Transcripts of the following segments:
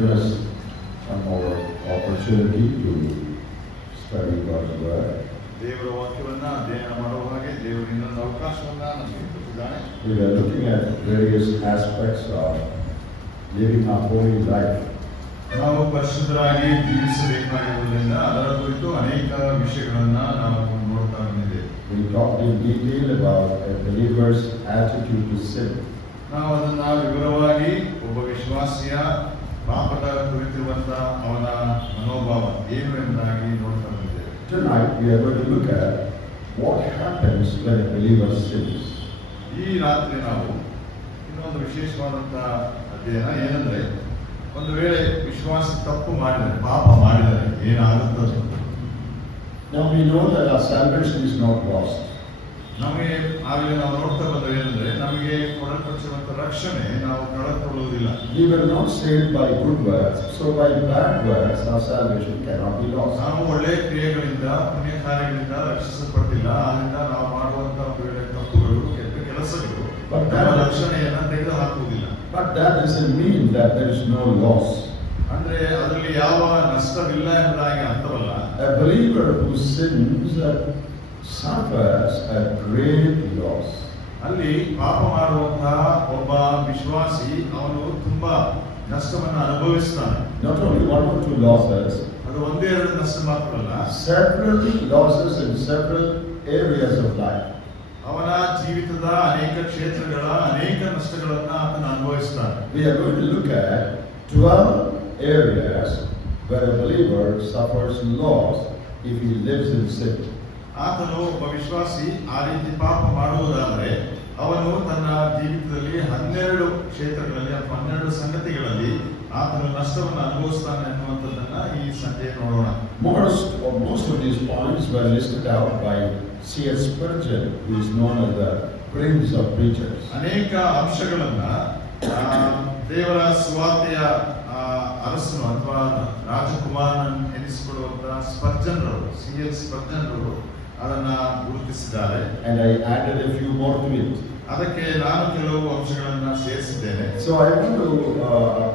given us some more opportunity to study God's Word. ದೇವರ ವಾಕ್ಯವನ್ನ ಅಧ್ಯಯನ ಮಾಡುವ ಹಾಗೆ ದೇವರು ಇನ್ನೊಂದು ಅವಕಾಶವನ್ನ ನಮಗೆ ಕೊಟ್ಟಿದ್ದಾನೆ. We are looking at various aspects of living a holy life. ನಾವು ಪರಿಶುದ್ಧರಾಗಿ ಜೀವಿಸಬೇಕಾಗಿರುವುದರಿಂದ ಅದರ ಕುರಿತು ಅನೇಕ ವಿಷಯಗಳನ್ನ ನಾವು ನೋಡ್ತಾ ಬಂದಿದ್ದೇವೆ. We talked in detail about a believer's attitude to sin. ನಾವು ಅದನ್ನ ವಿವರವಾಗಿ ಒಬ್ಬ ವಿಶ್ವಾಸಿಯ ಪಾಪದ ಕುರಿತಿರುವಂತಹ ಅವನ ಮನೋಭಾವ ಏನು ಎಂಬುದಾಗಿ ನೋಡ್ತಾ ಬಂದಿದ್ದೇವೆ. Tonight we are going to look at what happens when a believer sins. ಈ ರಾತ್ರಿ ನಾವು ಇನ್ನೊಂದು ವಿಶೇಷವಾದಂತಹ ಅಧ್ಯಯನ ಏನಂದ್ರೆ, ಒಂದು ವೇಳೆ ವಿಶ್ವಾಸ ತಪ್ಪು ಮಾಡಿದರೆ, ಪಾಪ ಮಾಡಿದರೆ ಏನಾಗುತ್ತದೆ. Now we know that our salvation is not lost. ನಮಗೆ ಆಗಲೇ ನಾವು ನೋಡ್ತಾ ಬಂದವು ಏನಂದ್ರೆ, ನಮಗೆ ಕೊಡಲ್ಪಟ್ಟಿರುವಂತ ರಕ್ಷಣೆ ನಾವು ಕಳೆದುಕೊಳ್ಳುವುದಿಲ್ಲ. We were not saved by good works, so by bad works our salvation cannot be lost. ನಾವು ಒಳ್ಳೆಯ ಕ್ರಿಯೆಗಳಿಂದ, ಪುಣ್ಯ ಕಾರ್ಯಗಳಿಂದ ರಕ್ಷಿಸಲ್ಪಟ್ಟಿಲ್ಲ. ಆದ್ದರಿಂದ ನಾವು ಮಾಡುವಂತಹ ಒಂದು ವೇಳೆ ತಪ್ಪುಗಳು, ಕೆಟ್ಟ ಕೆಲಸಗಳು ನಮ್ಮ ರಕ್ಷಣೆಯನ್ನ ತೆಗೆದುಹಾಕುವುದಿಲ್ಲ. But that doesn't mean that there is no loss. ಅಂದ್ರೆ ಅದರಲ್ಲಿ ಯಾವ ನಷ್ಟವಿಲ್ಲ ಎಂಬುದಾಗಿ ಅರ್ಥವಲ್ಲ. A believer who sins suffers a great loss. ಅಲ್ಲಿ ಪಾಪ ಮಾಡುವಂತಹ ಒಬ್ಬ ವಿಶ್ವಾಸಿ ಅವನು ತುಂಬಾ ನಷ್ಟವನ್ನು ಅನುಭವಿಸ್ತಾನೆ. Not only one or two losses, ಅದು ಒಂದೇ ಎರಡು ನಷ್ಟ ಮಾತ್ರವಲ್ಲ, several losses in several areas of life. ಅವನ ಜೀವಿತದ ಅನೇಕ ಕ್ಷೇತ್ರಗಳ ಅನೇಕ ನಷ್ಟಗಳನ್ನ ಆತನ ಅನುಭವಿಸ್ತಾನೆ. We are going to look at 12 areas where a believer suffers loss if he lives in sin. ಆತನು ಒಬ್ಬ ವಿಶ್ವಾಸಿ ಆ ರೀತಿ ಪಾಪ ಮಾಡುವುದಾದರೆ ಅವನು ತನ್ನ ಜೀವಿತದಲ್ಲಿ 12 ಕ್ಷೇತ್ರಗಳಲ್ಲಿ ಅಥವಾ 12 ಸಂಗತಿಗಳಲ್ಲಿ ಆತನು ನಷ್ಟವನ್ನು ಅನುಭವಿಸ್ತಾನೆ ಅನ್ನುವಂಥದ್ದನ್ನ ಈ ಸಂಜೆ ನೋಡೋಣ. Most of these points were listed out by C.S. Spurgeon, who is known as the Prince of Preachers. ಅನೇಕ ಅಂಶಗಳನ್ನ ದೇವರ ಸುವಾರ್ತೆಯ ಅರಸನು ಅಥವಾ ರಾಜಕುಮಾರನ ಎನಿಸಿಕೊಳ್ಳುವಂತಹ ಸ್ಪರ್ಜನ್ರವರು, C.S. ಸ್ಪರ್ಜನ್ರವರು ಅದನ್ನ ಗುರುತಿಸಿದ್ದಾರೆ. And I added a few more to it. ಅದಕ್ಕೆ ನಾನು ಕೆಲವು ಅಂಶಗಳನ್ನ ಸೇರಿಸಿದ್ದೇನೆ. So I want to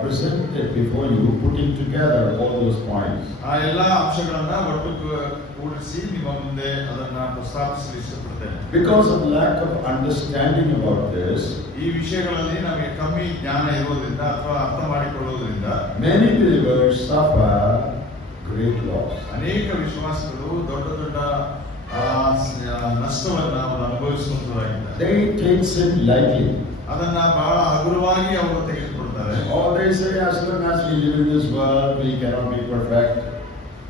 present it before you, putting together all those points. ಆ ಎಲ್ಲಾ ಅಂಶಗಳನ್ನ ಒಟ್ಟು ಕೂಡಿಸಿ ನಿಮ್ಮ ಮುಂದೆ ಅದನ್ನ ಪ್ರಸ್ತಾಪಿಸಲು ಇಷ್ಟಪಡ್ತೇನೆ. Because of lack of understanding about this, ಈ ವಿಷಯಗಳಲ್ಲಿ ನಮಗೆ ಕಮ್ಮಿ ಜ್ಞಾನ ಇರುವುದರಿಂದ ಅಥವಾ ಅರ್ಥ ಮಾಡಿಕೊಳ್ಳುವುದರಿಂದ many believers suffer great loss. ಅನೇಕ ವಿಶ್ವಾಸಿಗಳು ದೊಡ್ಡ ದೊಡ್ಡ ನಷ್ಟವನ್ನ ಅವರು ಅನುಭವಿಸುವಂತರಾಗಿದ್ದಾರೆ. They take sin lightly. ಅದನ್ನ ಬಹಳ ಹಗುರವಾಗಿ ಅವರು ತೆಗೆದುಕೊಳ್ತಾರೆ. Or they say, as long as we live in this world, we cannot be perfect.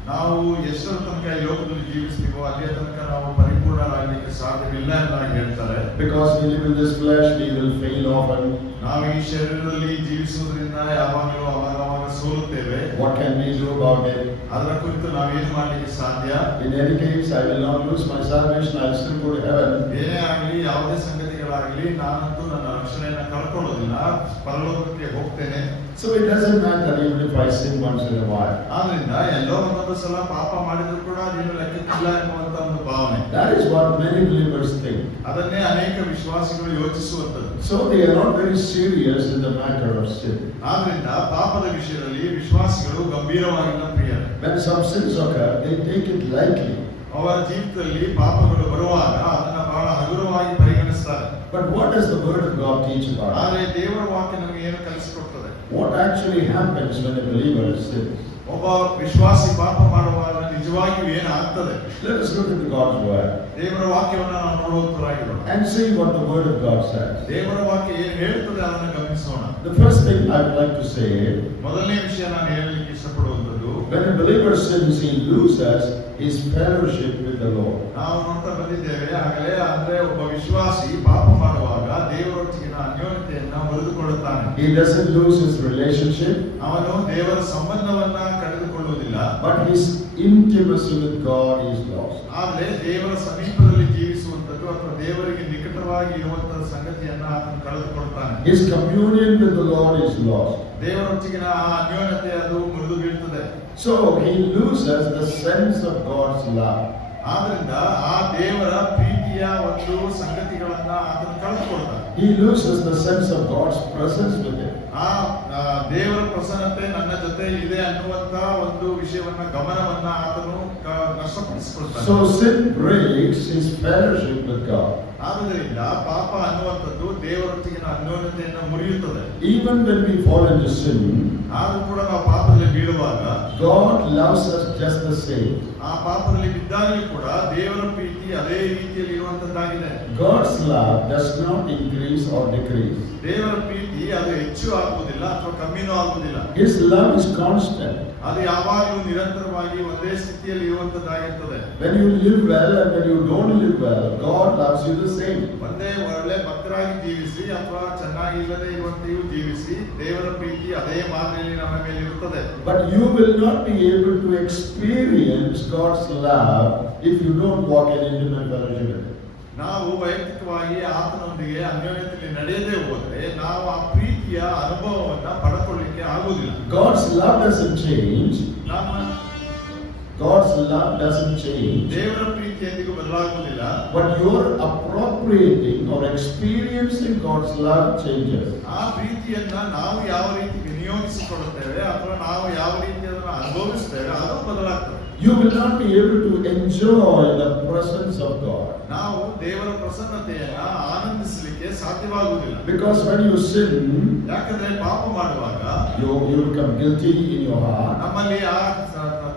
ನಾವು ಎಷ್ಟರ ತನಕ ಈ ಲೋಕದಲ್ಲಿ ಜೀವಿಸ್ತೀವೋ ಅದೇ ತನಕ ನಾವು ಪರಿಪೂರ್ಣರಾಗಲಿಕ್ಕೆ ಸಾಧ್ಯವಿಲ್ಲ ಎಂದು ಹೇಳ್ತಾರೆ. Because we live in this flesh, we will fail often. ನಾವು ಈ ಶರೀರದಲ್ಲಿ ಜೀವಿಸುವುದರಿಂದ ಯಾವಾಗಲೂ ಅವಾಗ ಸೋಲುತ್ತೇವೆ. What can we do about it? ಅದರ ಕುರಿತು ನಾವೇನು ಮಾಡಲಿಕ್ಕೆ ಸಾಧ್ಯ? In any case, I will not lose my salvation. I will still go to heaven. ಏನೇ ಆಗಲಿ, ಯಾವುದೇ ಸಂಗತಿಗಳಾಗಲಿ, ನಾನಂತೂ ನನ್ನ ರಕ್ಷಣೆಯನ್ನು ಕಳ್ಕೊಳ್ಳೋದಿಲ್ಲ, ಪರಲೋಕಕ್ಕೆ ಹೋಗ್ತೇನೆ. So it doesn't matter even if I sin once in a while. ಆದ್ರಿಂದ ಎಲ್ಲೋ ಒಂದೊಂದು ಸಲ ಪಾಪ ಮಾಡಿದ್ರು ಕೂಡ ಅದೇನು ಲೆಕ್ಕಕ್ಕಿಲ್ಲ ಎನ್ನುವಂತ ಒಂದು ಭಾವನೆ. That is what many believers think. ಅದನ್ನೇ ಅನೇಕ ವಿಶ್ವಾಸಿಗಳು ಯೋಚಿಸುವಂತದ್ದು. So they are not very serious in the matter of sin. ಆದ್ರಿಂದ ಪಾಪದ ವಿಷಯದಲ್ಲಿ ವಿಶ್ವಾಸಿಗಳು ಗಂಭೀರವಾಗಿಲ್ಲ ಪ್ರಿಯರೇ. When some sins occur, they take it lightly. ಅವರ ಜೀವಿತದಲ್ಲಿ ಪಾಪಗಳು ಬರುವಾಗ ಅದನ್ನ ಬಹಳ ಹಗುರವಾಗಿ ಪರಿಗಣಿಸ್ತಾರೆ. But what does the word of God teach about it? ಆದರೆ ದೇವರ ವಾಕ್ಯ ನಮಗೆ ಏನು ಕಲಿಸಿಕೊಡ್ತದೆ? What actually happens when a believer sins? ಒಬ್ಬ ವಿಶ್ವಾಸಿ ಪಾಪ ಮಾಡುವಾಗ ನಿಜವಾಗಿಯೂ ಏನಾಗ್ತದೆ? Let us look into God's word ದೇವರ ವಾಕ್ಯವನ್ನು ನಾವು ನೋಡುವಂತರಾಗಿರೋಣ and see what the word of God says. ದೇವರ ವಾಕ್ಯ ಏನು ಹೇಳ್ತದೆ ಅದನ್ನು ಗಮನಿಸೋಣ. The first thing I would like to say, ಮೊದಲನೇ ವಿಷಯ ನಾನು ಹೇಳಲಿಕ್ಕೆ ಇಷ್ಟಪಡುವಂತದ್ದು, when a believer sins, he loses his fellowship with the Lord. ನಾವು ನೋಡ್ತಾ ಬಂದಿದ್ದೇವೆ ಆಗಲೇ, ಅಂದ್ರೆ ಒಬ್ಬ ವಿಶ್ವಾಸಿ ಪಾಪ ಮಾಡುವಾಗ ದೇವರೊಟ್ಟಿಗಿನ ಅನ್ಯೋನ್ಯತೆಯನ್ನ ಮುರಿದುಕೊಳ್ಳುತ್ತಾನೆ. He doesn't lose his relationship, ಅವನು ದೇವರ ಸಂಬಂಧವನ್ನ ಕಳೆದುಕೊಳ್ಳುವುದಿಲ್ಲ, but his intimacy with God is lost. ಆದರೆ ದೇವರ ಸಮೀಪದಲ್ಲಿ ಜೀವಿಸುವಂತದ್ದು ಅಥವಾ ದೇವರಿಗೆ ನಿಕಟವಾಗಿ ಇರುವಂತಹ ಸಂಗತಿಯನ್ನ ಆತನು ಕಳೆದುಕೊಳ್ತಾನೆ. His communion with the Lord is lost. ದೇವರೊಟ್ಟಿಗಿನ ಆ ಅನ್ಯೋನ್ಯತೆ ಅದು ಮುರಿದು ಬೀಳ್ತದೆ. So he loses the sense of God's love. ಆದ್ರಿಂದ ಆ ದೇವರ ಪ್ರೀತಿಯ ಒಂದು ಸಂಗತಿಗಳನ್ನ ಆತನು ಕಳೆದುಕೊಳ್ತಾನೆ. He loses the sense of God's presence with him. ಆ ದೇವರ ಪ್ರಸನ್ನತೆ ನನ್ನ ಜೊತೆ ಇದೆ ಅನ್ನುವಂತ ಒಂದು ವಿಷಯವನ್ನ ಗಮನವನ್ನ ಆತನು ನಷ್ಟಪಡಿಸಿಕೊಳ್ತಾನೆ. So sin breaks his fellowship with God. ಆದುದರಿಂದ ಪಾಪ ಅನ್ನುವಂಥದ್ದು ದೇವರೊಟ್ಟಿಗಿನ ಅನ್ಯೋನ್ಯತೆಯನ್ನು ಮುರಿಯುತ್ತದೆ. Even when we fall into sin, ಆದರೂ ಕೂಡ ನಾವು ಪಾಪದಲ್ಲಿ ಬೀಳುವಾಗ God loves us just the same. ಆ ಪಾಪದಲ್ಲಿ ಬಿದ್ದಾಗಲೂ ಕೂಡ ದೇವರ ಪ್ರೀತಿ ಅದೇ ರೀತಿಯಲ್ಲಿ ಇರುವಂತದ್ದಾಗಿದೆ. God's love does not increase or decrease. ದೇವರ ಪ್ರೀತಿ ಅದು ಹೆಚ್ಚು ಆಗುವುದಿಲ್ಲ ಅಥವಾ ಕಮ್ಮಿನೂ ಆಗುವುದಿಲ್ಲ. His love is constant. ಅದು ಯಾವಾಗಲೂ ನಿರಂತರವಾಗಿ ಒಂದೇ ಸ್ಥಿತಿಯಲ್ಲಿ ಇರುವಂತದ್ದಾಗಿರ್ತದೆ. When you live well and when you don't live well, God loves you the same. ಒಂದೇ ಒಳ್ಳೆ ಭಕ್ತರಾಗಿ ಜೀವಿಸಿ ಅಥವಾ ಚೆನ್ನಾಗಿ ಇಲ್ಲದೆ ಇರುವಂತೆಯೂ ಜೀವಿಸಿ ದೇವರ ಪ್ರೀತಿ ಅದೇ ಮಾದರಿಯಲ್ಲಿ ನಮ್ಮ ಮೇಲೆ ಇರುತ್ತದೆ. But you will not be able to experience God's love if you don't walk in intimate fellowship with Him. ನಾವು ವೈಯಕ್ತಿಕವಾಗಿ ಆತನೊಂದಿಗೆ ಅನ್ಯೋನ್ಯತೆಯಲ್ಲಿ ನಡೆಯದೇ ಹೋದರೆ ನಾವು ಆ ಪ್ರೀತಿಯ ಅನುಭವವನ್ನ ಪಡ್ಕೊಳ್ಳಿಕ್ಕೆ ಆಗುವುದಿಲ್ಲ. God's love doesn't change. God's love doesn't change. ದೇವರ ಪ್ರೀತಿ ಎಂದಿಗೂ ಬದಲಾಗುವುದಿಲ್ಲ. But you're appropriating or experiencing God's love changes. ಆ ಪ್ರೀತಿಯನ್ನ ನಾವು ಯಾವ ರೀತಿ ವಿನಿಯೋಗಿಸಿಕೊಳ್ಳುತ್ತೇವೆ ಅಥವಾ ನಾವು ಯಾವ ರೀತಿ ಅದನ್ನು ಅನುಭವಿಸ್ತೇವೆ ಅದು ಬದಲಾಗ್ತದೆ. You will not be able to enjoy the presence of God. ನಾವು ದೇವರ ಪ್ರಸನ್ನತೆಯನ್ನ ಆನಂದಿಸಲಿಕ್ಕೆ ಸಾಧ್ಯವಾಗುವುದಿಲ್ಲ. Because when you sin, ಯಾಕಂದ್ರೆ ಪಾಪ ಮಾಡುವಾಗ you become guilty in your heart. ನಮ್ಮಲ್ಲಿ ಆ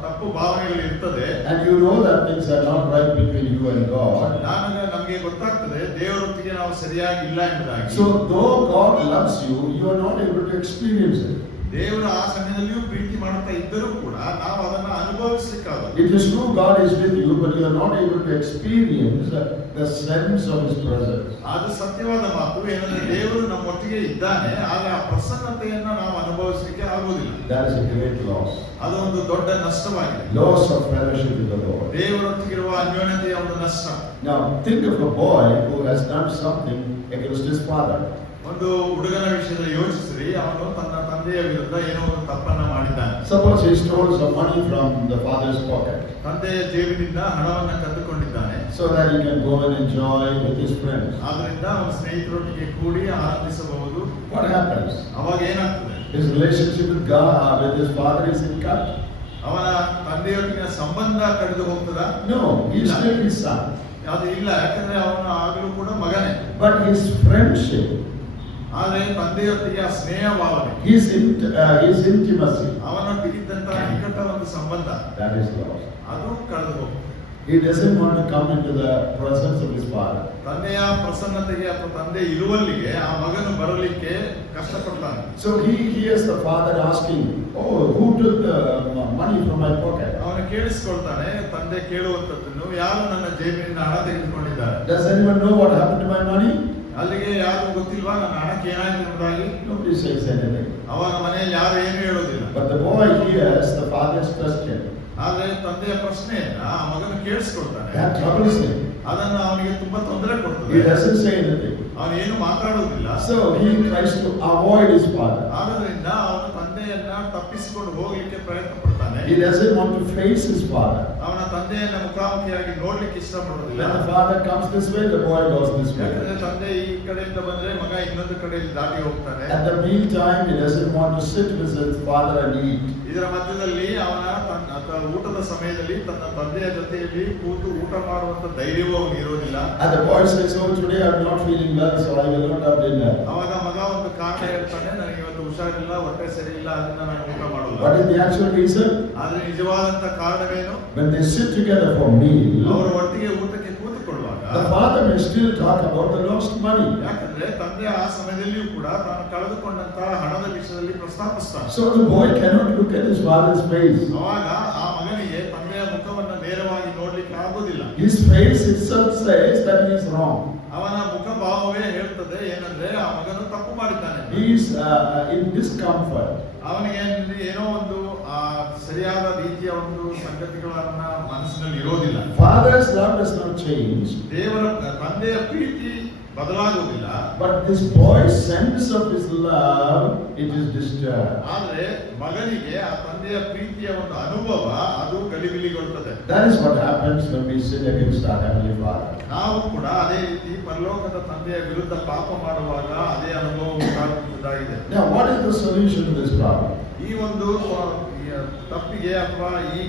ತಪ್ಪು ಭಾವನೆಗಳು ಇರ್ತದೆ. And you know that things are not right between you and God. ನಮಗೆ ಗೊತ್ತಾಗ್ತದೆ ದೇವರೊಟ್ಟಿಗೆ ನಾವು ಸರಿಯಾಗಿ ಇಲ್ಲ ಎಂಬುದಾಗಿ. So though God loves you, you are not able to experience it. ದೇವರು ಆ ಸಮಯದಲ್ಲಿಯೂ ಪ್ರೀತಿ ಮಾಡುತ್ತಾ ಇದ್ದರೂ ಕೂಡ ನಾವು ಅದನ್ನ ಅನುಭವಿಸಲಿಕ್ಕಾಗಲ್ಲ. It is true God is with you, but you are not able to experience the sense of His presence. ಅದು ಸತ್ಯವಾದ ಮಾತು. ಏನಂದ್ರೆ ದೇವರು ನಮ್ಮೊಟ್ಟಿಗೆ ಇದ್ದಾನೆ, ಆದರೆ ಆ ಪ್ರಸನ್ನತೆಯನ್ನ ನಾವು ಅನುಭವಿಸಲಿಕ್ಕೆ ಆಗುವುದಿಲ್ಲ. That is a great loss. ಅದು ಒಂದು ದೊಡ್ಡ ನಷ್ಟವಾಗಿದೆ. Loss of fellowship with the Lord. ದೇವರೊಟ್ಟಿಗಿರುವ ಅನ್ಯೋನ್ಯತೆಯ ಒಂದು ನಷ್ಟ. Now think of a boy who has done something against his father. ಒಂದು ಹುಡುಗನ ವಿಷಯದಲ್ಲಿ ಯೋಚಿಸಿರಿ. ಅವನು ತನ್ನ ತಂದೆಯ ವಿರುದ್ಧ ಏನೋ ಒಂದು ತಪ್ಪನ್ನ ಮಾಡಿದ್ದಾನೆ. Suppose he stole some money from the father's pocket, ತಂದೆಯ ಜೇಬಿನಿಂದ ಹಣವನ್ನ ಕದ್ದುಕೊಂಡಿದ್ದಾನೆ. so that he can go and enjoy with his friends. ಆದ್ರಿಂದ ಅವನ ಸ್ನೇಹಿತರೊಟ್ಟಿಗೆ ಕೂಡಿ ಆನಂದಿಸಬಹುದು. What happens? ಅವಾಗ ಏನಾಗ್ತದೆ? His relationship with God, with his father is in cut. ಅವನ ತಂದೆಯೊಟ್ಟಿಗಿನ ಸಂಬಂಧ ಕಡಿದು ಹೋಗ್ತದ? No, he is still his son. ಅದು ಇಲ್ಲ, ಯಾಕಂದ್ರೆ ಅವನು ಆಗಲೂ ಕೂಡ ಮಗನೇ. But his friendship, ಆದ್ರೆ ತಂದೆಯೊಟ್ಟಿಗೆ ಆ ಸ್ನೇಹ ಭಾವನೆ, his intimacy, ಅವನೊಟ್ಟಿಗಿದ್ದಂತಹ ನಿಕಟ ಒಂದು ಸಂಬಂಧ, that is lost. ಅದು ಕಳೆದು ಹೋಗ್ತದೆ. He doesn't want to come into the presence of his father. ತಂದೆಯ ಪ್ರಸನ್ನತೆಗೆ ಅಥವಾ ತಂದೆ ಇರುವಲ್ಲಿಗೆ ಆ ಮಗನು ಬರಲಿಕ್ಕೆ ಕಷ್ಟಪಡ್ತಾನೆ. So he hears the father asking, "Oh, who took the money from my pocket?" ಅವನು ಕೇಳಿಸ್ಕೊಳ್ತಾನೆ, ತಂದೆ ಕೇಳುವಂತದ್ದನ್ನು, ಯಾರು ನನ್ನ ಜೇಬಿನಿಂದ ಹಣ ತೆಗೆದುಕೊಂಡಿದ್ದಾರೆ? Does anyone know what happened to my money? ಅಲ್ಲಿಗೆ ಯಾರು ಗೊತ್ತಿಲ್ವಾ ನನ್ನ ಹಣಕ್ಕೆ ಏನಾಯ್ತು ಎಂಬುದಾಗಿ? Nobody says anything. ಅವಾಗ ಮನೆಯಲ್ಲಿ ಯಾರು ಏನು ಹೇಳೋದಿಲ್ಲ. But the boy hears the father's question. ಆದ್ರೆ ತಂದೆಯ ಪ್ರಶ್ನೆಯನ್ನ ಆ ಮಗನು ಕೇಳಿಸ್ಕೊಳ್ತಾನೆ. That troubles him. ಅದನ್ನ ಅವನಿಗೆ ತುಂಬಾ ತೊಂದರೆ He ಕೊಡ್ತದೆ. doesn't say anything. ಅವನು ಏನು ಮಾತಾಡುವುದಿಲ್ಲ. So he tries to avoid his father. ಆದ್ದರಿಂದ ಅವನು ತಂದೆಯನ್ನ ತಪ್ಪಿಸಿಕೊಂಡು ಹೋಗ್ಲಿಕ್ಕೆ ಪ್ರಯತ್ನ ಪಡ್ತಾನೆ. He doesn't want to face his father. ಅವನ ತಂದೆಯನ್ನ ಮುಖಾಮುಖಿಯಾಗಿ ನೋಡ್ಲಿಕ್ಕೆ ಇಷ್ಟಪಡೋದಿಲ್ಲ. When the father comes this way, the boy goes this way. ಯಾಕಂದ್ರೆ ತಂದೆ ಈ ಕಡೆಯಿಂದ ಬಂದ್ರೆ ಮಗ ಇನ್ನೊಂದು ಕಡೆಯಲ್ಲಿ ದಾಟಿ ಹೋಗ್ತಾನೆ. At the meantime, he doesn't want to sit with his father and eat. ಇದರ ಮಧ್ಯದಲ್ಲಿ ಅವನ ಊಟದ ಸಮಯದಲ್ಲಿ ತನ್ನ ತಂದೆಯ ಜೊತೆಯಲ್ಲಿ ಕೂತು ಊಟ ಮಾಡುವಂತ ಧೈರ್ಯವೂ ಅವನಿಗೆ ಇರೋದಿಲ್ಲ. And the boy says, "Oh, today I'm not feeling well, so I will not have dinner." ಅವಾಗ ಮಗ ಒಂದು ಕಾರಣ ಹೇಳ್ತಾನೆ, ನನಗೆ ಇವತ್ತು ಹುಷಾರಿಲ್ಲ, ಹೊಟ್ಟೆ ಸರಿ ಇಲ್ಲ, ಅದನ್ನ ನಾನು ಊಟ ಮಾಡೋಲ್ಲ. What is the actual reason? ಆದ್ರೆ ನಿಜವಾದಂತ ಕಾರಣವೇನು? When they sit together for meal, ಅವರು ಒಟ್ಟಿಗೆ ಊಟಕ್ಕೆ ಕೂತುಕೊಳ್ಳುವಾಗ the father may still talk about the lost money. ಯಾಕಂದ್ರೆ ತಂದೆ ಆ ಸಮಯದಲ್ಲಿಯೂ ಕೂಡ ತಾನು ಕಳೆದುಕೊಂಡಂತಹ ಹಣದ ವಿಷಯದಲ್ಲಿ ಪ್ರಸ್ತಾಪಿಸ್ತಾನೆ. So the boy cannot look at his father's face. ಅವಾಗ ಆ ಮಗನಿಗೆ ತಂದೆಯ ಮುಖವನ್ನ ನೇರವಾಗಿ ನೋಡ್ಲಿಕ್ಕೆ ಆಗುದಿಲ್ಲ. His face itself says that he is wrong. ಅವನ ಮುಖಭಾವವೇ ಹೇಳ್ತದೆ ಏನಂದ್ರೆ ಆ ಮಗನು ತಪ್ಪು ಮಾಡಿದ್ದಾನೆ. He is in discomfort. ಅವನಿಗೆ ಏನೋ ಒಂದು ಸರಿಯಾದ ರೀತಿಯ ಒಂದು ಸಂಗತಿಗಳನ್ನ ಮನಸ್ಸಿನಲ್ಲಿ ಇರೋದಿಲ್ಲ. Father's love does not change. ದೇವರ ತಂದೆಯ ಪ್ರೀತಿ ಬದಲಾಗುವುದಿಲ್ಲ. But this boy's sense of his love, it is disturbed. ಆದ್ರೆ ಮಗನಿಗೆ ಆ ತಂದೆಯ ಪ್ರೀತಿಯ ಒಂದು ಅನುಭವ ಅದು ಗಲಿಬಿಲಿಗೊಳ್ಳುತ್ತದೆ. That is what happens when we sin against our Heavenly Father. ನಾವು ಕೂಡ ಅದೇ ರೀತಿ ಪರಲೋಕದ ತಂದೆಯ ವಿರುದ್ಧ ಪಾಪ ಮಾಡುವಾಗ ಅದೇ ಅನುಭವ ಉಂಟಾಗುವುದಾಗಿದೆ. Now, what is the solution to this problem? ಈ ಒಂದು ತಪ್ಪಿಗೆ ಅಥವಾ ಈ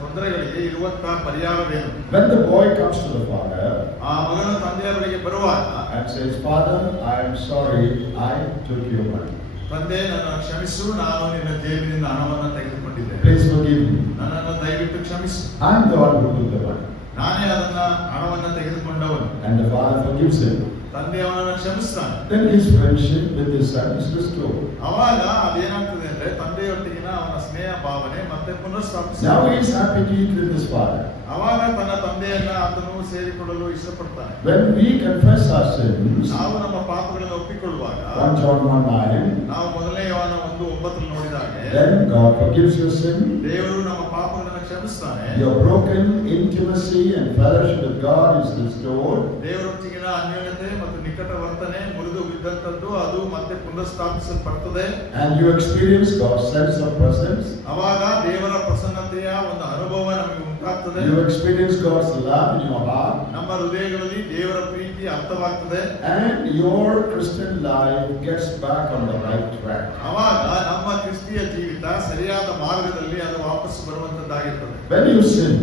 ತೊಂದರೆಗಳಿಗೆ ಇರುವಂತಹ ಪರಿಹಾರವೇನು? When the boy comes to the father ಆ ಮಗನ ತಂದೆಯ ಬಳಿಗೆ ಬರುವಾಗ and says, Father, I am sorry, I took your money. ತಂದೆ, ನನ್ನನ್ನು ಕ್ಷಮಿಸು, ನಾನು ನಿನ್ನ ಜೇಬಿನಿಂದ ಹಣವನ್ನು ತೆಗೆದುಕೊಂಡಿದ್ದೆ, Please forgive me. ನನ್ನನ್ನು ದಯವಿಟ್ಟು ಕ್ಷಮಿಸು, I am the one who took the money. ನಾನೇ ಅದನ್ನ ಹಣವನ್ನು ತೆಗೆದುಕೊಂಡವನು. And the father forgives him. ತಂದೆ ಅವನನ್ನು ಕ್ಷಮಿಸ್ತಾನೆ. Then his friendship with his son is restored. ಅವಾಗ ಅದೇನಾಗ್ತದೆ ಅಂದ್ರೆ ತಂದೆಯೊಟ್ಟಿಗಿನ ಅವನ ಸ್ನೇಹ ಭಾವನೆ ಮತ್ತೆ ಪುನಃಸ್ಥಾಪಿಸ. Now he is happy to eat with his father. ಅವಾಗ ತನ್ನ ತಂದೆಯನ್ನ ಆತನು ಸೇರಿಕೊಳ್ಳಲು ಇಷ್ಟಪಡ್ತಾನೆ. When we confess our sins, ನಾವು ನಮ್ಮ ಪಾಪಗಳನ್ನು ಒಪ್ಪಿಕೊಳ್ಳುವಾಗ 1 John 1:9, ನಾವು ಮೊದಲನೇ ಯೋಹಾನ 1:9 ನೋಡಿದಾಗೆ then God forgives your sin. ದೇವರು ನಮ್ಮ ಪಾಪಗಳನ್ನು ಕ್ಷಮಿಸ್ತಾನೆ. Your broken intimacy and fellowship with God is restored. ದೇವರೊಟ್ಟಿಗಿನ ಅನ್ಯೋನ್ಯತೆ ಮತ್ತು ನಿಕಟ ವರ್ತನೆ ಮುರಿದು ಬಿದ್ದಂತದ್ದು ಅದು ಮತ್ತೆ ಪುನಃಸ್ಥಾಪಿಸಲ್ಪಡುತ್ತದೆ. And you experience God's sense of presence. ಅವಾಗ ದೇವರ ಪ್ರಸನ್ನತೆಯ ಒಂದು ಅನುಭವ ನಮಗೆ ಉಂಟಾಗ್ತದೆ. You experience God's love in your heart. ನಮ್ಮ ಹೃದಯಗಳಲ್ಲಿ ದೇವರ ಪ್ರೀತಿ ಅರ್ಥವಾಗ್ತದೆ. And your Christian life gets back on the right track. ಅವಾಗ ನಮ್ಮ ಕ್ರಿಸ್ತಿಯ ಜೀವಿತ ಸರಿಯಾದ ಮಾರ್ಗದಲ್ಲಿ ಅದು ವಾಪಸ್ ಬರುವಂತದ್ದಾಗಿರ್ತದೆ. When you sin,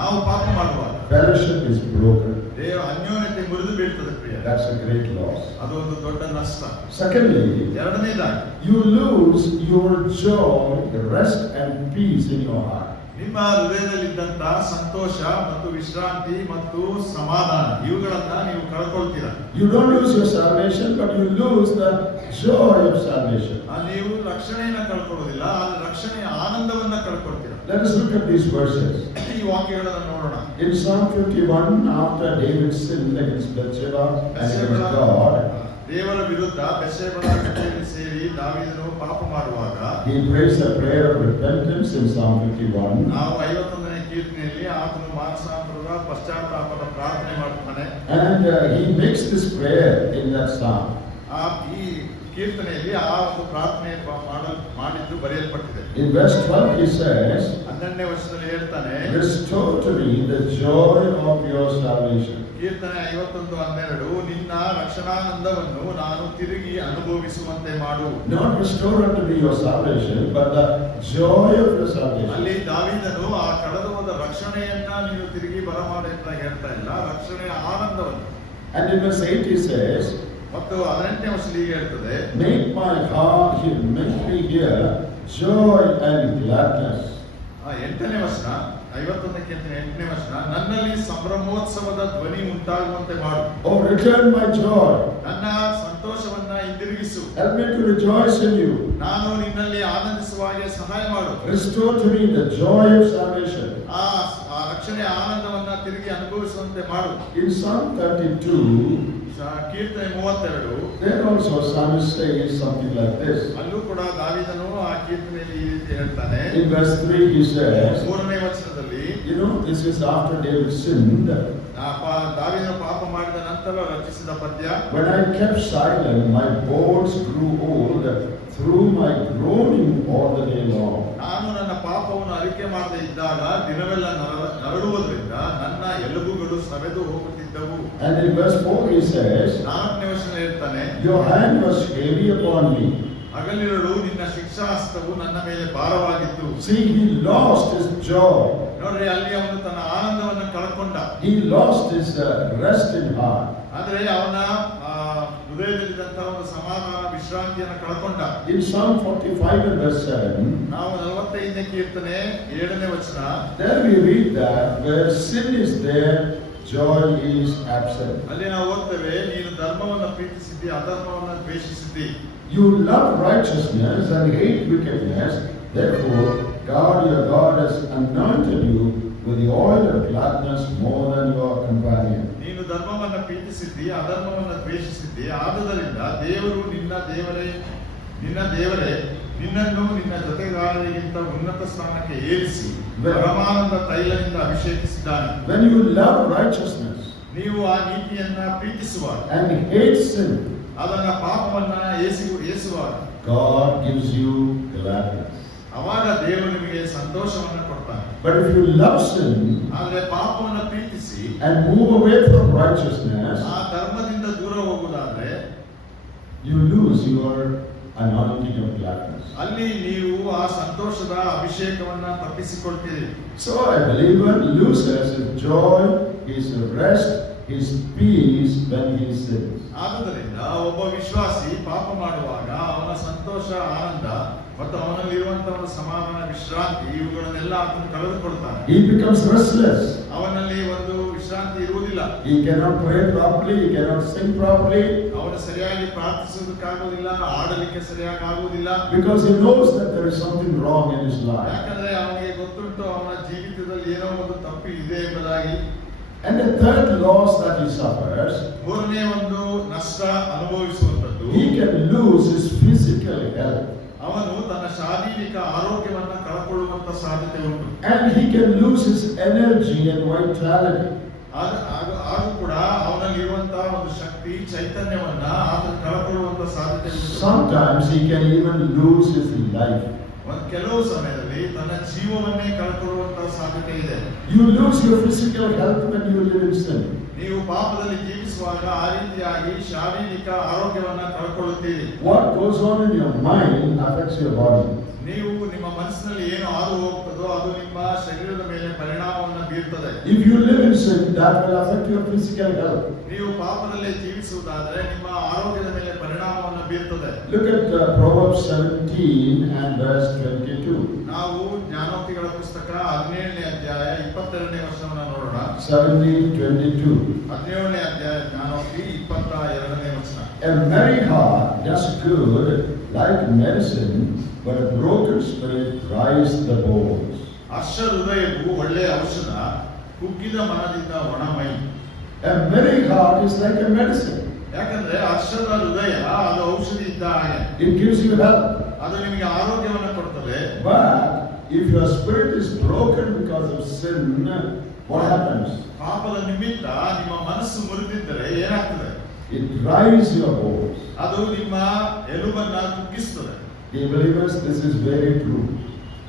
ನಾವು ಪಾಪ ಮಾಡುವಾಗ fellowship is broken. ದೇವ ಅನ್ಯೋನ್ಯತೆ ಮುರಿದು ಬೀಳ್ತದೆ ಪ್ರಿಯ. That's a great loss. ಅದು ಒಂದು ದೊಡ್ಡ ನಷ್ಟ. Secondly, ಎರಡನೇದಾಗಿ you lose your joy, rest and peace in your heart. ನಿಮ್ಮ ಹೃದಯದಲ್ಲಿದ್ದಂತಹ ಸಂತೋಷ ಮತ್ತು ವಿಶ್ರಾಂತಿ ಮತ್ತು ಸಮಾಧಾನ ಇವುಗಳನ್ನ ನೀವು ಕಳ್ಕೊಳ್ತೀರಾ. You don't lose your salvation, but you lose the joy of salvation. ನೀವು ರಕ್ಷಣೆಯನ್ನ ಕಳ್ಕೊಳ್ಳೋದಿಲ್ಲ, ಆದ್ರೆ ರಕ್ಷಣೆಯ ಆನಂದವನ್ನ ಕಳ್ಕೊಳ್ತೀರಾ. Let us look at these verses. ಈ ವಾಕ್ಯಗಳನ್ನು ನೋಡೋಣ. In Psalm 51, after David sinned against Bathsheba and against God, ದೇವರ ವಿರುದ್ಧ ಬೆತ್ಷೆಬಳ ಕಟ್ಟೆಯಲ್ಲಿ ಸೇರಿ ದಾವೀದನು ಪಾಪ ಮಾಡುವಾಗ he prays a prayer of repentance in Psalm 51. ನಾವು 51ನೇ ಕೀರ್ತನೆಯಲ್ಲಿ ಆತನು ಮಾನಸಾಂತರದ ಪಶ್ಚಾತ್ತಾಪದ ಪ್ರಾರ್ಥನೆ ಮಾಡುತ್ತಾನೆ. And he makes this prayer in that psalm. ಈ ಕೀರ್ತನೆಯಲ್ಲಿ ಆ ಒಂದು ಪ್ರಾರ್ಥನೆ ಮಾಡಿದ್ದು ಬರೆಯಲ್ಪಟ್ಟಿದೆ. In verse 12 he says, 12ನೇ ವಚನದಲ್ಲಿ ಹೇಳ್ತಾನೆ, restore to me the joy of your salvation. ಕೀರ್ತನೆ 51:12, ನಿನ್ನ ರಕ್ಷಣಾನಂದವನ್ನು ನಾನು ತಿರುಗಿ ಅನುಭವಿಸುವಂತೆ ಮಾಡು. Not restore unto me your salvation, but the joy of your salvation. ಅಲ್ಲಿ ದಾವೀದನು ಆ ಕಳೆದು ಹೋದ ರಕ್ಷಣೆಯನ್ನ ನೀನು ತಿರುಗಿ ಬರಮಾಡು ಅಂತ ಹೇಳ್ತಾ ಇಲ್ಲ, ರಕ್ಷಣೆಯ ಆನಂದವನ್ನು. And in verse 8 he says, ಮತ್ತು 18ನೇ ವಚನ ಹೀಗೆ ಹೇಳ್ತದೆ, make my heart, make me hear joy and gladness. 8ನೇ ವಚನ 51ನೇ ಕೀರ್ತನೆ 8ನೇ ವಚನ, ನನ್ನಲ್ಲಿ ಸಂಭ್ರಮೋತ್ಸವದ ಧ್ವನಿ ಉಂಟಾಗುವಂತೆ ಮಾಡು. Oh, return my joy. ನನ್ನ ಸಂತೋಷವನ್ನ ಹಿಂದಿರುಗಿಸು. Help me to rejoice in you. ನಾನು ನಿನ್ನಲ್ಲಿ ಆನಂದಿಸುವ ಹಾಗೆ ಸಹಾಯ ಮಾಡು. Restore to me the joy of salvation. ಆ ರಕ್ಷಣೆಯ ಆನಂದವನ್ನ ತಿರುಗಿ ಅನುಭವಿಸುವಂತೆ ಮಾಡು. In Psalm 32, ಕೀರ್ತನೆ 32, there also psalmist says something like this. ಅಲ್ಲೂ ಕೂಡ ದಾವೀದನು ಆ ಕೀರ್ತನೆಯಲ್ಲಿ ಈ ರೀತಿ ಹೇಳ್ತಾನೆ. In verse 3 he says, 3ನೇ ವಚನದಲ್ಲಿ, you know, this is after David sinned. ದಾವೀದನು ಪಾಪ ಮಾಡಿದ ನಂತರ ರಚಿಸಿದ ಪದ್ಯ. When I kept silent, my bones grew old through my groaning all the day long. ನಾನು ನನ್ನ ಪಾಪವನ್ನು ಅರಿಕೆ ಮಾಡದೆ ಇದ್ದಾಗ ದಿನವೆಲ್ಲ ನರಳುವುದರಿಂದ ನನ್ನ ಎಲುಬುಗಳು ಸವೆದು ಹೋಗುತ್ತಿದ್ದವು. And in verse 4 he says, 4ನೇ ವಚನ ಹೇಳ್ತಾನೆ, your hand was heavy upon me. ಹಗಲಿರುಳು ನಿನ್ನ ಶಿಕ್ಷಾಹಸ್ತವು ನನ್ನ ಮೇಲೆ ಭಾರವಾಗಿತ್ತು. See, he lost his joy. ನೋಡ್ರಿ, ಅಲ್ಲಿ ಅವನು ತನ್ನ ಆನಂದವನ್ನು ಕಳ್ಕೊಂಡ. He lost his rest in heart. ಆದ್ರೆ ಅವನ ಹೃದಯದಲ್ಲಿದ್ದಂತಹ ಒಂದು ಸಮಾಧಾನ ವಿಶ್ರಾಂತಿಯನ್ನು ಕಳ್ಕೊಂಡ. In Psalm 45 and verse 7, ನಾವು 45ನೇ ಕೀರ್ತನೆ 7ನೇ ವಚನ, there we read that where sin is there, joy is absent. ಅಲ್ಲಿ ನಾವು ಓದ್ತೇವೆ, ನೀನು ಧರ್ಮವನ್ನು ಪ್ರೀತಿಸಿದ್ದಿ, ಅಧರ್ಮವನ್ನು ದ್ವೇಷಿಸಿದ್ದಿ. You love righteousness and hate wickedness. Therefore, God your God has anointed you with the oil of gladness more than your companion. ನೀನು ಧರ್ಮವನ್ನು ಪ್ರೀತಿಸಿದ್ದಿ, ಅಧರ್ಮವನ್ನು ದ್ವೇಷಿಸಿದ್ದಿ. ಆದುದರಿಂದ ದೇವರು ನಿನ್ನ ದೇವರೇ ನಿನ್ನನ್ನು ನಿನ್ನ ಜೊತೆಗಾರರಿಗಿಂತ ಉನ್ನತ ಸ್ಥಾನಕ್ಕೆ ಏರಿಸಿ ಪರಮಾನಂದ ತೈಲದಿಂದ ಅಭಿಷೇಕಿಸಿದ್ದಾನೆ. When you love righteousness, ನೀವು ಆ ನೀತಿಯನ್ನ ಪ್ರೀತಿಸುವಾಗ and hate sin, ಅದನ್ನ ಪಾಪವನ್ನ ಏಸುವಾಗ God gives you gladness. ಅವಾಗ ದೇವರು ನಿಮಗೆ ಸಂತೋಷವನ್ನ ಕೊಡ್ತಾನೆ. But if you love sin ಆದ್ರೆ ಪಾಪವನ್ನ ಪ್ರೀತಿಸಿ and move away from righteousness, ಆ ಧರ್ಮದಿಂದ ದೂರ ಹೋಗುವುದಾದ್ರೆ you lose your anointing of gladness. ಅಲ್ಲಿ ನೀವು ಆ ಸಂತೋಷದ ಅಭಿಷೇಕವನ್ನ ತಪ್ಪಿಸಿಕೊಳ್ತೀರಿ. So a believer loses his joy, his rest, his peace when he sins. ಆದುದರಿಂದ ಒಬ್ಬ ವಿಶ್ವಾಸಿ ಪಾಪ ಮಾಡುವಾಗ ಅವನ ಸಂತೋಷ, ಆನಂದ ಮತ್ತು ಅವನಲ್ಲಿರುವಂತಹ ಒಂದು ಸಮಾಧಾನ, ವಿಶ್ರಾಂತಿ ಇವುಗಳನ್ನೆಲ್ಲ ಅವನು ಕಳೆದುಕೊಳ್ತಾನೆ. He becomes restless. ಅವನಲ್ಲಿ ಒಂದು ವಿಶ್ರಾಂತಿ ಇರುವುದಿಲ್ಲ. He cannot pray properly, he cannot sing properly. ಅವನು ಸರಿಯಾಗಿ ಪ್ರಾರ್ಥಿಸುವುದಕ್ಕಾಗುವುದಿಲ್ಲ, ಆಡಲಿಕ್ಕೆ ಸರಿಯಾಗಿ ಆಗುವುದಿಲ್ಲ. Because he knows that there is something wrong in his life. ಯಾಕಂದ್ರೆ ಅವನಿಗೆ ಗೊತ್ತುಂಟು ಅವನ ಜೀವಿತದಲ್ಲಿ ಏನೋ ಒಂದು ತಪ್ಪು ಇದೆ ಎಂಬುದಾಗಿ. And the third loss that he suffers, ಮೂರನೇ ಒಂದು ನಷ್ಟ ಅನುಭವಿಸುವಂತದ್ದು, he can lose his physical health. ಅವನು ತನ್ನ ಶಾರೀರಿಕ ಆರೋಗ್ಯವನ್ನ ಕಳಕೊಳ್ಳುವಂತ ಸಾಧ್ಯತೆ ಉಂಟು. And he can lose his energy and vitality. ಆಗ ಕೂಡ ಅವನಲ್ಲಿರುವಂತಹ ಒಂದು ಶಕ್ತಿ, ಚೈತನ್ಯವನ್ನ ಆತ ಕಳಕೊಳ್ಳುವಂತ ಸಾಧ್ಯತೆ ಉಂಟು. Sometimes he can even lose his life. ಕೆಲವು ಸಮಯದಲ್ಲಿ ತನ್ನ ಜೀವವನ್ನೇ ಕಳಕೊಳ್ಳುವಂತಹ ಸಾಧ್ಯತೆ ಇದೆ. You lose your physical health when you live in sin. ನೀವು ಪಾಪದಲ್ಲಿ ಜೀವಿಸುವಾಗ ಆ ರೀತಿಯಾಗಿ ಶಾರೀರಿಕ ಆರೋಗ್ಯವನ್ನ ಕಳ್ಕೊಳ್ಳುತ್ತೀರಿ. What goes on in your mind affects your body. ನೀವು ನಿಮ್ಮ ಮನಸ್ಸಿನಲ್ಲಿ ಏನು ಹಾದು ಹೋಗ್ತದೋ ಅದು ನಿಮ್ಮ ಶರೀರದ ಮೇಲೆ ಪರಿಣಾಮವನ್ನು ಬೀರ್ತದೆ. If you live in sin, that will affect your physical health. ನೀವು ಪಾಪದಲ್ಲಿ ಜೀವಿಸುವುದಾದರೆ ನಿಮ್ಮ ಆರೋಗ್ಯದ ಮೇಲೆ ಪರಿಣಾಮವನ್ನು ಬೀರ್ತದೆ. Look at Proverbs 17 and verse 22. ನಾವು ಜ್ಞಾನೋಕ್ತಿಗಳ ಪುಸ್ತಕ 17ನೇ ಅಧ್ಯಾಯ 22ನೇ ವಚನವನ್ನು ನೋಡೋಣ. 17:22. 17ನೇ ಅಧ್ಯಾಯ ಜ್ಞಾನೋಕ್ತಿ 22ನೇ ವಚನ. A merry heart does good like medicine, but a broken spirit dries the bones. ಹರ್ಷ ಹೃದಯವು ಒಳ್ಳೆಯ ಔಷಧ, ಕುಗ್ಗಿದ ಮನದಿಂದ ಒಣಮೈ. A merry heart is like a medicine. ಯಾಕಂದ್ರೆ ಹರ್ಷದ ಹೃದಯ ಅದು ಔಷಧಿ ಇದ್ದ ಹಾಗೆ. It gives you health. ಅದು ನಿಮಗೆ ಆರೋಗ್ಯವನ್ನು ಕೊಡ್ತದೆ. But if your spirit is broken because of sin, what happens? ಪಾಪದ ನಿಮಿತ್ತ ನಿಮ್ಮ ಮನಸ್ಸು ಮುರಿದಿದ್ದರೆ ಏನಾಗ್ತದೆ? It dries your bones. ಅದು ನಿಮ್ಮ ಎಲುಬನ್ನ ಕುಗ್ಗಿಸ್ತದೆ. Dear believers, this is very true.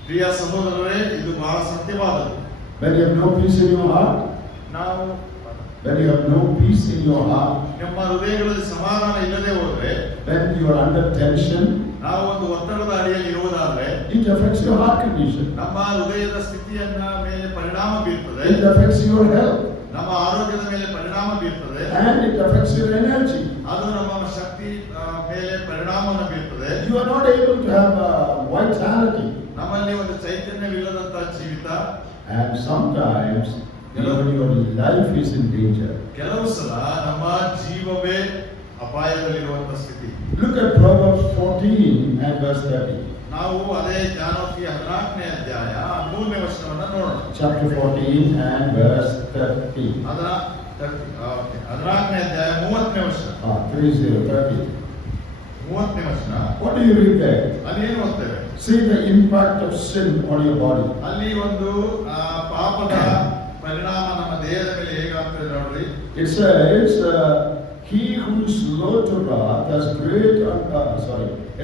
ಪ್ರಿಯ ಸಹೋದರರೇ, ಇದು ಬಹಳ ಸತ್ಯವಾದದ್ದು. When you have no peace in your heart, ನಾವು when you have no peace in your heart, ನಮ್ಮ ಹೃದಯಗಳಲ್ಲಿ ಸಮಾಧಾನ ಇಲ್ಲದೆ ಹೋದ್ರೆ, when you are under tension, ನಾವು ಒಂದು ಒತ್ತಡದ ಅಡಿಯಲ್ಲಿ ಇರುವುದಾದ್ರೆ, it affects your heart condition. ನಮ್ಮ ಹೃದಯದ ಸ್ಥಿತಿಯನ್ನ ಮೇಲೆ ಪರಿಣಾಮ ಬೀರ್ತದೆ. It affects your health. ನಮ್ಮ ಆರೋಗ್ಯದ ಮೇಲೆ ಪರಿಣಾಮ ಬೀರ್ತದೆ. And it affects your energy. ಅದು ನಮ್ಮ ಶಕ್ತಿ ಮೇಲೆ ಪರಿಣಾಮವನ್ನು ಬೀರ್ತದೆ. You are not able to have vitality. ನಮ್ಮಲ್ಲಿ ಒಂದು ಚೈತನ್ಯವಿಲ್ಲದಂತಹ ಜೀವಿತ. And sometimes even your life is in danger. ಕೆಲವು ಸಲ ನಮ್ಮ ಜೀವವೇ ಅಪಾಯದಲ್ಲಿರುವಂತಹ ಸ್ಥಿತಿ. Look at Proverbs 14 and verse 30. ನಾವು ಅದೇ ಜ್ಞಾನೋಕ್ತಿ 14ನೇ ಅಧ್ಯಾಯ 3ನೇ ವಚನವನ್ನು ನೋಡೋಣ. Chapter 14 and verse 30. 14ನೇ ಅಧ್ಯಾಯ 30ನೇ ವಚನ. 30. 30ನೇ ವಚನ. What do you read there? ಅಲ್ಲಿ ಏನು ಓದ್ತೇವೆ? See the impact of sin on your body. ಅಲ್ಲಿ ಒಂದು ಪಾಪದ ಪರಿಣಾಮ ನಮ್ಮ ದೇಹದ ಮೇಲೆ ಹೇಗಾಗ್ತದೆ ನೋಡ್ರಿ. It says, he who is slow to wrath has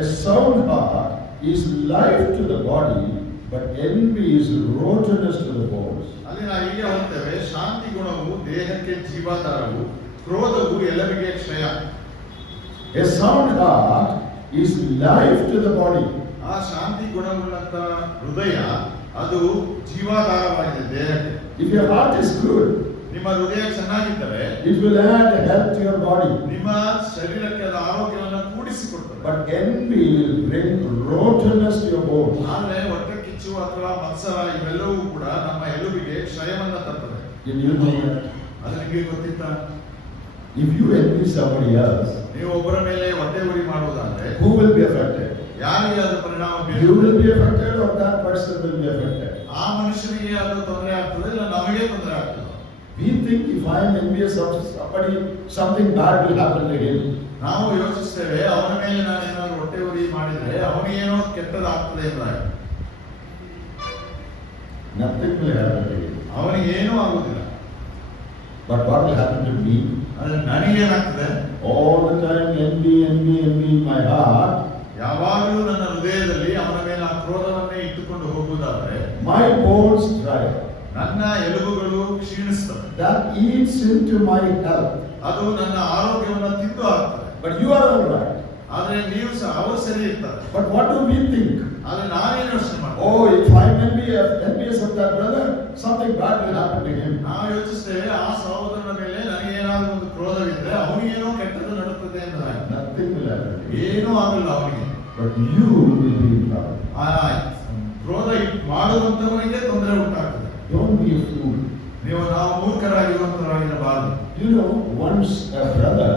a sound heart is life to the body, but envy is rottenness to the bones. ಅಲ್ಲಿ ನಾವು ಹೀಗೆ ಹೇಳ್ತೇವೆ, ಶಾಂತಿ ಗುಣವು ದೇಹಕ್ಕೆ ಜೀವಾಧಾರವು, ಕ್ರೋಧವು ಎಲ್ಲರಿಗೆ ಕ್ಷಯ. A sound heart is life to the body. ಆ ಶಾಂತಿ ಗುಣವುಳ್ಳಂತ ಹೃದಯ ಅದು ಜೀವಾಧಾರವಾಗಿದೆ ದೇಹಕ್ಕೆ. If your heart is good, ನಿಮ್ಮ ಹೃದಯ ಚೆನ್ನಾಗಿದ್ದರೆ it will add health to your body. ನಿಮ್ಮ ಶರೀರಕ್ಕೆ ಅದು ಆರೋಗ್ಯವನ್ನು ಕೂಡಿಸಿಕೊಡ್ತದೆ. But envy will bring rottenness to your bones. ಆದ್ರೆ ಹೊಟ್ಟೆ ಕಿಚ್ಚು ಅಥವಾ ಮತ್ಸರ ಇವೆಲ್ಲವೂ ಕೂಡ ನಮ್ಮ ಎಲುಬಿಗೆ ಕ್ಷಯವನ್ನ ತರ್ತದೆ. Did you know that? ಅದು ನಿಮಗೆ ಗೊತ್ತಿತ್ತಾ? If you envy somebody else, ನೀವು ಒಬ್ಬರ ಮೇಲೆ ಹೊಟ್ಟೆ ಉರಿ ಮಾಡುವುದಾದ್ರೆ who will be affected? ಯಾರಿಗೆ ಅದು ಪರಿಣಾಮ You will ಬೀರುತ್ತದೆ? be affected or that person will be affected? ಆ ಮನುಷ್ಯನಿಗೆ ಅದು ತೊಂದರೆ ಆಗ್ತದೆ, ಇಲ್ಲ ನಮಗೆ ತೊಂದರೆ ಆಗ್ತದೆ. We think if I am envious of somebody, something bad will happen to him. ನಾವು ಯೋಚಿಸ್ತೇವೆ, ಅವನ ಮೇಲೆ ನಾನು ಏನಾದ್ರು ಹೊಟ್ಟೆ ಉರಿ ಮಾಡಿದ್ರೆ ಅವನಿಗೇನೋ ಕೆಟ್ಟದಾಗ್ತದೆ ಎಂಬುದಾಗಿ. Nothing will happen to him. ಅವನಿಗೆ ಏನೂ ಆಗುದಿಲ್ಲ. But what will happen to me? ಆದ್ರೆ ನನಗೇನಾಗ್ತದೆ? All the time envy in my heart. ಯಾವಾಗಲೂ ನನ್ನ ಹೃದಯದಲ್ಲಿ ಅವನ ಮೇಲೆ ಆ ಕ್ರೋಧವನ್ನೇ ಇಟ್ಟುಕೊಂಡು ಹೋಗುವುದಾದ್ರೆ My bones dry. ನನ್ನ ಎಲುಬುಗಳು ಕ್ಷೀಣಿಸ್ತವೆ. That eats into my health. ಅದು ನನ್ನ ಆರೋಗ್ಯವನ್ನು ತಿಂದು ಹಾಕ್ತದೆ. But you are all right. ಆದ್ರೆ ನೀವು ಸಹ ಅವರು ಸರಿ ಇರ್ತಾರೆ. But what do we think? ಆದ್ರೆ ನಾವೇನು ಯೋಚನೆ ಮಾಡ್ತೀವಿ? Oh, if I'm envious of that brother, something bad will happen to him. ನಾವು ಯೋಚಿಸ್ತೇವೆ ಆ ಸಹೋದರನ ಮೇಲೆ ನನಗೆ ಏನಾದರೂ ಒಂದು ಕ್ರೋಧವಿದ್ರೆ ಅವನಿಗೇನೋ ಕೆಟ್ಟದ್ದು ನಡುತ್ತದೆ ಅಂತ. Nothing will happen. ಏನೂ ಆಗಲ್ಲ ಅವನಿಗೆ. But you will be in trouble. ಕ್ರೋಧ ಮಾಡುವಂತವನಿಗೆ ತೊಂದರೆ ಉಂಟಾಗ್ತದೆ. Don't be a fool. ನಾವು ಮೂರ್ಖರಾಗಿರುವಂತವರಾಗಿರಬಾರದು. You know, once a brother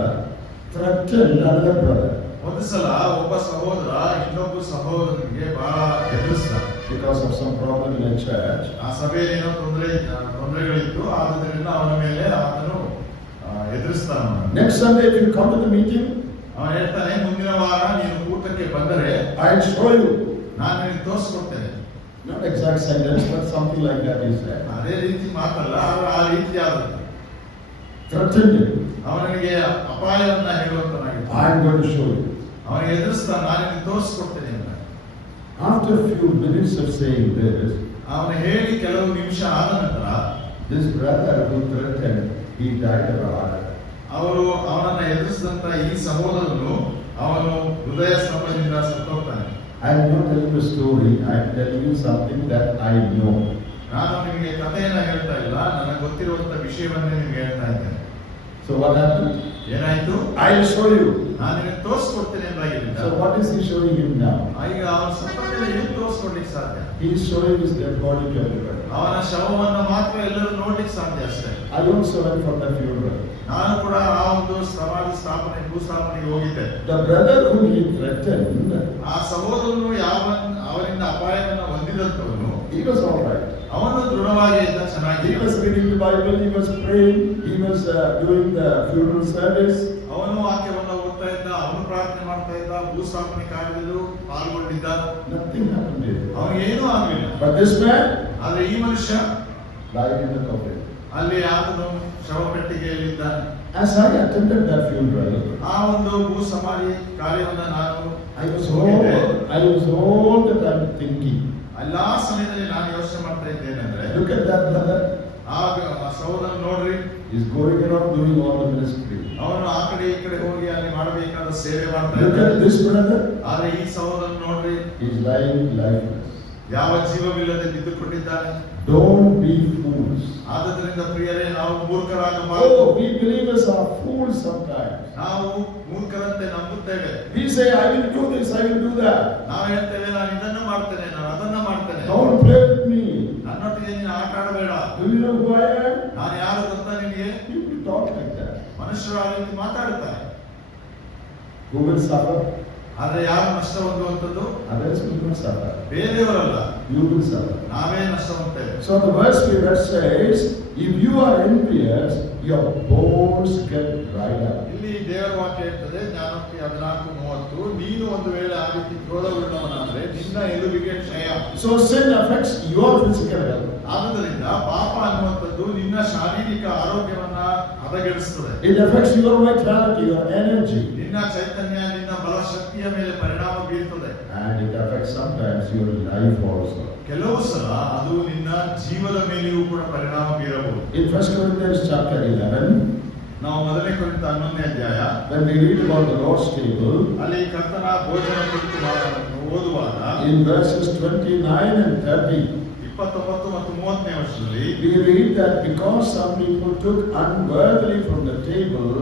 threatened another brother. ಒಂದು ಸಲ ಒಬ್ಬ ಸಹೋದರ ಇನ್ನೊಬ್ಬ ಸಹೋದರನಿಗೆ ಬಹಳ ಎದುರಿಸ್ತಾರೆ. Because of some problem in a church. ಆ ಸಭೆಯಲ್ಲಿ ಏನೋ ತೊಂದರೆಗಳಿತ್ತು, ಆದ್ದರಿಂದ ಅವನ ಮೇಲೆ ಆತನು ಎದುರಿಸ್ತಾನ. Next Sunday if you come to the meeting, ಅವನು ಹೇಳ್ತಾನೆ, ಮುಂದಿನ ವಾರ ನೀನು ಕೂಟಕ್ಕೆ ಬಂದರೆ I'll show you. ನಾನು ನಿನಗೆ ತೋರಿಸ್ಕೊಡ್ತೇನೆ. Not exact sentence, but something like that is there. ಅದೇ ರೀತಿ ಮಾತಲ್ಲ, ಆ ರೀತಿ ಆಗುತ್ತೆ. Threatened him. ಅವನಿಗೆ ಅಪಾಯವನ್ನ ಹೇಳುವಂತನಾಗಿತ್ತು. I'm going to show you. ಅವನಿಗೆ ಎದುರಿಸ್ತಾನೆ, ನಾನು ನಿನಗೆ ತೋರಿಸ್ಕೊಡ್ತೇನೆ ಅಂತ. After a few minutes of saying this, ಅವನು ಹೇಳಿ ಕೆಲವು ನಿಮಿಷ ಆದ ನಂತರ this brother who threatened, he died of a heart attack. ಅವರು ಅವನನ್ನ ಎದುರಿಸಿದಂತ ಈ ಸಹೋದರನು ಅವನು ಹೃದಯ ಸ್ತಂಭದಿಂದ ಸತ್ತೋಗ್ತಾನೆ. I am not telling you a story, I am telling you something that I know. ನಾನು ನಿಮಗೆ ಕಥೆಯನ್ನ ಹೇಳ್ತಾ ಇಲ್ಲ, ನನಗೆ ಗೊತ್ತಿರುವಂತ ವಿಷಯವನ್ನೇ ನಿಮಗೆ ಹೇಳ್ತಾ ಇದ್ದೇನೆ. So what happened? ಏನಾಯ್ತು? I'll show you. ನಾನು ನಿಮಗೆ ತೋರಿಸ್ಕೊಡ್ತೇನೆ ಎಂದಾಗಿಲ್ಲ. So what is he showing him now? ಈಗ ಅವನ ಸತ್ತ ಮೇಲೆ ಏನು ತೋರಿಸ್ಕೊಡ್ಲಿಕ್ಕೆ ಸಾಧ್ಯ? He is showing his dead body to everybody. ಅವನ ಶವವನ್ನು ಮಾತ್ರ ಎಲ್ಲರೂ ನೋಡ್ಲಿಕ್ಕೆ ಸಾಧ್ಯ ಅಷ್ಟೇ. I also went for the funeral. ನಾನು ಕೂಡ ಆ ಒಂದು ಸಮಾಧಿ ಸ್ಥಾಪನೆ ಭೂಸ್ಥಾಪನೆಗೆ ಹೋಗಿದ್ದೆ. The brother whom he threatened, ಆ ಸಹೋದರನು ಅವನಿಂದ ಅಪಾಯವನ್ನು ಹೊಂದಿದಂತವನು, he was all right. ಅವನು ದೃಢವಾಗಿ ಇದ್ದ, ಚೆನ್ನಾಗಿ. He was reading the Bible, he was praying, he was doing the funeral service. ಅವನು ವಾಕ್ಯವನ್ನು ಓದ್ತಾ ಇದ್ದ, ಅವನು ಪ್ರಾರ್ಥನೆ ಮಾಡ್ತಾ ಇದ್ದ, ಭೂಸ್ಥಾಪನೆ ಕಾರ್ಯದಲ್ಲೂ ಪಾಲ್ಗೊಂಡಿದ್ದ. Nothing happened to him. ಅವನಿಗೆ ಏನೂ ಆಗಲಿಲ್ಲ. But this man ಆದ್ರೆ ಈ ಮನುಷ್ಯ died in the coffin. ಅಲ್ಲಿ ಆತನು ಶವಪೆಟ್ಟಿಗೆಯಲ್ಲಿದ್ದಾನೆ. As I attended that funeral, ಆ ಒಂದು ಭೂ ಸಮಾಧಿ ಕಾರ್ಯವನ್ನ ನಾನು I was all the time thinking, ಎಲ್ಲಾ ಸಮಯದಲ್ಲಿ ನಾನು ಯೋಚನೆ ಮಾಡ್ತಾ ಇದ್ದೇನೆಂದ್ರೆ, look at that brother. ಆ ಸಹೋದರ ನೋಡ್ರಿ, He's going around doing all the ministry. ಅವನು ಆ ಕಡೆ ಈ ಕಡೆ ಹೋಗಿ ಅಲ್ಲಿ ಮಾಡಬೇಕಾದ ಸೇವೆ ಮಾಡ್ತಾ Look ಇದ್ದಾನೆ. at this brother. ಆದ್ರೆ ಈ ಸಹೋದರ ನೋಡ್ರಿ, He's lying lifeless. ಯಾವ ಜೀವವಿಲ್ಲದೆ ಬಿದ್ದುಕೊಂಡಿದ್ದಾನೆ. Don't be fools. ಆದ್ದರಿಂದ ಪ್ರಿಯರೇ, ನಾವು ಮೂರ್ಖರಾಗಬಾರದು. Oh, we believers are fools sometimes. ನಾವು ಮೂರ್ಖರಂತೆ ನಂಬುತ್ತೇವೆ. We say, I will do this, I will do that. ನಾವು ಹೇಳ್ತೇವೆ, ನಾನು ಇದನ್ನು ಮಾಡ್ತೇನೆ, ನಾನು ಅದನ್ನ ಮಾಡ್ತೇನೆ. Don't play with me. ನನ್ನೊಟ್ಟಿಗೆ ನೀನು ಆಟ ಆಡಬೇಡ. Do you know who I am? ನಾನು ಯಾರು ಗೊತ್ತಾ ನಿನಗೆ? People talk like that. ಮನುಷ್ಯರು ಆ ರೀತಿ ಮಾತಾಡುತ್ತಾರೆ. Who will suffer? ಆದ್ರೆ ಯಾರು ನಷ್ಟ ಹೊಂದುವಂಥದ್ದು? Others will not suffer. ಬೇರೆಯವರಲ್ಲ, You will suffer. ನಾವೇ ನಷ್ಟ ಹೊಂದ್ತೇವೆ. So the verse we read says, if you are envious, your bones get dried up. ಇಲ್ಲಿ ದೇವರ ವಾಕ್ಯ ಹೇಳ್ತದೆ, ಜ್ಞಾನೋಕ್ತಿ 14:30, ನೀನು ಒಂದು ವೇಳೆ ಆ ರೀತಿ ಕ್ರೋಧವುಳ್ಳವನಾದ್ರೆ ನಿನ್ನ ಎಲುಬಿಗೆ ಕ್ಷಯ. So sin affects your physical health. ಆದುದರಿಂದ ಪಾಪ ಅನ್ನುವಂಥದ್ದು ನಿನ್ನ ಶಾರೀರಿಕ ಆರೋಗ್ಯವನ್ನ ಹದಗೆಡಿಸ್ತದೆ. It affects your vitality, your energy. ನಿನ್ನ ಚೈತನ್ಯ, ನಿನ್ನ ಬಲ ಶಕ್ತಿಯ ಮೇಲೆ ಪರಿಣಾಮ ಬೀರ್ತದೆ. And it affects sometimes your life also. ಕೆಲವು ಸಲ ಅದು ನಿನ್ನ ಜೀವದ ಮೇಲೆಯೂ ಕೂಡ ಪರಿಣಾಮ ಬೀರಬಹುದು. In 1 Corinthians chapter 11, ನಾವು 1 ಕೊರಿಂಥ 11ನೇ ಅಧ್ಯಾಯ, when we read about the Lord's table, ಅಲ್ಲಿ ಕರ್ತನ ಭೋಜನ ಕುರಿತು ಓದುವಾಗ in verses 29 and 30, 29 ಮತ್ತು 30ನೇ ವರ್ಷದಲ್ಲಿ we read that because some people took unworthily from the table,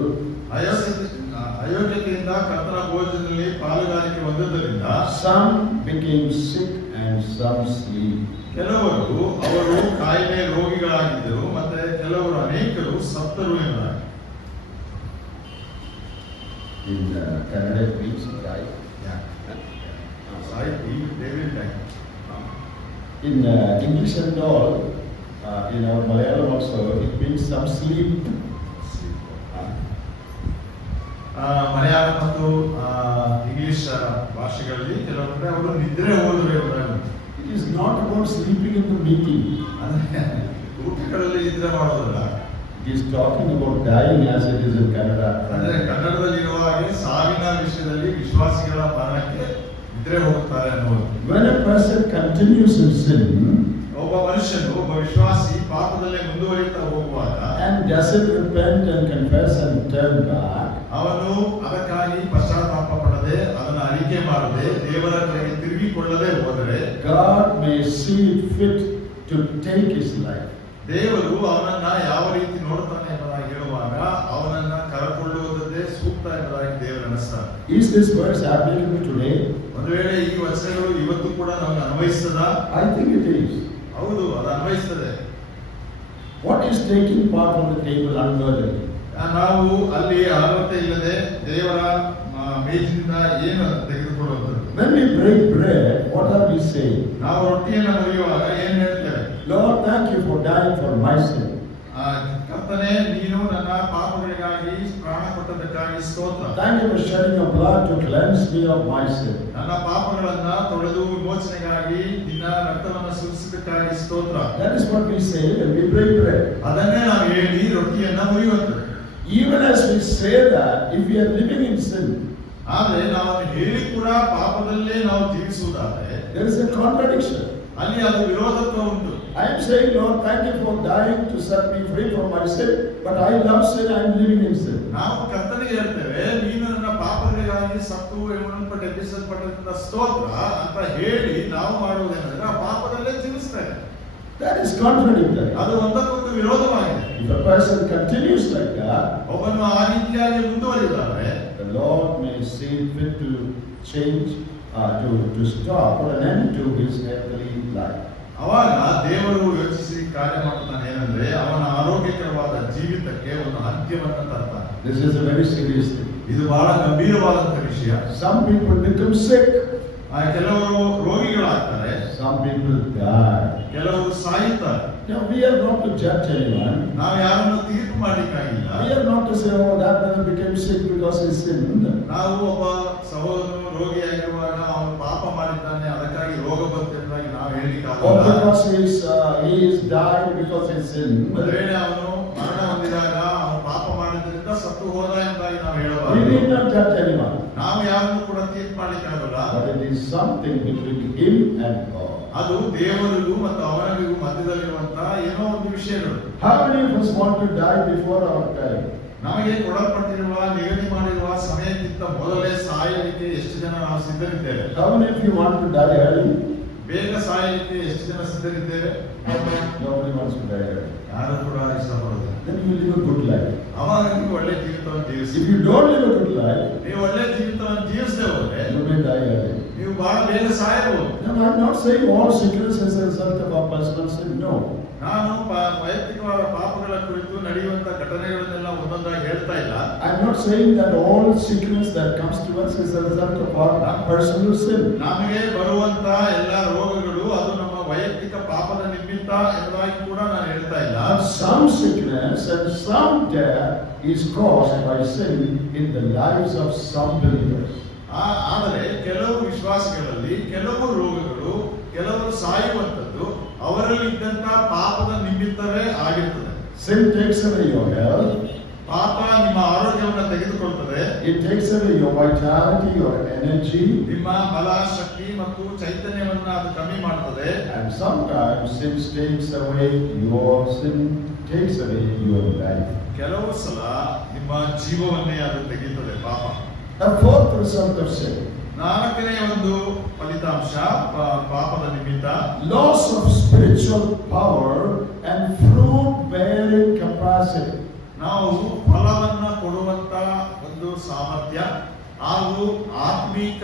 ಅಯೋಗ್ಯತೆಯಿಂದ ಕರ್ತನ ಭೋಜನದಲ್ಲಿ ಪಾಲುಗಾರಿಕೆ ಹೊಂದಿದ್ದರಿಂದ some became sick and some sleep. ಕೆಲವರು ಅವರು ಕಾಯಿಲೆ ರೋಗಿಗಳಾಗಿದ್ದರು, ಮತ್ತೆ ಕೆಲವರು ಅನೇಕರು ಸತ್ತರು ಎಂದರು. In Kannada it means die. In English and all, in our Malayalam also, it means some sleep. Malayala ಮತ್ತು ಇಂಗ್ಲಿಷ್ ಭಾಷೆಗಳಲ್ಲಿ ಕೆಲವೊಂದು ಅವರು ನಿದ್ರೆ ಹೋದರು ಎಂಬುದಾಗಿ. It is not about sleeping in the meeting. ಅಂದ್ರೆ ಊಟಗಳಲ್ಲಿ ನಿದ್ರೆ ಮಾಡೋದಲ್ಲ. It is talking about dying as it is in Kannada. ಅಂದ್ರೆ ಕನ್ನಡದಲ್ಲಿರುವ ಹಾಗೆ ಸಾವಿನ ವಿಷಯದಲ್ಲಿ ವಿಶ್ವಾಸಿಗಳ ಮರಣಕ್ಕೆ ನಿದ್ರೆ ಹೋಗುತ್ತಾರೆ ಅನ್ನೋದು. When a person continues in sin ಒಬ್ಬ ಮನುಷ್ಯನು ಒಬ್ಬ ವಿಶ್ವಾಸಿ ಪಾಪದಲ್ಲೇ ಮುಂದುವರಿಯುತ್ತಾ ಹೋಗುವಾಗ and doesn't repent and confess and turn back, ಅವನು ಅದಕ್ಕಾಗಿ ಪಶ್ಚಾತ್ತಾಪ ಪಡದೆ ಅದನ್ನು ಅರಿಕೆ ಮಾಡದೆ ದೇವರ ಕಡೆಗೆ ತಿರುಗಿಕೊಳ್ಳದೆ ಹೋದರೆ God may see it fit to take his life. ದೇವರು ಅವನನ್ನ ಯಾವ ರೀತಿ ನೋಡುತ್ತಾನೆ ಎಂಬುದಾಗಿ ಹೇಳುವಾಗ ಅವನನ್ನ ಕರೆಕೊಳ್ಳುವುದೇ ಸೂಕ್ತ ಎಂಬುದಾಗಿ ದೇವರು ಅನ್ನಿಸ್ತಾರೆ. Is this verse applicable today? ಒಂದು ವೇಳೆ ಈ ವಚನಗಳು ಇವತ್ತು ಕೂಡ ನಮಗೆ ಅನ್ವಯಿಸ್ತದ? I think it is. ಹೌದು, ಅದು ಅನ್ವಯಿಸ್ತದೆ. What is taking part on the table unworthily? ನಾವು ಅಲ್ಲಿ ಅರ್ಹತೆ ಇಲ್ಲದೆ ದೇವರ ಮೇಜಿನಿಂದ ಏನು ತೆಗೆದುಕೊಳ್ಳುವಂಥದ್ದು? When we break bread, what are we saying? ನಾವು ರೊಟ್ಟಿಯನ್ನು ಮುರಿಯುವಾಗ ಏನು ಹೇಳ್ತೇವೆ? Lord, thank you for dying for my sin. ಕರ್ತನೇ, ನೀನು ನನ್ನ ಪಾಪಗಳಿಗಾಗಿ ಪ್ರಾಣ ಕೊಟ್ಟದಕ್ಕಾಗಿ ಸ್ತೋತ್ರ. Thank you for shedding your blood to cleanse me of my sin. ನನ್ನ ಪಾಪಗಳನ್ನ ತೊಳೆದು ವಿಮೋಚನೆಗಾಗಿ ನಿನ್ನ ರಕ್ತವನ್ನು ಸುರಿಸಿದ್ದಕ್ಕಾಗಿ ಸ್ತೋತ್ರ. That is what we say when we break bread. ಅದನ್ನೇ ನಾವು ಹೇಳಿ ರೊಟ್ಟಿಯನ್ನ ಮುರಿಯುವಂಥದ್ದು. Even as we say that, if we are living in sin, ಆದ್ರೆ ನಾವು ಹೇಳಿ ಕೂಡ ಪಾಪದಲ್ಲೇ ನಾವು ಜೀವಿಸುವುದಾದ್ರೆ there is a contradiction. ಅಲ್ಲಿ ಅದು ವಿರೋಧತ್ವ ಉಂಟು. I am saying, Lord, thank you for dying to set me free from my sin, but I love sin, I am living in sin. ನಾವು ಕರ್ತನಿಗೆ ಹೇಳ್ತೇವೆ, ನೀನು ನನ್ನ ಪಾಪಗಳಿಗಾಗಿ ಸತ್ತು ಎಣ್ಣಲ್ಪಟ್ಟು ಎಬ್ಬಿಸಲ್ಪಟ್ಟಂತ ಸ್ತೋತ್ರ ಅಂತ ಹೇಳಿ ನಾವು ಮಾಡುವುದೇನಂದ್ರೆ ಆ ಪಾಪದಲ್ಲೇ ಜೀವಿಸ್ತೇವೆ. That is contradictory. ಅದು ಒಂದಕ್ಕೊಂದು ವಿರೋಧವಾಗಿದೆ. If a person continues like that, ಒಬ್ಬನು ಆ ರೀತಿಯಾಗಿ ಮುಂದುವರಿದರೆ the Lord may see fit to change, to stop, put an end to his earthly life. ಅವಾಗ ದೇವರು ಯೋಚಿಸಿ ಕಾರ್ಯ ಮಾಡುತ್ತಾನೆ ಏನಂದ್ರೆ ಅವನ ಆರೋಗ್ಯಕರವಾದ ಜೀವಿತಕ್ಕೆ ಒಂದು ಅಂತ್ಯವನ್ನು ತರ್ತಾನೆ. This is a very serious thing. ಇದು ಬಹಳ ಗಂಭೀರವಾದಂತ ವಿಷಯ. Some people become sick. ಕೆಲವರು ರೋಗಿಗಳಾಗ್ತಾರೆ. Some people die. ಕೆಲವರು ಸಾಯುತ್ತಾರೆ. Now we are not to judge anyone. ನಾವು ಯಾರನ್ನು ತೀರ್ಪು ಮಾಡಲಿಕ್ಕಾಗಿಲ್ಲ. We are not to say, oh, that man became sick because he sinned. ನಾವು ಒಬ್ಬ ಸಹೋದರನು ರೋಗಿಯಾಗಿರುವಾಗ ಅವನು ಪಾಪ ಮಾಡಿದ್ದಾನೆ ಅದಕ್ಕಾಗಿ ರೋಗ ಬಂತು ಎಂಬುದಾಗಿ ನಾವು ಹೇಳಲಿಕ್ಕಾಗಲ್ಲ. Or because he is died because he sinned. ಒಂದು ವೇಳೆ ಅವನು ಮರಣ ಹೊಂದಿದಾಗ ಅವನು ಪಾಪ ಮಾಡಿದ್ರಿಂದ ಸತ್ತು ಹೋದ ಎಂಬುದಾಗಿ ನಾವು We ಹೇಳಬಾರದು. need not judge anyone. ನಾವು ಯಾರನ್ನು ಕೂಡ ತೀರ್ಪು ಮಾಡಲಿಕ್ಕಾಗಲ್ಲ. But it is something between him and God. ಅದು ದೇವರಿಗೂ ಮತ್ತು ಅವನಿಗೂ ಮಧ್ಯದಲ್ಲಿರುವಂತಹ ಏನೋ ಒಂದು ವಿಷಯಗಳು. How many of us want to die before our time? ನಮಗೆ ಕೊಡಲ್ಪಟ್ಟಿರುವ ನಿಗದಿ ಮಾಡಿರುವ ಸಮಯಕ್ಕಿಂತ ಮೊದಲೇ ಸಾಯಲಿಕ್ಕೆ ಎಷ್ಟು ಜನ ನಾವು ಸಿದ್ಧರಿದ್ದೇವೆ? How many of you want to die early? ಬೇಗ ಸಾಯಲಿಕ್ಕೆ ಎಷ್ಟು ಜನ ಸಿದ್ಧರಿದ್ದೇವೆ? Nobody wants to die early. ಯಾರು ಕೂಡ ಇಷ್ಟಪಡೋದು. Then you live a good life. ಅವಾಗ ನೀವು ಒಳ್ಳೆ ಜೀವಿತವನ್ನು ಜೀವಿಸಿ. If you don't live a good life, ನೀವು ಒಳ್ಳೆ ಜೀವಿತವನ್ನು ಜೀವಿಸದೆ ಹೋದ್ರೆ you may die early. ನೀವು ಬಹಳ ಬೇಗ ಸಾಯಬಹುದು. Now, I am not saying all sickness is a result of our personal sin. No. ನಾನು ವೈಯಕ್ತಿಕವಾದ ಪಾಪಗಳ ಕುರಿತು ನಡೆಯುವಂತ ಘಟನೆಗಳನ್ನೆಲ್ಲ ಒಂದೊಂದಾಗಿ ಹೇಳ್ತಾ ಇಲ್ಲ. I am not saying that all sickness that comes to us is a result of our personal sin. ನಮಗೆ ಬರುವಂತ ಎಲ್ಲ ರೋಗಗಳು ಅದು ನಮ್ಮ ವೈಯಕ್ತಿಕ ಪಾಪದ ನಿಮಿತ್ತ ಎಂಬುದಾಗಿ ಕೂಡ ನಾನು ಹೇಳ್ತಾ ಇಲ್ಲ. But some sickness and some death is caused by sin in the lives of some believers. ಆದರೆ ಕೆಲವು ವಿಶ್ವಾಸಿಗಳಲ್ಲಿ ಕೆಲವು ರೋಗಗಳು ಕೆಲವರು ಸಾಯುವಂತದ್ದು ಅವರಲ್ಲಿ ಇದ್ದಂತ ಪಾಪದ ನಿಮಿತ್ತವೇ ಆಗಿರ್ತದೆ. Sin takes away your health. ಪಾಪ ನಿಮ್ಮ ಆರೋಗ್ಯವನ್ನು ತೆಗೆದುಕೊಳ್ತದೆ. It takes away your vitality, your energy. ನಿಮ್ಮ ಬಲ, ಶಕ್ತಿ ಮತ್ತು ಚೈತನ್ಯವನ್ನ ಅದು ಕಮ್ಮಿ ಮಾಡ್ತದೆ. And sometimes sin takes away your life. ಕೆಲವು ಸಲ ನಿಮ್ಮ ಜೀವವನ್ನೇ ಅದು ತೆಗೆಯುತ್ತದೆ ಪಾಪ. The fourth result of sin. ನಾಲ್ಕನೇ ಒಂದು ಫಲಿತಾಂಶ ಪಾಪದ ನಿಮಿತ್ತ Loss of spiritual power and fruit bearing capacity. ನಾವು ಫಲವನ್ನ ಕೊಡುವಂತ ಒಂದು ಸಾಮರ್ಥ್ಯ ಹಾಗೂ ಆತ್ಮಿಕ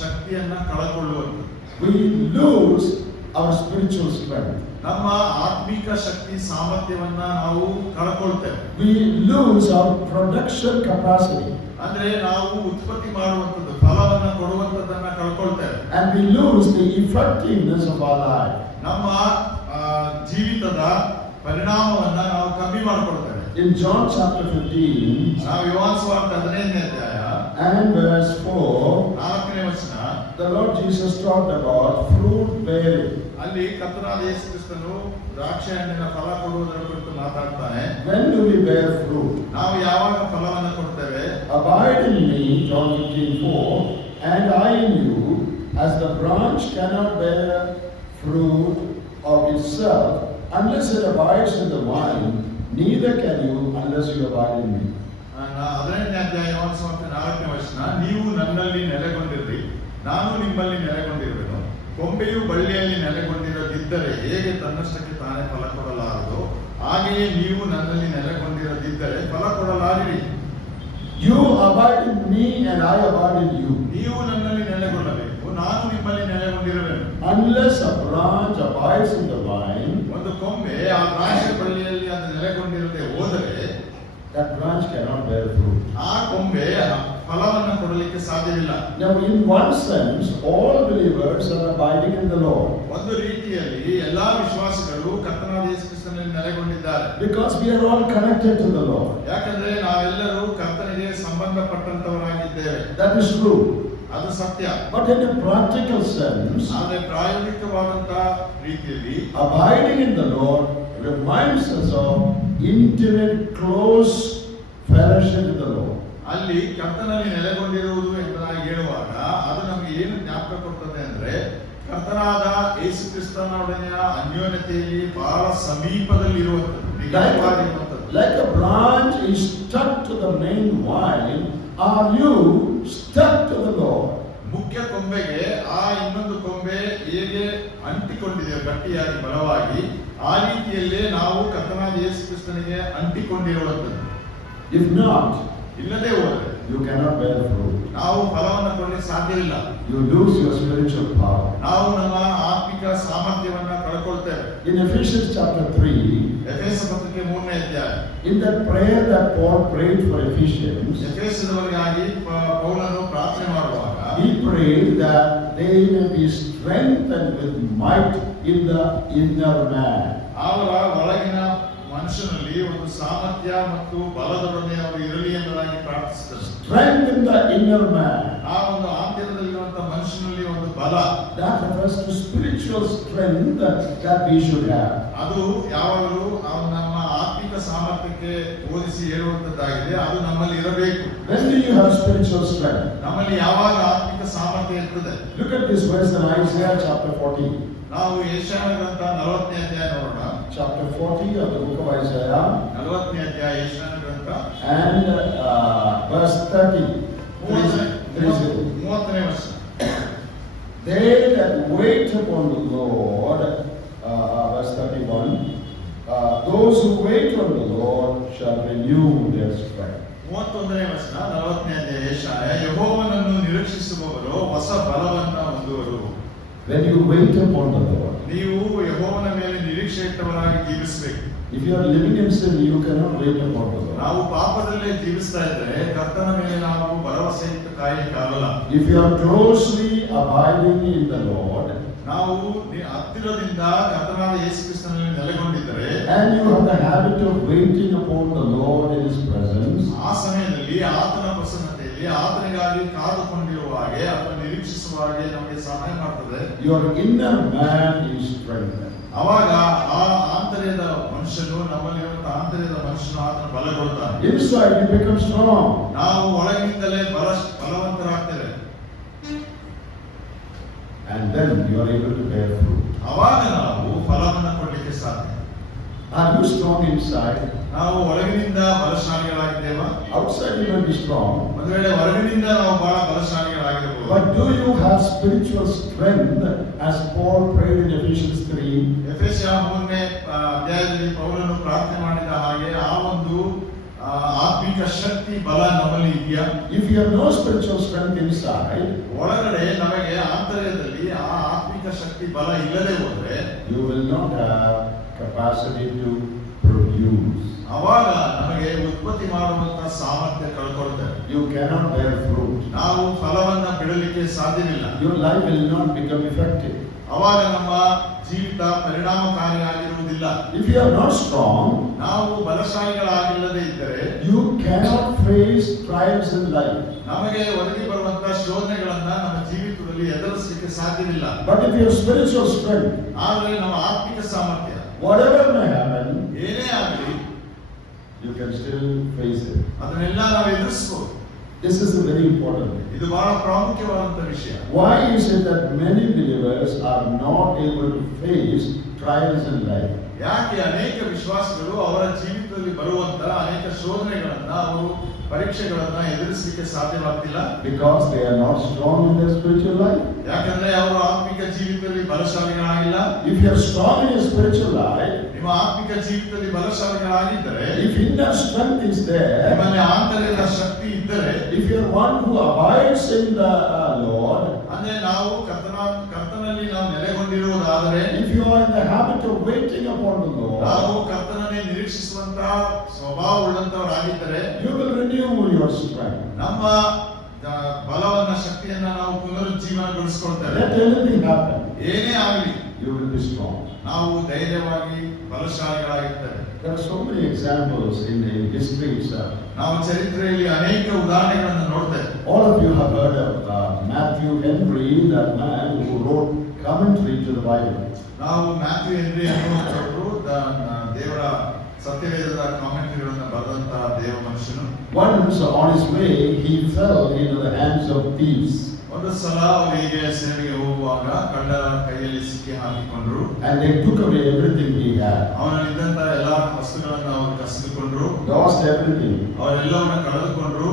ಶಕ್ತಿಯನ್ನ ಕಳಕೊಳ್ಳುವಂಥದ್ದು. We lose our spiritual strength. ನಮ್ಮ ಆತ್ಮಿಕ ಶಕ್ತಿ ಸಾಮರ್ಥ್ಯವನ್ನ ನಾವು ಕಳ್ಕೊಳ್ತೇವೆ. We lose our production capacity. ಅಂದ್ರೆ ನಾವು ಉತ್ಪತ್ತಿ ಮಾಡುವಂಥದ್ದು ಫಲವನ್ನ ಕೊಡುವಂಥದ್ದನ್ನ ಕಳ್ಕೊಳ್ತೇವೆ. And we lose the effectiveness of our life. ನಮ್ಮ ಜೀವಿತದ ಪರಿಣಾಮವನ್ನ ನಾವು ಕಮ್ಮಿ ಮಾಡಿಕೊಳ್ತೇವೆ. In John chapter 15, ನಾವು ಯೋಹಾನ ಸುವಾರ್ತೆ 15ನೇ ಅಧ್ಯಾಯ And verse 4, 4ನೇ ವಚನ, the Lord Jesus talked about fruit bearing. ಅಲ್ಲಿ ಕರ್ತನಾದ ಯೇಸು ಕ್ರಿಸ್ತನು ದ್ರಾಕ್ಷಿ ಹಣ್ಣಿನ ಫಲ ಕೊಡುವುದರ ಕುರಿತು ಮಾತಾಡ್ತಾನೆ. When do we bear fruit? ನಾವು ಯಾವಾಗ ಫಲವನ್ನು ಕೊಡ್ತೇವೆ? Abide in me, John 15:4, and I in you, as the branch cannot bear fruit of itself unless it abides in the vine, neither can you unless you abide in me. 15ನೇ ಅಧ್ಯಾಯ ಯೋಹಾನ ಸುವಾರ್ತೆ 4ನೇ ವಚನ, ನೀವು ನನ್ನಲ್ಲಿ ನೆಲೆಗೊಂಡಿರ್ರಿ, ನಾನು ನಿಮ್ಮಲ್ಲಿ ನೆಲೆಗೊಂಡಿರುವೆನು. ಕೊಂಬೆಯು ಬಳ್ಳಿಯಲ್ಲಿ ನೆಲೆಗೊಂಡಿರದಿದ್ದರೆ ಹೇಗೆ ತನ್ನಷ್ಟಕ್ಕೆ ತಾನೇ ಫಲ ಕೊಡಲಾರದು, ಹಾಗೆಯೇ ನೀವು ನನ್ನಲ್ಲಿ ನೆಲೆಗೊಂಡಿರದಿದ್ದರೆ ಫಲ ಕೊಡಲಾರಿರಿ. You abide in me and I abide in you. ನೀವು ನನ್ನಲ್ಲಿ ನೆಲೆಗೊಳ್ಳಬೇಕು, ನಾನು ನಿಮ್ಮಲ್ಲಿ ನೆಲೆಗೊಂಡಿರುವೆನು. Unless a branch abides in the vine, ಒಂದು ಕೊಂಬೆ ಆ ದ್ರಾಕ್ಷಿ ಬಳ್ಳಿಯಲ್ಲಿ ಅದು ನೆಲೆಗೊಂಡಿರದೆ ಹೋದರೆ that branch cannot bear fruit. ಆ ಕೊಂಬೆ ಫಲವನ್ನು ಕೊಡಲಿಕ್ಕೆ ಸಾಧ್ಯವಿಲ್ಲ. Now, in one sense, all believers are abiding in the Lord. ಒಂದು ರೀತಿಯಲ್ಲಿ ಎಲ್ಲಾ ವಿಶ್ವಾಸಿಗಳು ಕರ್ತನಾದ ಯೇಸು ಕ್ರಿಸ್ತನಲ್ಲಿ ನೆಲೆಗೊಂಡಿದ್ದಾರೆ. Because we are all connected to the Lord. ಯಾಕಂದ್ರೆ ನಾವೆಲ್ಲರೂ ಕರ್ತನಿಗೆ ಸಂಬಂಧಪಟ್ಟಂತವರಾಗಿದ್ದೇವೆ. That is true. ಅದು ಸತ್ಯ. But in a practical sense, ಆದರೆ ಪ್ರಾಯೋಗಿಕವಾದಂತಹ ರೀತಿಯಲ್ಲಿ abiding in the Lord reminds us of intimate, close fellowship with the Lord. ಅಲ್ಲಿ ಕರ್ತನಲ್ಲಿ ನೆಲೆಗೊಂಡಿರುವುದು ಎಂಬುದಾಗಿ ಹೇಳುವಾಗ ಅದು ನಮಗೆ ಏನು ಜ್ಞಾಪಕ ಕೊಡ್ತದೆ ಅಂದ್ರೆ ಕರ್ತನಾದ ಯೇಸು ಕ್ರಿಸ್ತನೊಡನೆಯ ಅನ್ಯೋನ್ಯತೆಯಲ್ಲಿ ಬಹಳ ಸಮೀಪದಲ್ಲಿ ಇರುವಂತದ್ದು. Like a branch is stuck to the main vine, are you stuck to the Lord? ಮುಖ್ಯ ಕೊಂಬೆಗೆ ಆ ಇನ್ನೊಂದು ಕೊಂಬೆ ಹೇಗೆ ಅಂಟಿಕೊಂಡಿದೆ ಗಟ್ಟಿಯಾಗಿ ಬಲವಾಗಿ, ಆ ರೀತಿಯಲ್ಲೇ ನಾವು ಕರ್ತನಾದ ಯೇಸು ಕ್ರಿಸ್ತನಿಗೆ ಅಂಟಿಕೊಂಡಿರುವಂತದ್ದು. If not, ಇಲ್ಲದೆ ಹೋದರೆ you cannot bear fruit. ನಾವು ಫಲವನ್ನು ಕೊಡಲಿಕ್ಕೆ ಸಾಧ್ಯವಿಲ್ಲ. You lose your spiritual power. ನಾವು ನಮ್ಮ ಆತ್ಮಿಕ ಸಾಮರ್ಥ್ಯವನ್ನ ಕಳ್ಕೊಳ್ತೇವೆ. In Ephesians chapter 3, ಎಫೆಸ ಪತ್ರಿಕೆ 3ನೇ ಅಧ್ಯಾಯ, in that prayer that Paul prayed for Ephesians, ಎಫೆಸದವರಿಗಾಗಿ ಪೌಲನು ಪ್ರಾರ್ಥನೆ ಮಾಡುವಾಗ he prayed that they may be strengthened with might in the inner man. ಅವರ ಒಳಗಿನ ಮನುಷ್ಯನಲ್ಲಿ ಒಂದು ಸಾಮರ್ಥ್ಯ ಮತ್ತು ಬಲದೊಡನೆ ಅವರು ಇರಲಿ ಎಂಬುದಾಗಿ ಪ್ರಾರ್ಥಿಸಿದರು. Strength in the inner man. ಆ ಒಂದು ಆಂತರ್ಯದಲ್ಲಿರುವಂತಹ ಮನುಷ್ಯನಲ್ಲಿ ಒಂದು ಬಲ. That refers to spiritual strength that we should have. ಅದು ಯಾವಾಗಲೂ ನಮ್ಮ ಆತ್ಮಿಕ ಸಾಮರ್ಥ್ಯಕ್ಕೆ ಹೋಲಿಸಿ ಹೇಳುವಂತದ್ದಾಗಿದೆ. ಅದು ನಮ್ಮಲ್ಲಿ ಇರಬೇಕು. When do you have spiritual strength? ನಮ್ಮಲ್ಲಿ ಯಾವಾಗ ಆತ್ಮಿಕ ಸಾಮರ್ಥ್ಯ ಇರ್ತದೆ? Look at this verse in Isaiah chapter 40. ನಾವು ಯೆಶಾಯ ಗ್ರಂಥ 40ನೇ ಅಧ್ಯಾಯ ನೋಡೋಣ. Chapter 40 of the book of Isaiah. 40ನೇ ಅಧ್ಯಾಯ ಯೆಶಾಯ ಗ್ರಂಥ And verse 30. 30ನೇ ವರ್ಷ. They that wait upon the Lord, verse 31, those who wait on the Lord shall renew their strength. 31ನೇ ವಚನ 40ನೇ ಅಧ್ಯಾಯ ಯೆಶಾಯ, ಯೆಹೋವನನ್ನು ನಿರೀಕ್ಷಿಸುವವರು ಹೊಸ ಬಲವನ್ನು ಹೊಂದುವರು. When you wait upon the Lord, ನೀವು ಯೆಹೋವನ ಮೇಲೆ ನಿರೀಕ್ಷೆ ಇಟ್ಟವರಾಗಿ ಜೀವಿಸಬೇಕು. if you are living in sin, you cannot wait upon the Lord. ನಾವು ಪಾಪದಲ್ಲೇ ಜೀವಿಸ್ತಾ ಇದ್ರೆ ಕರ್ತನ ಮೇಲೆ ನಾವು ಭರವಸೆ ಇಟ್ಟು ಕಾಯಲಿಕ್ಕಾಗಲ್ಲ. If you are closely abiding in the Lord, ನಾವು ಹತ್ತಿರದಿಂದ ಕರ್ತನಾದ ಯೇಸು ಕ್ರಿಸ್ತನಲ್ಲಿ ನೆಲೆಗೊಂಡಿದ್ದರೆ, and you have the habit of waiting upon the Lord in His presence, ಆ ಸಮಯದಲ್ಲಿ ಆತನ ಪ್ರಸನ್ನತೆಯಲ್ಲಿ ಆತನಿಗಾಗಿ ಕಾದುಕೊಂಡಿರುವ ಹಾಗೆ ಅಥವಾ ನಿರೀಕ್ಷಿಸುವ ಹಾಗೆ ನಮಗೆ ಸಹಾಯ ಮಾಡ್ತದೆ. your inner man is strengthened. ಅವಾಗ ಆ ಆಂತರ್ಯದ ಮನುಷ್ಯನು, ನಮ್ಮಲ್ಲಿರುವಂತಹ ಆಂತರ್ಯದ ಮನುಷ್ಯನು ಆತನ ಬಲಗೊಳ್ತಾನೆ. Inside you become strong. ನಾವು ಒಳಗಿನಿಂದಲೇ ಬಲವಂತರಾಗ್ತೇವೆ. And then you are able to bear fruit. ಅವಾಗ ನಾವು ಫಲವನ್ನು ಕೊಡಲಿಕ್ಕೆ ಸಾಧ್ಯ. Are you strong inside? ನಾವು ಒಳಗಿನಿಂದ ಬಲಶಾಲಿಗಳಾಗಿದ್ದೇವಾ? Outside you may be strong. ಒಂದು ವೇಳೆ ಹೊರಗಿನಿಂದ ನಾವು ಬಹಳ ಬಲಶಾಲಿಗಳಾಗಿರಬಹುದು. But do you have spiritual strength as Paul prayed in Ephesians 3? ಎಫೆಸ 3ನೇ ಅಧ್ಯಾಯದಲ್ಲಿ ಪೌಲನು ಪ್ರಾರ್ಥನೆ ಮಾಡಿದ ಹಾಗೆ ಆ ಒಂದು ಆತ್ಮಿಕ ಶಕ್ತಿ ಬಲ ನಮ್ಮಲ್ಲಿ ಇದೆಯಾ? If you have no spiritual strength inside, ಒಳಗಡೆ ನಮಗೆ ಆಂತರ್ಯದಲ್ಲಿ ಆ ಆತ್ಮಿಕ ಶಕ್ತಿ ಬಲ ಇಲ್ಲದೆ ಹೋದ್ರೆ you will not have capacity to produce. ಅವಾಗ ನಮಗೆ ಉತ್ಪತ್ತಿ ಮಾಡುವಂತ ಸಾಮರ್ಥ್ಯ ಕಳ್ಕೊಳ್ತೇವೆ. You cannot bear fruit. ನಾವು ಫಲವನ್ನ ಬಿಡಲಿಕ್ಕೆ ಸಾಧ್ಯವಿಲ್ಲ. Your life will not become effective. ಅವಾಗ ನಮ್ಮ ಜೀವಿತ ಪರಿಣಾಮಕಾರಿಯಾಗಿರುವುದಿಲ್ಲ. ಇರುವುದಿಲ್ಲ. If you are not strong, ನಾವು ಬಲಶಾಲಿಗಳಾಗಿಲ್ಲದೆ ಇದ್ದರೆ you cannot face trials in life. ನಮಗೆ ಒದಗಿ ಬರುವಂತಹ ಶೋಧನೆಗಳನ್ನ ನಮ್ಮ ಜೀವಿತದಲ್ಲಿ ಎದುರಿಸಲಿಕ್ಕೆ ಸಾಧ್ಯವಿಲ್ಲ. But if you have spiritual strength, ಆದರೆ ನಮ್ಮ ಆತ್ಮಿಕ ಸಾಮರ್ಥ್ಯ whatever may happen, ಏನೇ ಆಗಲಿ you can still face it. ಅದನ್ನೆಲ್ಲ ನಾವು ಎದುರಿಸಬಹುದು. This is a very important thing. ಇದು ಬಹಳ ಪ್ರಾಮುಖ್ಯವಾದಂತಹ ವಿಷಯ. Why is it that many believers are not able to face trials in life? ಯಾಕೆ ಅನೇಕ ವಿಶ್ವಾಸಿಗಳು ಅವರ ಜೀವಿತದಲ್ಲಿ ಬರುವಂತಹ ಅನೇಕ ಶೋಧನೆಗಳನ್ನ ಅವರು ಪರೀಕ್ಷೆಗಳನ್ನ ಎದುರಿಸಲಿಕ್ಕೆ ಸಾಧ್ಯವಾಗ್ತಿಲ್ಲ? Because they are not strong in their spiritual life. ಯಾಕಂದ್ರೆ ಅವರು ಆತ್ಮಿಕ ಜೀವಿತದಲ್ಲಿ ಬಲಶಾಲಿಗಳಾಗಿಲ್ಲ. If you are strong in your spiritual life, ನಿಮ್ಮ ಆತ್ಮಿಕ ಜೀವಿತದಲ್ಲಿ ಬಲಶಾಲಿಗಳಾಗಿದ್ದರೆ, if inner strength is there, ನಿಮ್ಮಲ್ಲಿ ಆಂತರಿಕ ಶಕ್ತಿ ಇದ್ದರೆ, if you are one who abides in the Lord, ಅಂದ್ರೆ ನಾವು ಕರ್ತನಲ್ಲಿ ನಾವು ನೆಲೆಗೊಂಡಿರುವುದಾದರೆ, if you are in the habit of waiting upon the Lord, ನಾವು ಕರ್ತನನ್ನೇ ನಿರೀಕ್ಷಿಸುವಂತಹ ಸ್ವಭಾವವುಳ್ಳಂತವರಾಗಿದ್ದರೆ, you will renew your strength. ನಮ್ಮ ಬಲವನ್ನ ಶಕ್ತಿಯನ್ನ ನಾವು ಪುನರುಜ್ಜೀವನಗೊಳಿಸಿಕೊಳ್ತೇವೆ. Let anything happen, ಏನೇ ಆಗಲಿ you will be strong. ನಾವು ಧೈರ್ಯವಾಗಿ ಬಲಶಾಲಿಗಳಾಗಿರ್ತೇವೆ. There are so many examples in history itself. ನಾವು ಚರಿತ್ರೆಯಲ್ಲಿ ಅನೇಕ ಉದಾಹರಣೆಗಳನ್ನು ನೋಡ್ತೇವೆ. All of you have heard of Matthew Henry, that man who wrote commentary to the Bible. ನಾವು ಮ್ಯಾಥ್ಯೂ ಹೆನ್ರಿ ಅನ್ನುವಂಥವರು ದೇವರ ಸತ್ಯವೇದದ ಕಾಮೆಂಟ್ರಿಗಳನ್ನು ಬರೆದಂತಹ ದೇವ ಮನುಷ್ಯನು. Once on his way, he fell into the hands of thieves. ಒಂದು ಸಲ ಅವರಿಗೆ ಸೇವೆಗೆ ಹೋಗುವಾಗ ಕಳ್ಳರ ಕೈಯಲ್ಲಿ ಸಿಕ್ಕಿ ಹಾಕಿಕೊಂಡ್ರು. And they took away everything he had. ಅವನಲ್ಲಿದ್ದಂತಹ ಎಲ್ಲಾ ವಸ್ತುಗಳನ್ನು ಅವರು ಕಸಿದುಕೊಂಡ್ರು. Lost everything. ಅವರೆಲ್ಲವನ್ನ ಕಳೆದುಕೊಂಡ್ರು.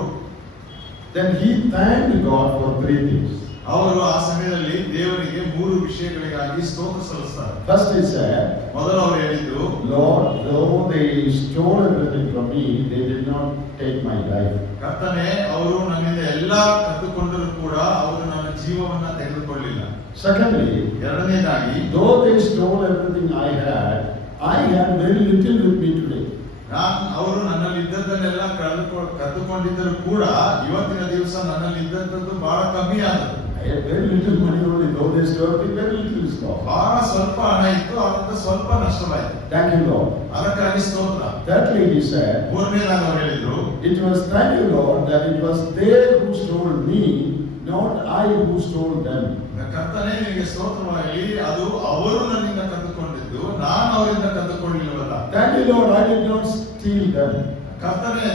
Then he thanked God for 3 things. ಅವರು ಆ ಸಮಯದಲ್ಲಿ ದೇವರಿಗೆ 3 ವಿಷಯಗಳಿಗಾಗಿ ಸ್ತೋತ್ರ ಸಲ್ಲಿಸ್ತಾರೆ. First he said, ಮೊದಲು ಅವರು ಹೇಳಿದ್ದು, Lord, though they stole everything from me, they did not take my life. ಕರ್ತನೇ, ಅವರು ನನ್ನಿಂದ ಎಲ್ಲಾ ಕದ್ದುಕೊಂಡರೂ ಕೂಡ ಅವರು ನನ್ನ ಜೀವವನ್ನ ತೆಗೆದುಕೊಳ್ಳಿಲ್ಲ. Secondly, ಎರಡನೇದಾಗಿ, though they stole everything I had very little with me today. ಅವರು ನನ್ನಲ್ಲಿ ಇದ್ದದ್ದನ್ನೆಲ್ಲ ಕದ್ದುಕೊಂಡಿದ್ದರೂ ಕೂಡ ಇವತ್ತಿನ ದಿವಸ ನನ್ನಲ್ಲಿ ಇದ್ದಂಥದ್ದು ಬಹಳ ಕಮ್ಮಿ ಆದದ್ದು. I had very little money only, though they stole everything, very little is lost. ಬಹಳ ಸ್ವಲ್ಪ ಹಣ ಇತ್ತು, ಅದರಿಂದ ಸ್ವಲ್ಪ ನಷ್ಟವಾಯಿತು. Thank you, Lord. ಅದಕ್ಕಾಗಿ ಸ್ತೋತ್ರ. Thirdly, he said, ಮೂರನೇದಾಗಿ ಅವರು ಹೇಳಿದ್ರು, it was thank you, Lord, that it was they who stole me, not I who stole them. ಕರ್ತನೇ, ನಿನಗೆ ಸ್ತೋತ್ರವಾಗಲಿ, ಅದು ಅವರು ನನ್ನಿಂದ ಕದ್ದುಕೊಂಡಿದ್ದು, ನಾನು ಅವರಿಂದ ಕದ್ದುಕೊಳ್ಳಿಲ್ಲವಲ್ಲ. Thank you, Lord, I did not steal them. ಕರ್ತನೇ,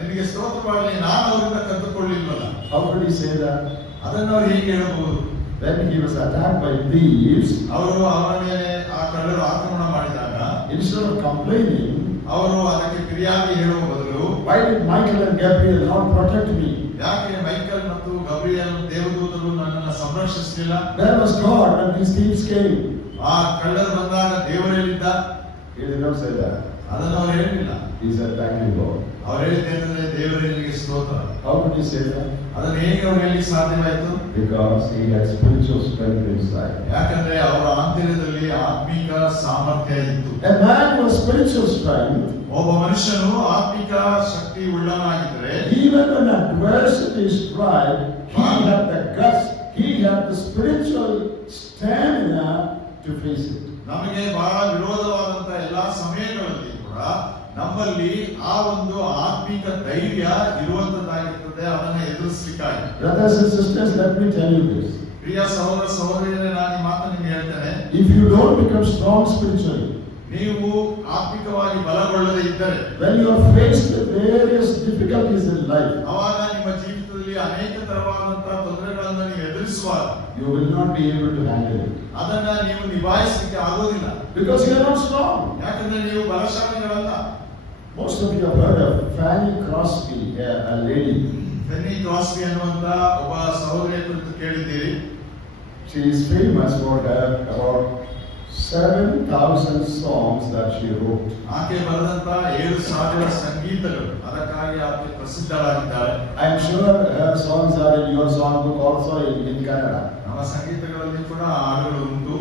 ನಿನಗೆ ಸ್ತೋತ್ರವಾಗಲಿ, ನಾನು ಅವರಿಂದ ಕದ್ದುಕೊಳ್ಳಿಲ್ಲವಲ್ಲ. How could he say that? ಅದನ್ನು ಅವರು ಹೇಗೆ ಹೇಳಬಹುದು? When he was attacked by thieves, ಅವರು ಅವರ ಮೇಲೆ ಆ ಕಳ್ಳರು ಆಕ್ರಮಣ ಮಾಡಿದಾಗ, instead of complaining, ಅವರು ಅದಕ್ಕೆ ಫಿರ್ಯಾದಿ ಹೇಳುವ ಬದಲು, why did Michael and Gabriel not protect me? ಯಾಕೆ ಮೈಕಲ್ ಮತ್ತು ಗಬ್ರಿಯಲ್ ದೇವದೂತರು ನನ್ನನ್ನು ಸಂರಕ್ಷಿಸಲಿಲ್ಲ? Where was God when these thieves came? ಆ ಕಳ್ಳರು ಬಂದಾಗ ದೇವರೆಲ್ಲಿದ್ದ? He did not say that. ಅದನ್ನು ಅವರು ಹೇಳಿಲ್ಲ. He said, thank you, Lord. ಅವರು ಹೇಳಿದ್ದೇನೆಂದರೆ, ದೇವರೇ ನಿನಗೆ ಸ್ತೋತ್ರ. How could he say that? ಅದನ್ನು ಹೇಗೆ ಅವರು ಹೇಳಲಿಕ್ಕೆ ಸಾಧ್ಯವಾಯಿತು? Because he had spiritual strength inside. ಯಾಕಂದ್ರೆ ಅವರ ಆಂತರ್ಯದಲ್ಲಿ ಆತ್ಮಿಕ ಸಾಮರ್ಥ್ಯ ಇತ್ತು. A man with spiritual strength, ಒಬ್ಬ ಮನುಷ್ಯನು ಆತ್ಮಿಕ ಶಕ್ತಿ ಉಳ್ಳವನಾಗಿದ್ದರೆ, even when adversity strike, he had the guts, he had the spiritual stamina to face it. ನಮಗೆ ಬಹಳ ವಿರೋಧವಾದಂತಹ ಎಲ್ಲಾ ಸಮಯಗಳಲ್ಲಿ ಕೂಡ ನಮ್ಮಲ್ಲಿ ಆ ಒಂದು ಆತ್ಮಿಕ ಧೈರ್ಯ ಇರುವಂತದ್ದಾಗಿರ್ತದೆ, ಅದನ್ನ ಎದುರಿಸಲಿಕ್ಕಾಗಿ. Brothers and sisters, let me tell you this. ಪ್ರಿಯ ಸಹೋದರ ಸಹೋದರಿಯರೇ, ನಾನು ಈ ಮಾತನ್ನು ನಿಮಗೆ ಹೇಳ್ತೇನೆ. If you don't become strong spiritually, ನೀವು ಆತ್ಮಿಕವಾಗಿ ಬಲಗೊಳ್ಳದೆ ಇದ್ದರೆ, when you are faced with various difficulties in life, ಆವಾಗ ನಿಮ್ಮ ಜೀವಿತದಲ್ಲಿ ಅನೇಕ ತರವಾದಂತಹ ತೊಂದರೆಗಳನ್ನು ನೀವು ಎದುರಿಸುವಾಗ, you will not be able to handle it. ಅದನ್ನ ನೀವು ನಿಭಾಯಿಸಲಿಕ್ಕೆ ಆಗೋದಿಲ್ಲ. Because you are not strong. ಯಾಕಂದ್ರೆ ನೀವು ಬಲಶಾಲಿಗಳಲ್ಲ. Most of you have heard of Fanny Crosby, a lady. Feni Crosby ಅನ್ನುವಂತ ಒಬ್ಬ ಸಹೋದರಿಯ ಕುರಿತು ಕೇಳಿದ್ದೀರಿ. She is famous for her about 7,000 songs that she wrote. ಆಕೆ ಬರೆದಂತ 7,000 ಸಂಗೀತಗಳು, ಅದಕ್ಕಾಗಿ ಆಕೆ ಪ್ರಸಿದ್ಧರಾಗಿದ್ದಾರೆ. I am sure her songs are in your songbook also in Kannada. ನಮ್ಮ ಸಂಗೀತಗಳಲ್ಲಿ ಕೂಡ ಹಾಡುಗಳು ಉಂಟು.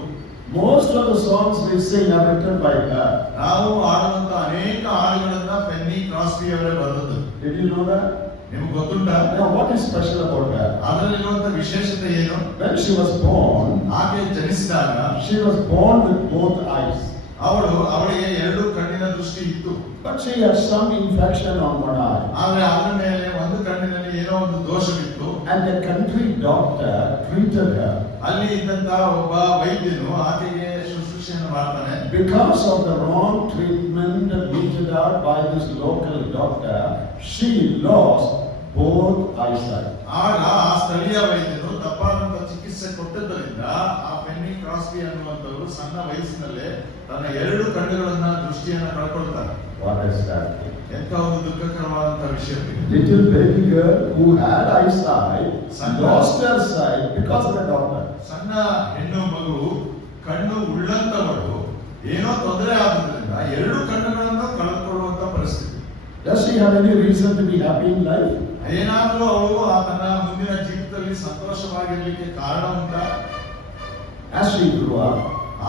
Most of the songs we sing are written by her. ನಾವು ಹಾಡುವಂತ ಅನೇಕ ಹಾಡುಗಳನ್ನ ಫೆನ್ನಿ ಕ್ರಾಸ್ಬಿ ಅವರೇ ಬರೆದದ್ದು. Did you know that? ನಿಮಗೆ ಗೊತ್ತುಂಟಾ? Now what is special about her? ಅದರಲ್ಲಿರುವಂತ ವಿಶೇಷತೆ ಏನು? When she was born, ಆಕೆ ಜನಿಸಿದಾಗ she was born with both eyes. ಅವಳಿಗೆ ಎರಡು ಕಣ್ಣಿನ ದೃಷ್ಟಿ ಇತ್ತು. But she had some infection on one eye. ಆದ್ರೆ ಅದರ ಮೇಲೆ ಒಂದು ಕಣ್ಣಿನಲ್ಲಿ ಏನೋ ಒಂದು ದೋಷವಿತ್ತು. And the country doctor treated her. ಅಲ್ಲಿ ಇದ್ದಂತ ಒಬ್ಬ ವೈದ್ಯನು ಆಕೆಗೆ ಶುಶ್ರೂಷೆಯನ್ನು ಮಾಡ್ತಾನೆ. Because of the wrong treatment meted out by this local doctor, she lost both eyesight. ಆಗ ಆ ಸ್ಥಳೀಯ ವೈದ್ಯರು ತಪ್ಪಾದಂತ ಚಿಕಿತ್ಸೆ ಕೊಟ್ಟಿದ್ದರಿಂದ ಆ ಪೆನ್ನಿ ಕ್ರಾಸ್ಬಿ ಅನ್ನುವಂಥವರು ಸಣ್ಣ ವಯಸ್ಸಿನಲ್ಲೇ ತನ್ನ ಎರಡು ಕಣ್ಣುಗಳನ್ನ ದೃಷ್ಟಿಯನ್ನ ಕಳ್ಕೊಳ್ತಾರೆ. What is that? ಎಂತ ಒಂದು ದುಃಖಕರವಾದಂತ ವಿಷಯ. Little baby girl who had eyesight lost her sight because of the doctor. ಸಣ್ಣ ಹೆಣ್ಣು ಮಗು ಕಣ್ಣು ಉಳ್ಳಂತವಳು ಏನೋ ತೊಂದರೆ ಆದ್ರಿಂದ ಎರಡು ಕಣ್ಣುಗಳನ್ನು ಕಳ್ಕೊಳ್ಳುವಂತ ಪರಿಸ್ಥಿತಿ. Does she have any reason to be happy in life? ಏನಾದರೂ ಅವಳು ತನ್ನ ಮುಂದಿನ ಜೀವಿತದಲ್ಲಿ ಸಂತೋಷವಾಗಿರ್ಲಿಕ್ಕೆ ಕಾರಣ ಉಂಟಾ? As she grew up,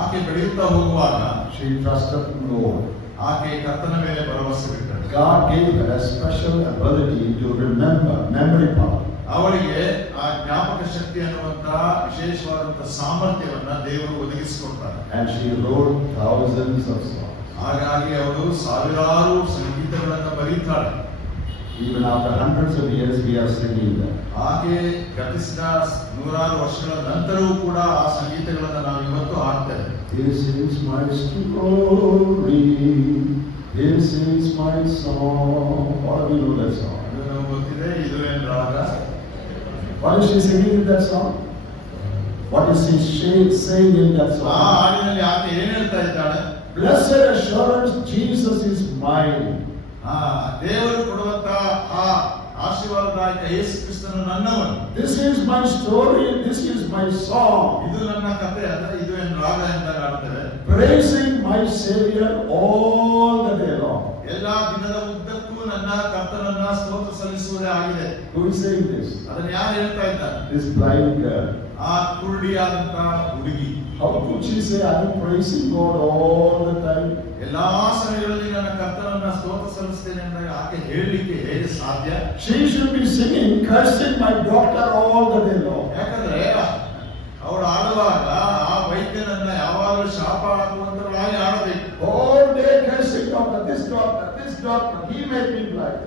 ಆಕೆ ಬೆಳೆಯುತ್ತಾ ಹೋಗುವಾಗ she trusted the Lord. ಆಕೆ ಕರ್ತನ ಮೇಲೆ ಭರವಸೆ ಬಿಟ್ಟಳು. God gave her a special ability to remember, memory power. ಅವಳಿಗೆ ಆ ಜ್ಞಾಪಕ ಶಕ್ತಿ ಅನ್ನುವಂತ ವಿಶೇಷವಾದಂತ ಸಾಮರ್ಥ್ಯವನ್ನ ದೇವರು ಒದಗಿಸಿಕೊಡ್ತಾರೆ. And she wrote thousands of songs. ಹಾಗಾಗಿ ಅವಳು ಸಾವಿರಾರು ಸಂಗೀತಗಳನ್ನ ಬರೀತಾಳೆ. Even after hundreds of years, we are singing them. ಆಕೆ ಗತಿಸಿದ ನೂರಾರು ವರ್ಷಗಳ ನಂತರವೂ ಕೂಡ ಆ ಸಂಗೀತಗಳನ್ನ ನಾವು ಇವತ್ತು ಹಾಡ್ತೇವೆ. This is my story. This is my song. All of you know that song. ಅದು ನಮಗೆ ಗೊತ್ತಿದೆ. ಇದು ಏನು ರಾಗ? What is she singing in that song? What is she saying in that ಆ song? ಹಾಡಿನಲ್ಲಿ ಆಕೆ ಏನ್ ಹೇಳ್ತಾ ಇದ್ದಾಳೆ? Blessed assurance, Jesus is mine. ದೇವರು ಕೊಡುವಂತ ಆ ಆಶೀರ್ವಾದದಾಯಕ ಯೇಸು ಕ್ರಿಸ್ತನು ನನ್ನವನು. This is my story and this is my song. ಇದು ನನ್ನ ಕಥೆ ಅಂದ್ರೆ ಇದು ಏನು ರಾಗ ಅಂತ ಆಡ್ತೇವೆ. Praising my Savior all the day long. ಎಲ್ಲಾ ದಿನದ ಉದ್ದಕ್ಕೂ ನನ್ನ ಕರ್ತನನ್ನ ಸ್ತೋತ್ರ ಸಲ್ಲಿಸುವುದೇ ಆಗಿದೆ. Who is saying this? ಅದನ್ನ ಯಾರು ಹೇಳ್ತಾ ಇದ್ದಾರೆ? This blind girl. ಆ ಕುರುಡಿಯಾದಂತ ಹುಡುಗಿ. How could she say, I am praising God all the time? ಎಲ್ಲಾ ಸಮಯಗಳಲ್ಲಿ ನನ್ನ ಕರ್ತನನ್ನ ಸ್ತೋತ್ರ ಸಲ್ಲಿಸ್ತೇನೆ ಅಂತ ಆಕೆ ಹೇಳಲಿಕ್ಕೆ ಹೇಗೆ ಸಾಧ್ಯ? She should be singing, cursing my doctor all the day long. ಯಾಕಂದ್ರೆ ಅವಳು ಆಡುವಾಗ ಆ ವೈದ್ಯನನ್ನ ಯಾವಾಗಲೂ ಶಾಪ ಹಾಕುವಂತವಳಾಗಿ ಆಡಬೇಕು. All day cursing doctor, this doctor, he made me blind.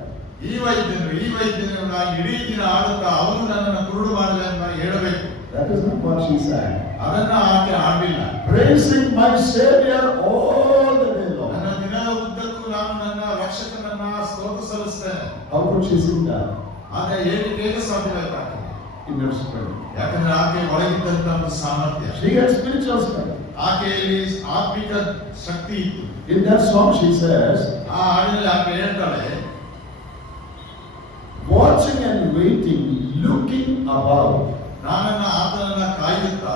ಈ ವೈದ್ಯನು ನಾನು ಇಡೀ ದಿನ ಆಡುತ್ತಾ ಅವನು ನನ್ನನ್ನು ಕುರುಡು ಮಾಡಿದ ಅಂತ ಹೇಳಬೇಕು. That is not what she sang. ಅದನ್ನ ಆಕೆ ಆಡಲಿಲ್ಲ. Praising my Savior all the day long. ನನ್ನ ದಿನದ ಉದ್ದಕ್ಕೂ ನಾನು ನನ್ನ ರಕ್ಷಕನನ್ನ ಸ್ತೋತ್ರ ಸಲ್ಲಿಸ್ತೇನೆ. How could she sing that? ಆಗ ಹೇಗೆ ಸಾಧ್ಯವಾಯ್ತು? In her strength. ಯಾಕಂದ್ರೆ ಆಕೆ ಒಳಗಿದ್ದಂತ ಒಂದು ಸಾಮರ್ಥ್ಯ. She had spiritual strength. ಆಕೆಯಲ್ಲಿ ಆತ್ಮಿಕ ಶಕ್ತಿ ಇತ್ತು. In that song she says, ಆ ಹಾಡಿನಲ್ಲಿ ಆಕೆ ಹೇಳ್ತಾಳೆ, watching and waiting, looking above. ನಾನನ್ನ ಆತನನ್ನ ಕಾಯುತ್ತಾ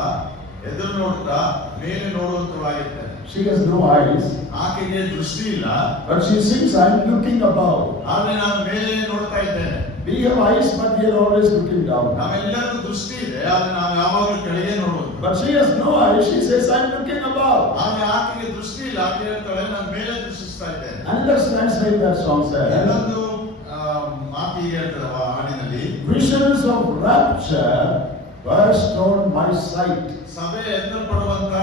ಎದುರು ನೋಡುತ್ತಾ ಮೇಲೆ ನೋಡುವಂತವಾಗಿರ್ತೇನೆ. She has no eyes. ಆಕೆಗೆ ದೃಷ್ಟಿ ಇಲ್ಲ. But she sings, I am looking above. ಆದ್ರೆ ನಾನು ಮೇಲೆ ನೋಡ್ತಾ ಇದ್ದೇನೆ. We have eyes, but we are always looking down. ನಾವೆಲ್ಲರಿಗೂ ದೃಷ್ಟಿ ಇದೆ, ಆದ್ರೆ ನಾವು ಯಾವಾಗಲೂ ಕೆಳಗೆ ನೋಡುವುದು. But she has no eyes. She says, I am looking above. ಆದ್ರೆ ಆಕೆಗೆ ದೃಷ್ಟಿ ಇಲ್ಲ. ಆಕೆ ಹೇಳ್ತಾಳೆ, ನಾನು ಮೇಲೆ ದೃಷ್ಟಿಸ್ತಾ ಇದ್ದೇನೆ. Another translate that song says, ಇನ್ನೊಂದು ಮಾತಿಗೆ ಹೇಳ್ತದೆ ಆ ಹಾಡಿನಲ್ಲಿ, visions of rapture burst on my sight. ಸಭೆ ಎತ್ತಲ್ಪಡುವಂತ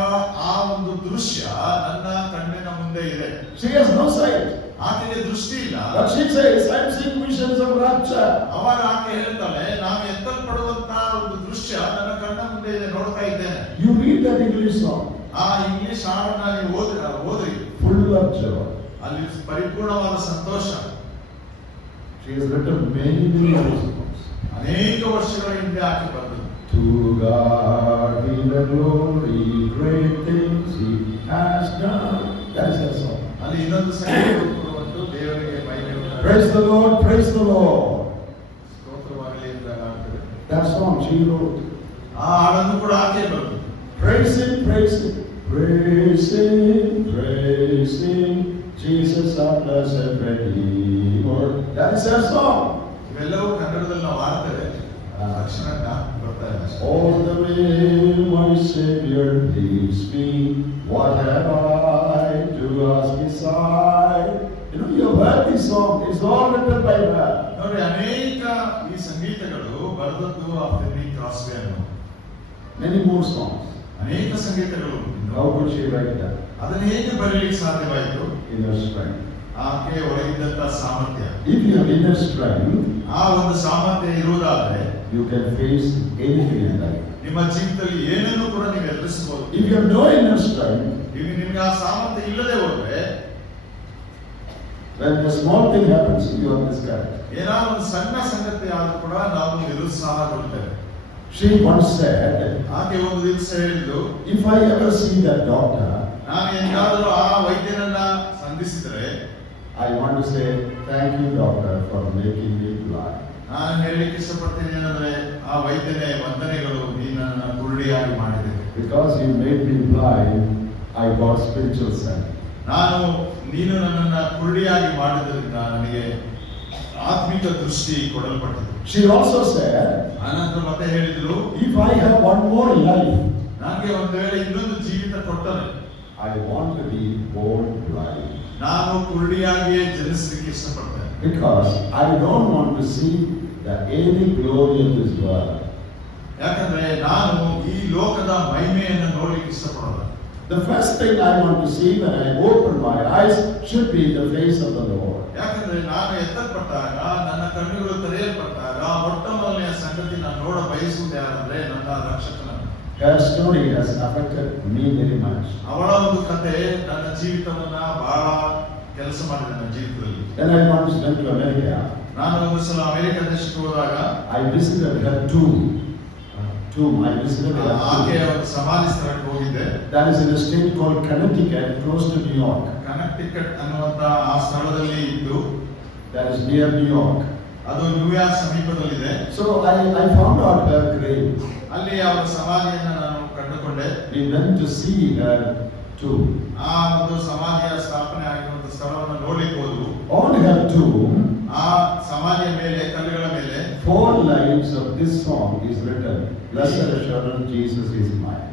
ಆ ಒಂದು ದೃಶ್ಯ ನನ್ನ ಕಣ್ಣಿನ ಮುಂದೆ ಇದೆ. She has no sight. ಆಕೆಗೆ ದೃಷ್ಟಿ ಇಲ್ಲ. But she says, I am seeing visions of rapture. ಅವಾಗ ಆಕೆ ಹೇಳ್ತಾಳೆ, ನಾನು ಎತ್ತಲ್ಪಡುವಂತ ಒಂದು ದೃಶ್ಯ ನನ್ನ ಕಣ್ಣ ಮುಂದೆ ಇದೆ, ನೋಡ್ತಾ ಇದ್ದೇನೆ. You read that English song. ಆ ಇಂಗ್ಲಿಷ್ ಹಾಡನ್ನ ನೀವು ಓದ್ರಿ. Full of joy. ಅಲ್ಲಿ ಪರಿಪೂರ್ಣವಾದ ಸಂತೋಷ. She has written many songs. ಅನೇಕ ವರ್ಷಗಳ ಹಿಂದೆ ಆಕೆ ಬಂದದ್ದು. To God be the glory, great things He has done. That is her song. ಅಲ್ಲಿ ಇನ್ನೊಂದು ಸಂಗೀತ ಕೊಡುವಂತ ದೇವರಿಗೆ ಮಹಿಮೆ ಉಂಟಾಗಲಿ. Praise the Lord, praise the Lord. ಸ್ತೋತ್ರವಾಗಲಿ ಅಂತ ಹೇಳ್ತಾರೆ. That song she wrote. ಆ ಹಾಡನ್ನು ಕೂಡ ಆಕೆ ಬರೆದು. Praise Him, praise Him, praise Him, praise Him, Jesus our blessed Redeemer. That is her song. ಇವೆಲ್ಲವೂ ಕನ್ನಡದಲ್ಲಿ ನಾವು ಹಾಡ್ತೇವೆ. ತಕ್ಷಣ ಬರ್ತಾ ಇದೆ. All the way my Savior leads me, what have I to ask beside? You have heard this song. It's all written by her. ನೋಡಿ, ಅನೇಕ ಈ ಸಂಗೀತಗಳು ಬರೆದದ್ದು ಆ ಪೆನ್ನಿ ಕ್ರಾಸ್ಬಿ ಅನ್ನೋ. Many more songs. ಅನೇಕ ಸಂಗೀತಗಳು. How could she write that? ಅದನ್ನು ಹೇಗೆ ಬರೀಲಿಕ್ಕೆ ಸಾಧ್ಯವಾಯಿತು? Inner strength. ಆಕೆ ಒಳಗಿದ್ದಂತ ಸಾಮರ್ಥ್ಯ. If you have inner strength, ಆ ಒಂದು ಸಾಮರ್ಥ್ಯ ಇರುವುದಾದ್ರೆ you can face anything in life. ನಿಮ್ಮ ಜೀವಿತದಲ್ಲಿ ಏನನ್ನು ಕೂಡ ನೀವು ಎದುರಿಸಬಹುದು. If you have no inner strength, ಈಗ ನಿಮ್ಗೆ ಆ ಸಾಮರ್ಥ್ಯ ಇಲ್ಲದೆ ಹೋದ್ರೆ when a small thing happens, you are discouraged. ಏನಾದ್ರು ಒಂದು ಸಣ್ಣ ಸಂಗತಿ ಆದ್ರೂ ಕೂಡ ನಾವು ನಿರುತ್ಸಾಹಗೊಳ್ತೇವೆ. She once said, ಆಕೆ ಒಂದು ದಿವಸ ಹೇಳಿದ್ದು, if I ever see that doctor, ನಾನು ಎಂದಾದರೂ ಆ ವೈದ್ಯನನ್ನ ಸಂಧಿಸಿದರೆ I want to say, thank you doctor for making me blind. ನಾನು ಹೇಳಲಿಕ್ಕೆ ಇಷ್ಟಪಡ್ತೀನಿ ಏನಂದ್ರೆ, ಆ ವೈದ್ಯನೇ ವಂದನೆಗಳು, ನೀನು ನನ್ನನ್ನು ಕುರುಡಿಯಾಗಿ ಮಾಡಿದೆ. Because you made me blind, I got spiritual sight. ನೀನು ನನ್ನನ್ನು ಕುರುಡಿಯಾಗಿ ಮಾಡಿದ್ರಿಂದ ನನಗೆ ಆತ್ಮಿಕ ದೃಷ್ಟಿ ಕೊಡಲ್ಪಟ್ಟಿದೆ. She also said, ಅನಂತರ ಮತ್ತೆ ಹೇಳಿದ್ರು, if I have one more life, ನನಗೆ ಒಂದು ವೇಳೆ ಇನ್ನೊಂದು ಜೀವಿತ ಕೊಟ್ಟರೆ I want to be born blind. ನಾನು ಕುರುಡಿಯಾಗಿಯೇ ಜನಿಸಲಿಕ್ಕೆ ಇಷ್ಟಪಡ್ತೇನೆ. Because I don't want to see the any glory of this world. ಯಾಕಂದ್ರೆ ನಾನು ಈ ಲೋಕದ ಮಹಿಮೆಯನ್ನು ನೋಡಲಿಕ್ಕೆ ಇಷ್ಟಪಡಲ್ಲ. The first thing I want to see when I open my eyes should be the face of the Lord. ಯಾಕಂದ್ರೆ ನಾನು ಎತ್ತಲ್ಪಟ್ಟಾಗ, ನನ್ನ ಕಣ್ಣುಗಳು ತೆರೆಯಲ್ಪಟ್ಟಾಗ ಮೊಟ್ಟ ಮೊದಲನೆಯ ಸಂಗತಿ ನಾನು ನೋಡ ಬಯಸುವುದು ಯಾರಂದ್ರೆ ನನ್ನ ರಕ್ಷಕನನ್ನು. Her story has affected me very much. ಅವಳ ಒಂದು ಕಥೆ ನನ್ನ ಜೀವಿತವನ್ನ ಬಹಳ ಕೆಲಸ ಮಾಡಿದೆ ನನ್ನ ಜೀವಿತದಲ್ಲಿ. When I once went to America, ನಾನು ಒಂದು ಸಲ ಅಮೆರಿಕ ದೇಶಕ್ಕೆ ಹೋದಾಗ I visited her tomb. I visited her ಆಕೆಯ tomb. ಒಂದು ಸಮಾಧಿ ಸ್ಥಳಕ್ಕೆ ಹೋಗಿದ್ದೆ. That is in a state called Connecticut, close to New York. ಕನೆಕ್ಟಿಕಟ್ ಅನ್ನುವಂತ ಆ ಸ್ಥಳದಲ್ಲಿ ಇದ್ದು, That is near New York. ಅದು ನ್ಯೂಯಾರ್ಕ್ ಸಮೀಪದಲ್ಲಿದೆ. So I found out her grave. ಅಲ್ಲಿ ಅವರ ಸಮಾಧಿಯನ್ನು ನಾನು ಕಂಡುಕೊಂಡೆ. We went to see her tomb. ಆ ಒಂದು ಸಮಾಧಿಯ ಸ್ಥಾಪನೆ ಆಗಿರುವಂತ ಸ್ಥಳವನ್ನು ನೋಡ್ಲಿಕ್ಕೆ ಹೋದ್ವು. On her tomb, ಆ ಸಮಾಧಿಯ ಮೇಲೆ, ಕಲ್ಲುಗಳ ಮೇಲೆ 4 lines of this song is written. Blessed assurance, Jesus is mine.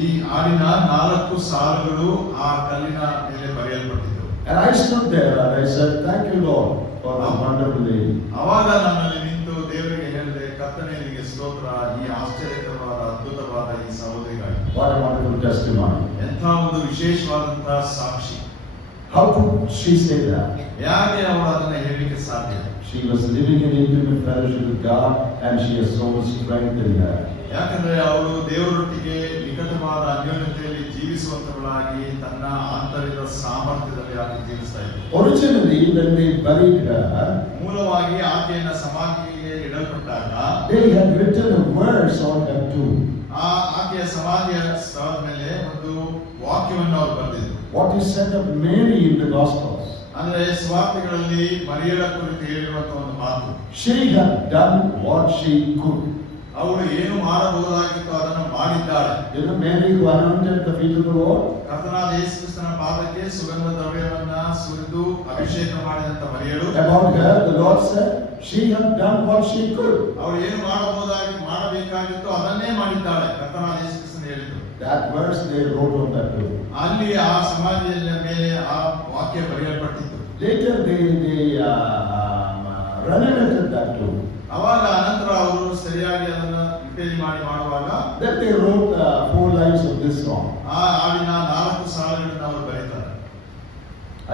ಈ ಹಾಡಿನ 4 ಸಾಲುಗಳು ಆ ಕಲ್ಲಿನ ಮೇಲೆ ಬರೆಯಲ್ಪಟ್ಟಿದ್ದವು. And I stood there and I said, thank you Lord for this wonderful day. ಅವಾಗ ನಾನು ಅಲ್ಲಿ ನಿಂತು ದೇವರಿಗೆ ಹೇಳಿದೆ, ಕರ್ತನೇ ನಿನಗೆ ಸ್ತೋತ್ರ, ಈ ಆಶ್ಚರ್ಯಕರವಾದ ಅದ್ಭುತವಾದ ಈ ಸಹೋದರಿಗಾಗಿ. What a wonderful testimony. ಎಂಥ ಒಂದು ವಿಶೇಷವಾದಂತಹ ಸಾಕ್ಷಿ. How could she say that? ಯಾಕೆ ಅವರು ಅದನ್ನ ಹೇಳಲಿಕ್ಕೆ ಸಾಧ್ಯ? She was living in intimate fellowship with God and she has so much strength in her. ಯಾಕಂದ್ರೆ ಅವಳು ದೇವರೊಟ್ಟಿಗೆ ನಿಕಟವಾದ ಅನ್ಯೋನ್ಯತೆಯಲ್ಲಿ ಜೀವಿಸುವಂತವಳಾಗಿ ತನ್ನ ಆಂತರಿಕ ಸಾಮರ್ಥ್ಯದಲ್ಲಿ ಆಕೆ ಜೀವಿಸ್ತಾ ಇದ್ಳು. Originally, when they buried her, ಮೂಲವಾಗಿ ಆಕೆಯನ್ನ ಸಮಾಧಿಗೆ ಇಡಲ್ಪಟ್ಟಾಗ they had written a verse on her tomb. ಆಕೆಯ ಸಮಾಧಿಯ ಸ್ಥಳದ ಮೇಲೆ ಒಂದು ವಾಕ್ಯವನ್ನು ಅವರು ಬರೆದಿದ್ರು. What is said of Mary in the Gospels? ಅಂದ್ರೆ ಸ್ವಾರ್ಥಗಳಲ್ಲಿ ಮರಿಯಳ ಕುರಿತು ಹೇಳಿರುವಂತಹ ಒಂದು ಮಾತು, She had done what she could. ಅವಳು ಏನು ಮಾಡಬಹುದಾಗಿತ್ತು ಅದನ್ನು ಮಾಡಿದ್ದಾಳೆ. You know, Mary who anointed the feet of the Lord. ಕರ್ತನಾದ ಯೇಸು ಕ್ರಿಸ್ತನ ಪಾದಕ್ಕೆ ಸುಗಂಧ ದ್ರವ್ಯವನ್ನ ಸುರಿದು ಅಭಿಷೇಕ ಮಾಡಿದಂತ ಮರಿಯಳು. About her, the Lord said, she had done what she could. ಅವಳು ಏನು ಮಾಡಬೇಕಾಗಿತ್ತು ಅದನ್ನೇ ಮಾಡಿದ್ದಾಳೆ. ಕರ್ತನಾದ ಯೇಸು ಕ್ರಿಸ್ತನು ಹೇಳಿದ್ರು. That verse they wrote on that tomb. ಅಲ್ಲಿ ಆ ಸಮಾಧಿಯ ಮೇಲೆ ಆ ವಾಕ್ಯ ಬರೆಯಲ್ಪಟ್ಟಿತ್ತು. Later they renovated that tomb. ಅವಾಗ ಅನಂತರ ಅವರು ಸರಿಯಾಗಿ ಅದನ್ನ ರಿಪೇರಿ ಮಾಡುವಾಗ Then they wrote 4 lines of this song. ಆ ಹಾಡಿನ 4 ಸಾಲುಗಳನ್ನು ಅವರು ಬರೀತಾರೆ.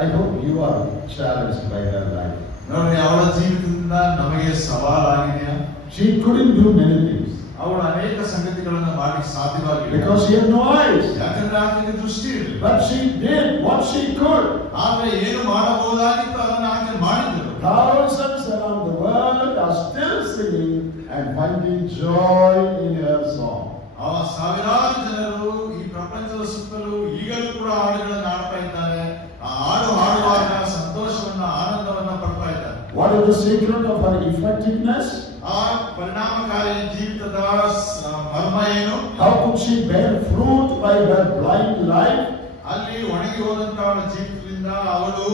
I hope you are challenged by her life. ನೋಡಿ, ಅವಳ ಜೀವಿತದಿಂದ ನಮಗೆ ಸವಾಲಾಗಿದೆಯಾ? She couldn't do many things. ಅವಳು ಅನೇಕ ಸಂಗತಿಗಳನ್ನು ಮಾಡಲಿಕ್ಕೆ ಸಾಧ್ಯವಾಗಿಲ್ಲ. Because she had no eyes. ಯಾಕಂದ್ರೆ ಆಕೆಗೆ ದೃಷ್ಟಿ ಇಲ್ಲ. But she did what she could. ಆದ್ರೆ ಏನು ಮಾಡಬಹುದಾಗಿತ್ತು ಅದನ್ನು ಆಕೆ ಮಾಡಿದ್ರು. Thousands around the world are still singing and finding joy in her song. ಆ ಸಾವಿರಾರು ಜನರು ಈ ಪ್ರಪಂಚದ ಸುತ್ತಲೂ ಈಗಲೂ ಕೂಡ ಹಾಡುಗಳನ್ನು ಹಾಡ್ತಾ ಇದ್ದಾರೆ. ಆ ಹಾಡುವಾಗ ಸಂತೋಷವನ್ನ, ಆನಂದವನ್ನ ಪಡ್ತಾ ಇದ್ದಾರೆ. What is the secret of her effectiveness? ಆ ಪರಿಣಾಮಕಾರಿ ಜೀವಿತದ ಮರ್ಮ ಏನು? How could she bear fruit by her blind life? ಅಲ್ಲಿ ಒಣಗಿ ಹೋದಂತಹ ಅವಳ ಜೀವಿತದಿಂದ ಅವಳು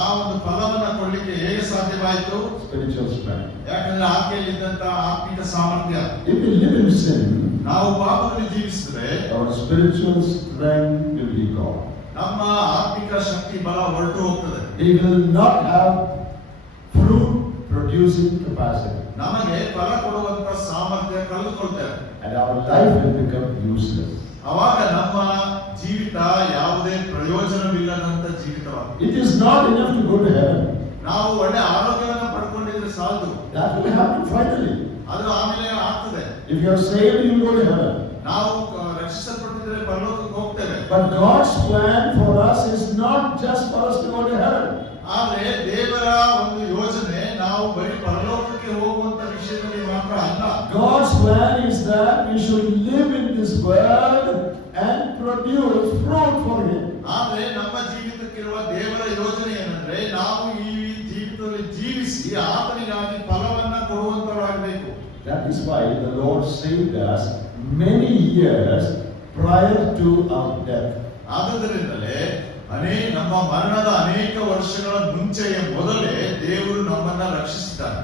ಆ ಒಂದು ಫಲವನ್ನ ಕೊಡ್ಲಿಕ್ಕೆ ಹೇಗೆ ಸಾಧ್ಯವಾಯಿತು? Spiritual strength. ಯಾಕಂದ್ರೆ ಆಕೆಯಲ್ಲಿದ್ದಂತಹ ಆತ್ಮಿಕ ಸಾಮರ್ಥ್ಯ. If we live in sin, ನಾವು ಪಾಪದಲ್ಲಿ ಜೀವಿಸಿದ್ರೆ our spiritual strength will be gone. ನಮ್ಮ ಆತ್ಮಿಕ ಶಕ್ತಿ ಬಲ ಹೊರಟು ಹೋಗ್ತದೆ. We will not have fruit producing capacity. ನಮಗೆ ಫಲ ಕೊಡುವಂತ ಸಾಮರ್ಥ್ಯ ಕಳೆದುಕೊಳ್ತೇವೆ. And our life will become useless. ಅವಾಗ ನಮ್ಮ ಜೀವಿತ ಯಾವುದೇ ಪ್ರಯೋಜನವಿಲ್ಲದಂತ ಜೀವಿತವಾಗಿದೆ. It is not enough to go to heaven. ನಾವು ಒಳ್ಳೆ ಆರೋಗ್ಯವನ್ನು ಪಡ್ಕೊಂಡಿದ್ರೆ ಸಾಲದು. That will happen finally. ಅದು ಆಮೇಲೆ ಆಗ್ತದೆ. If you are saved, you will go to heaven. ನಾವು ರಕ್ಷಿಸಲ್ಪಟ್ಟಿದ್ರೆ ಪರಲೋಕಕ್ಕೆ ಹೋಗ್ತೇವೆ. But God's plan for us is not just for us to go to heaven. ಆದರೆ ದೇವರ ಒಂದು ಯೋಜನೆ ನಾವು ಬರೀ ಪರಲೋಕಕ್ಕೆ ಹೋಗುವಂತ ವಿಷಯದಲ್ಲಿ ಮಾತ್ರ ಅಲ್ಲ. God's plan is that we should live in this world and produce fruit for Him. ಆದರೆ ನಮ್ಮ ಜೀವಿತಕ್ಕಿರುವ ದೇವರ ಯೋಜನೆ ಏನಂದ್ರೆ ನಾವು ಈ ಜೀವಿತದಲ್ಲಿ ಜೀವಿಸಿ ಆತನಿಗಾಗಿ ಫಲವನ್ನ ಕೊಡುವಂತರಾಗಬೇಕು. That is why the Lord saved us many years prior to our death. ಆದ್ದರಿಂದಲೇ ನಮ್ಮ ಮರಣದ ಅನೇಕ ವರ್ಷಗಳ ಮುಂಚೆಯ ಮೊದಲೇ ದೇವರು ನಮ್ಮನ್ನ ರಕ್ಷಿಸಿದ್ದಾನೆ.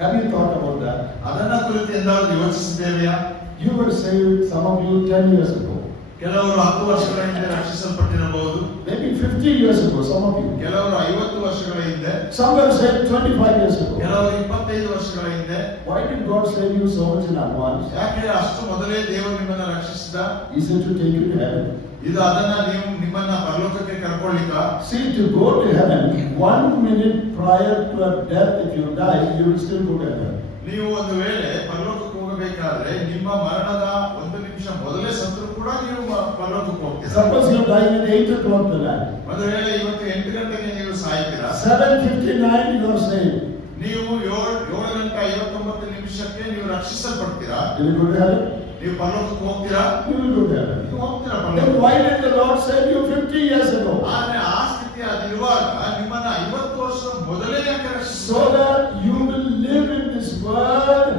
Have you thought about that? ಅದನ್ನ ಕುರಿತು ಎಂದಾದರೂ ಯೋಚಿಸಿದ್ದೇವೆಯಾ? You were saved, some of you 10 years ago. ಕೆಲವರು 10 ವರ್ಷಗಳ ಹಿಂದೆ ರಕ್ಷಿಸಲ್ಪಟ್ಟಿರಬಹುದು. Maybe 50 years ago, some of you. ಕೆಲವರು 50 ವರ್ಷಗಳ ಹಿಂದೆ. Some were saved 25 years ago. ಕೆಲವರು 25 ವರ್ಷಗಳ ಹಿಂದೆ. Why did God save you so much in advance? ಯಾಕೆ ಅಷ್ಟು ಮೊದಲೇ ದೇವರು ನಿಮ್ಮನ್ನ ರಕ್ಷಿಸಿದ? Is it to take you to heaven? ಇದು ಅದನ್ನ ನೀವು ನಿಮ್ಮನ್ನ ಪರಲೋಕಕ್ಕೆ ಕರ್ಕೊಳ್ಳಿಕ್ಕ? See, to go to heaven 1 minute prior to your death, if you die, you will still go to heaven. ನೀವು ಒಂದು ವೇಳೆ ಪರಲೋಕಕ್ಕೆ ಹೋಗಬೇಕಾದ್ರೆ ನಿಮ್ಮ ಮರಣದ 1 ನಿಮಿಷ ಮೊದಲೇ ಸತ್ತರೂ ಕೂಡ ನೀವು ಪರಲೋಕಕ್ಕೆ ಹೋಗ್ತೀರಾ. Suppose you are dying at 8 o'clock tonight. ಒಂದು ವೇಳೆ ಇವತ್ತು 8 ಗಂಟೆಗೆ ನೀವು ಸಾಯ್ತೀರಾ. 7:59 you are saved. ನೀವು 7:59 ನೀವು ರಕ್ಷಿಸಲ್ಪಡ್ತೀರಾ. You will go to heaven. ನೀವು ಪರಲೋಕಕ್ಕೆ ಹೋಗ್ತೀರಾ. You will go to heaven. ನೀವು ಹೋಗ್ತೀರಾ Then ಪರಲೋಕಕ್ಕೆ. why did the Lord save you 50 years ago? ಆದ್ರೆ ಆ ಸ್ಥಿತಿ ಅದಿರುವಾಗ ನಿಮ್ಮನ್ನ 50 ವರ್ಷ ಮೊದಲೇ ಯಾಕೆ ರಕ್ಷಿಸಿದ? So that you will live in this world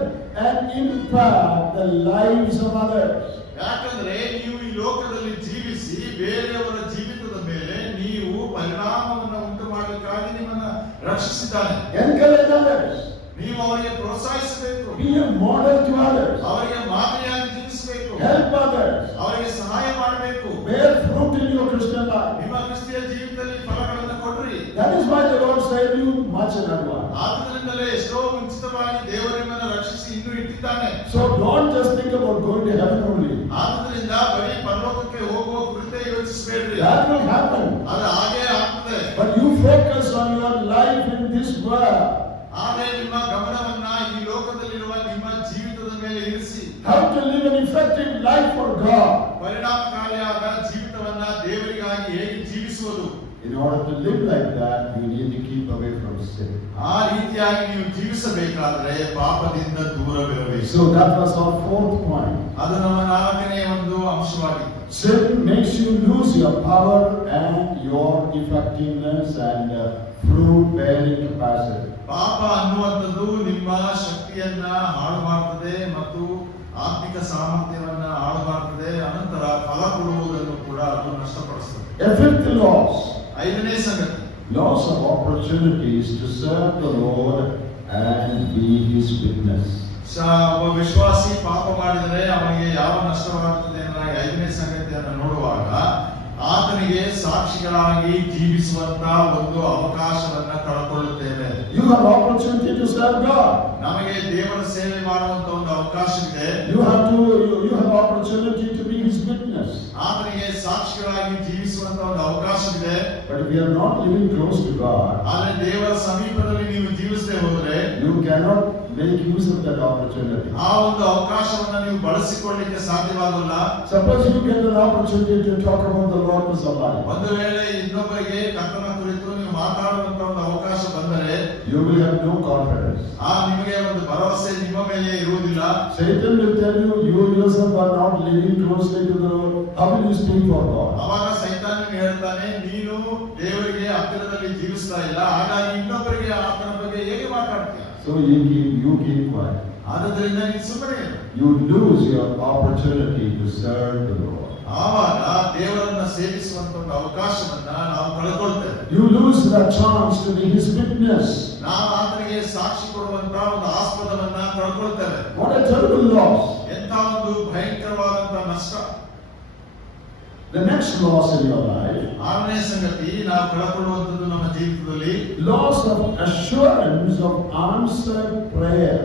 and impact the lives of others. ಯಾಕಂದ್ರೆ ನೀವು ಈ ಲೋಕದಲ್ಲಿ ಜೀವಿಸಿ ಬೇರೆಯವರ ಜೀವಿತದ ಮೇಲೆ ನೀವು ಪರಿಣಾಮವನ್ನು ಉಂಟು ಮಾಡಲಿಕ್ಕಾಗಿ ನಿಮ್ಮನ್ನ ರಕ್ಷಿಸಿದ್ದಾನೆ. Encourage others. ನೀವು ಅವರಿಗೆ ಪ್ರೋತ್ಸಾಹಿಸಬೇಕು. Be a model to others. ಅವರಿಗೆ ಮಾದರಿಯಾಗಿ ಜೀವಿಸಬೇಕು. Help others. ಅವರಿಗೆ ಸಹಾಯ ಮಾಡಬೇಕು. Bear fruit in your Christian life. ನಿಮ್ಮ ಕ್ರಿಸ್ತಿಯ ಜೀವಿತದಲ್ಲಿ ಫಲಗಳನ್ನು ಕೊಡ್ರಿ. That is why the Lord saved you much in advance. ಆದ್ದರಿಂದಲೇ ಎಷ್ಟೋ ಮುಂಚಿತವಾಗಿ ದೇವರು ನಿಮ್ಮನ್ನು ರಕ್ಷಿಸಿ ಇನ್ನೂ ಇಟ್ಟಿದ್ದಾನೆ. So don't just think about going to heaven only. ಆದ್ದರಿಂದ ಬರೀ ಪರಲೋಕಕ್ಕೆ ಹೋಗುವ ಕುರಿತೇ ಯೋಚಿಸಬೇಡ್ರಿ. That will happen. ಅದು ಹಾಗೇ ಆಗ್ತದೆ. But you focus on your life in this world. ಆದರೆ ನಿಮ್ಮ ಗಮನವನ್ನ ಈ ಲೋಕದಲ್ಲಿರುವ ನಿಮ್ಮ ಜೀವಿತದ ಮೇಲೆ ಇರಿಸಿ. How to live an effective life for God. ಪರಿಣಾಮಕಾರಿಯಾದ ಜೀವಿತವನ್ನ ದೇವರಿಗಾಗಿ ಹೇಗೆ ಜೀವಿಸುವುದು? In order to live like that, you need to keep away from sin. ಆ ರೀತಿಯಾಗಿ ನೀವು ಜೀವಿಸಬೇಕಾದ್ರೆ ಪಾಪದಿಂದ ದೂರವಿರಬೇಕು. So that was our fourth point. ಅದು ನಮ್ಮ 4ನೇ ಒಂದು ಅಂಶವಾಗಿದೆ. Sin makes you lose your power and your effectiveness and fruit bearing capacity. ಪಾಪ ಅನ್ನುವಂಥದ್ದು ನಿಮ್ಮ ಶಕ್ತಿಯನ್ನ ಹಾಳು ಮಾಡ್ತದೆ ಮತ್ತು ಆತ್ಮಿಕ ಸಾಮರ್ಥ್ಯವನ್ನ ಹಾಳು ಮಾಡ್ತದೆ. ಅನಂತರ ಫಲ ಕೊಡುವುದನ್ನು ಕೂಡ ಅದು ನಷ್ಟಪಡಿಸ್ತದೆ. A fifth loss. 5ನೇ ಸಂಗತಿ, Loss of opportunities to serve the Lord and be His witness. ಒಬ್ಬ ವಿಶ್ವಾಸಿ ಪಾಪ ಮಾಡಿದರೆ ಅವನಿಗೆ ಯಾವ ನಷ್ಟವಾಗುತ್ತದೆ ಅನ್ನೋ 5ನೇ ಸಂಗತಿಯನ್ನು ನೋಡುವಾಗ ಆತನಿಗೆ ಸಾಕ್ಷಿಗಳಾಗಿ ಜೀವಿಸುವಂತ ಒಂದು ಅವಕಾಶವನ್ನ ಕಳ್ಕೊಳ್ಳುತ್ತೇವೆ. You have opportunity to serve God. ನಮಗೆ ದೇವರ ಸೇವೆ ಮಾಡುವಂತ ಒಂದು ಅವಕಾಶವಿದೆ. You have opportunity to be His witness. ಆತನಿಗೆ ಸಾಕ್ಷಿಗಳಾಗಿ ಜೀವಿಸುವಂತ ಒಂದು ಅವಕಾಶವಿದೆ. But if you are not living close to God, ಆದ್ರೆ ದೇವರ ಸಮೀಪದಲ್ಲಿ ನೀವು ಜೀವಿಸದೆ ಹೋದ್ರೆ you cannot make use of that opportunity. ಆ ಒಂದು ಅವಕಾಶವನ್ನ ನೀವು ಬಳಸಿಕೊಳ್ಳಲಿಕ್ಕೆ ಸಾಧ್ಯವಾಗಲ್ಲ. Suppose you get an opportunity to talk about the Lord to somebody. ಒಂದು ವೇಳೆ ಇನ್ನೊಬ್ಬರಿಗೆ ಕರ್ತನ ಕುರಿತು ನೀವು ಮಾತಾಡುವಂತ ಒಂದು ಅವಕಾಶ ಬಂದರೆ You will have no confidence. ನಿಮಗೆ ಒಂದು ಭರವಸೆ ನಿಮ್ಮ ಮೇಲೆ ಇರುವುದಿಲ್ಲ. Satan will tell you, you yourself are not living closely to the Lord. How will you speak for God? ಅವಾಗ ಸೈತಾನ ಹೇಳ್ತಾನೆ, ನೀನು ದೇವರಿಗೆ ಹತ್ತಿರದಲ್ಲಿ ಜೀವಿಸ್ತಾ ಇಲ್ಲ, ಹಾಗಾಗಿ ಇನ್ನೊಬ್ಬರಿಗೆ ಆತನ ಬಗ್ಗೆ ಹೇಗೆ ಮಾತಾಡ್ತೀಯ? So you keep quiet. ಆದ್ದರಿಂದ ನೀನು ಸುಮ್ಮನೆ ಇರು. You lose your opportunity to serve the Lord. ಆವಾಗ ದೇವರನ್ನ ಸೇವಿಸುವಂತ ಒಂದು ಅವಕಾಶವನ್ನ ನಾವು ಕಳ್ಕೊಳ್ತೇವೆ. You lose the chance to be His witness. ನಾವು ಆತನಿಗೆ ಸಾಕ್ಷಿ ಕೊಡುವಂತ ಒಂದು ಆಸ್ಪದವನ್ನ ಕಳ್ಕೊಳ್ತೇವೆ. What a terrible loss. ಎಂತ ಒಂದು ಭಯಂಕರವಾದಂತ ನಷ್ಟ. The next loss in your life, 6ನೇ ಸಂಗತಿ ನಾವು ಕಳ್ಕೊಳ್ಳುವಂತದ್ದು ನಮ್ಮ ಜೀವಿತದಲ್ಲಿ loss of assurance of answered prayer.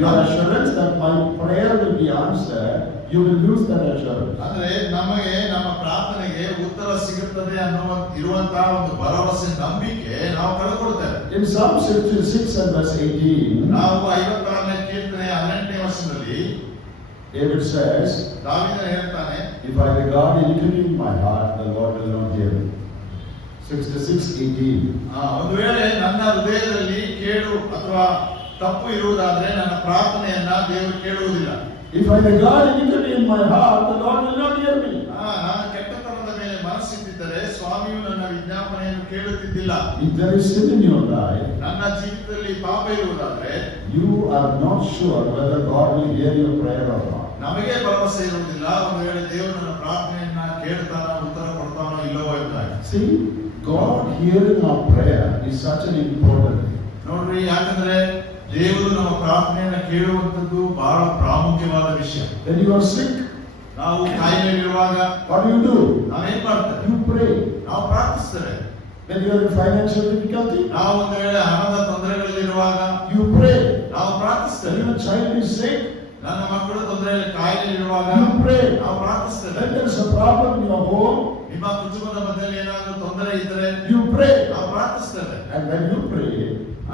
Your assurance that my prayer will be answered you will lose that assurance. ಅಂದ್ರೆ ನಮಗೆ ನಮ್ಮ ಪ್ರಾರ್ಥನೆಗೆ ಉತ್ತರ ಸಿಗುತ್ತದೆ ಅನ್ನುವ ಇರುವಂತಹ ಒಂದು ಭರವಸೆ ನಂಬಿಕೆ ನಾವು ಕಳ್ಕೊಳ್ತೇವೆ. In Psalm 66 and verse 18, ನಾವು 56ನೇ ಕೀರ್ತನೆ 18ನೇ ವಚನದಲ್ಲಿ David says, ದಾವೀದನು ಹೇಳ್ತಾನೆ, if I regard iniquity in my heart, the Lord will not hear me. 66:18. ಒಂದು ವೇಳೆ ನನ್ನ ಹೃದಯದಲ್ಲಿ ಕೇಡು ಅಥವಾ ತಪ್ಪು ಇರುವುದಾದ್ರೆ ನನ್ನ ಪ್ರಾರ್ಥನೆಯನ್ನ ದೇವರು ಕೇಳುವುದಿಲ್ಲ. If I regard iniquity in my heart, the Lord will not hear me. ನಾನು ಕೆಟ್ಟತನದ ಮೇಲೆ ಮನಸ್ಸಿಟ್ಟಿದ್ದರೆ ಸ್ವಾಮಿಯು ನನ್ನ ವಿಜ್ಞಾಪನೆಯನ್ನು ಕೇಳುತ್ತಿದ್ದಿಲ್ಲ. If there is sin in your life, ನನ್ನ ಜೀವಿತದಲ್ಲಿ ಪಾಪ ಇರುವುದಾದ್ರೆ you are not sure whether God will hear your prayer or not. ನಮಗೆ ಭರವಸೆ ಇರುವುದಿಲ್ಲ ಒಂದು ವೇಳೆ ದೇವರು ನನ್ನ ಪ್ರಾರ್ಥನೆಯನ್ನ ಕೇಳ್ತಾನ ಉತ್ತರ ಕೊಡ್ತಾನೋ ಇಲ್ಲವೋ ಎಂಬುದಾಗಿ. See, God hearing our prayer is such an important thing. ನೋಡ್ರಿ, ಯಾಕಂದ್ರೆ ದೇವರು ನಮ್ಮ ಪ್ರಾರ್ಥನೆಯನ್ನ ಕೇಳುವಂತದ್ದು ಬಹಳ ಪ್ರಾಮುಖ್ಯವಾದ ವಿಷಯ. When you are sick, ನಾವು ಕಾಯಿಲೆಯಲ್ಲಿರುವಾಗ what do? ನಾವೇನ್ ಮಾಡ್ತೇವೆ? You pray. ನಾವು ಪ್ರಾರ್ಥಿಸ್ತೇವೆ. When you are in financial difficulty, ನಾವು ಒಂದು ವೇಳೆ ಹಣದ ತೊಂದರೆಗಳಲ್ಲಿರುವಾಗ you pray. ನಾವು When ಪ್ರಾರ್ಥಿಸ್ತೇವೆ. your child is sick, ನನ್ನ ಮಕ್ಕಳು ತೊಂದರೆಯಲ್ಲಿ ಕಾಯಿಲೆಯಲ್ಲಿರುವಾಗ you pray. ನಾವು ಪ್ರಾರ್ಥಿಸ್ತೇವೆ. When there is a problem in your home, ನಿಮ್ಮ ಕುಟುಂಬದ ಮಧ್ಯದಲ್ಲಿ ಏನಾದರೂ ತೊಂದರೆ ಇದ್ದರೆ you pray. ನಾವು ಪ್ರಾರ್ಥಿಸ್ತೇವೆ. And when you pray,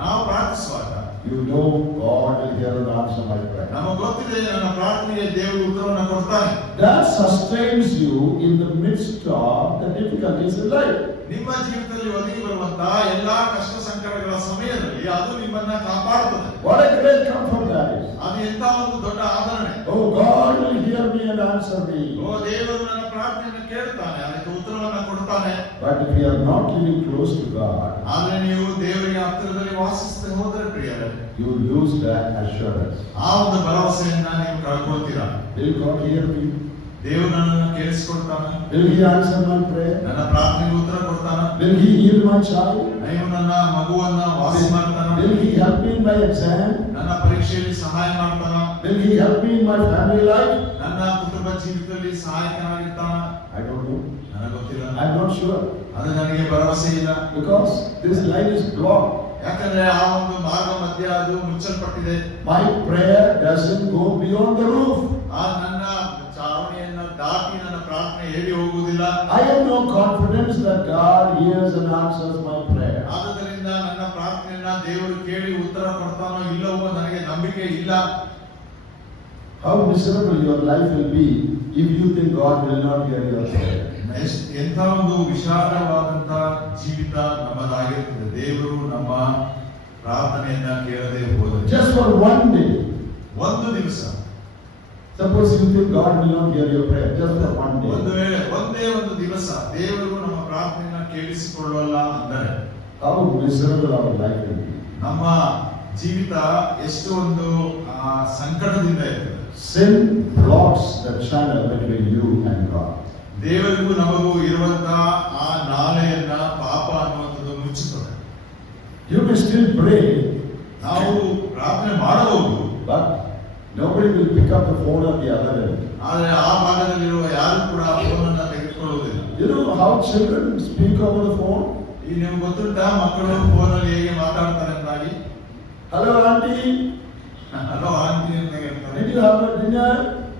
ನಾವು ಪ್ರಾರ್ಥಿಸುವಾಗ you know God will hear and answer my prayer. ನಮಗೆ ಗೊತ್ತಿದೆ ನನ್ನ ಪ್ರಾರ್ಥನೆಗೆ ದೇವರು ಉತ್ತರವನ್ನು ಕೊಡ್ತಾನೆ. That sustains you in the midst of the difficulties in life. ನಿಮ್ಮ ಜೀವಿತದಲ್ಲಿ ಒದಗಿ ಬರುವಂತಹ ಎಲ್ಲಾ ಕಷ್ಟ ಸಂಕಟಗಳ ಸಮಯದಲ್ಲಿ ಅದು ನಿಮ್ಮನ್ನ ಕಾಪಾಡುತ್ತದೆ. What a great comfort that is. ಅದು ಎಂತ ಒಂದು ದೊಡ್ಡ ಆದರಣೆ. Oh, God will hear me and answer me. ಓ, ದೇವರು ನನ್ನ ಪ್ರಾರ್ಥನೆಯನ್ನು ಕೇಳ್ತಾನೆ, ಅದಕ್ಕೆ ಉತ್ತರವನ್ನು ಕೊಡ್ತಾನೆ. But if you are not living close to God, ಆದ್ರೆ ನೀವು ದೇವರಿಗೆ ಹತ್ತಿರದಲ್ಲಿ ವಾಸಿಸದೆ ಹೋದರೆ ಪ್ರಿಯರೇ, you lose that assurance. ಆ ಒಂದು ಭರವಸೆಯನ್ನ ನೀವು ಕಳ್ಕೊಳ್ತೀರಾ. Will God hear me? ದೇವರು ನನ್ನನ್ನು ಕೇಳಿಸಿಕೊಳ್ತಾನೆ. Will He answer my prayer? ನನ್ನ ಪ್ರಾರ್ಥನೆಗೆ ಉತ್ತರ ಕೊಡ್ತಾನೆ. Will He heal my child? ನೀವು ನನ್ನ ಮಗುವನ್ನ ವಾಸಿ ಮಾಡ್ತಾನ. Will He help me in my exam? ನನ್ನ ಪರೀಕ್ಷೆಯಲ್ಲಿ ಸಹಾಯ ಮಾಡ್ತಾನ. Will He help me in my family life? ನನ್ನ ಕುಟುಂಬ ಜೀವಿತದಲ್ಲಿ ಸಹಾಯಕನಾಗಿರ್ತಾನ. I don't know. ನನಗೆ ಗೊತ್ತಿಲ್ಲ. I'm not sure. ಅದು ನನಗೆ ಭರವಸೆ ಇಲ್ಲ. Because this line is blocked. ಯಾಕಂದ್ರೆ ಆ ಒಂದು ಮಾರ್ಗ ಮಧ್ಯ ಅದು ಮುಚ್ಚಲ್ಪಟ್ಟಿದೆ. My prayer doesn't go beyond the roof. ಆ ನನ್ನ ಚಾವಣಿಯನ್ನ ದಾಟಿ ನನ್ನ ಪ್ರಾರ್ಥನೆ ಏರಿ ಹೋಗುವುದಿಲ್ಲ. I have no confidence that God hears and answers my prayer. ಆದ್ದರಿಂದ ನನ್ನ ಪ್ರಾರ್ಥನೆಯನ್ನ ದೇವರು ಕೇಳಿ ಉತ್ತರ ಕೊಡ್ತಾನೋ ಇಲ್ಲವೋ ನನಗೆ ನಂಬಿಕೆ ಇಲ್ಲ. How miserable your life will be if you think God will not hear your prayer. ಎಂಥ ಒಂದು ವಿಶಾಲವಾದಂತ ಜೀವಿತ ನಮ್ಮದಾಗಿರ್ತದೆ. ದೇವರು ನಮ್ಮ ಪ್ರಾರ್ಥನೆಯನ್ನ ಕೇಳದೆ ಹೋದರೆ Just for one day. ಒಂದು ದಿವಸ, Suppose you think God will not hear your prayer. Just for one ಒಂದು day. ವೇಳೆ ಒಂದೇ ಒಂದು ದಿವಸ ದೇವರು ನಮ್ಮ ಪ್ರಾರ್ಥನೆಯನ್ನ ಕೇಳಿಸಿಕೊಳ್ಳಲ್ಲ ಅಂದರೆ How miserable our life will be. ನಮ್ಮ ಜೀವಿತ ಎಷ್ಟು ಒಂದು ಸಂಕಟದಿಂದ ಇರ್ತದೆ. Sin blocks the channel between you and God. ದೇವರಿಗೂ ನಮಗೂ ಇರುವಂತಹ ಆ ನಾಲೆಯನ್ನ ಪಾಪ ಅನ್ನುವಂಥದ್ದು ಮುಚ್ಚುತ್ತದೆ. You may still pray, ನಾವು ಪ್ರಾರ್ಥನೆ ಮಾಡಬಹುದು, but nobody will pick up the phone at the other end. ಆದರೆ ಆ ಭಾಗದಲ್ಲಿರುವ ಯಾರು ಕೂಡ ಆ ಫೋನ್ ಅನ್ನ ತೆಗೆದುಕೊಳ್ಳುವುದಿಲ್ಲ. You know how children speak over the phone? ಈಗ ನಿಮ್ಗೆ ಗೊತ್ತುಂಟಾ ಮಕ್ಕಳು ಫೋನ್ ಅಲ್ಲಿ ಹೇಗೆ ಮಾತಾಡ್ತಾರೆ ಅಂತಾಗಿ? Hello auntie, ಹಲೋ ಆಂಟಿ ಅಂತ ಹೇಳ್ತಾರೆ. did you have a dinner?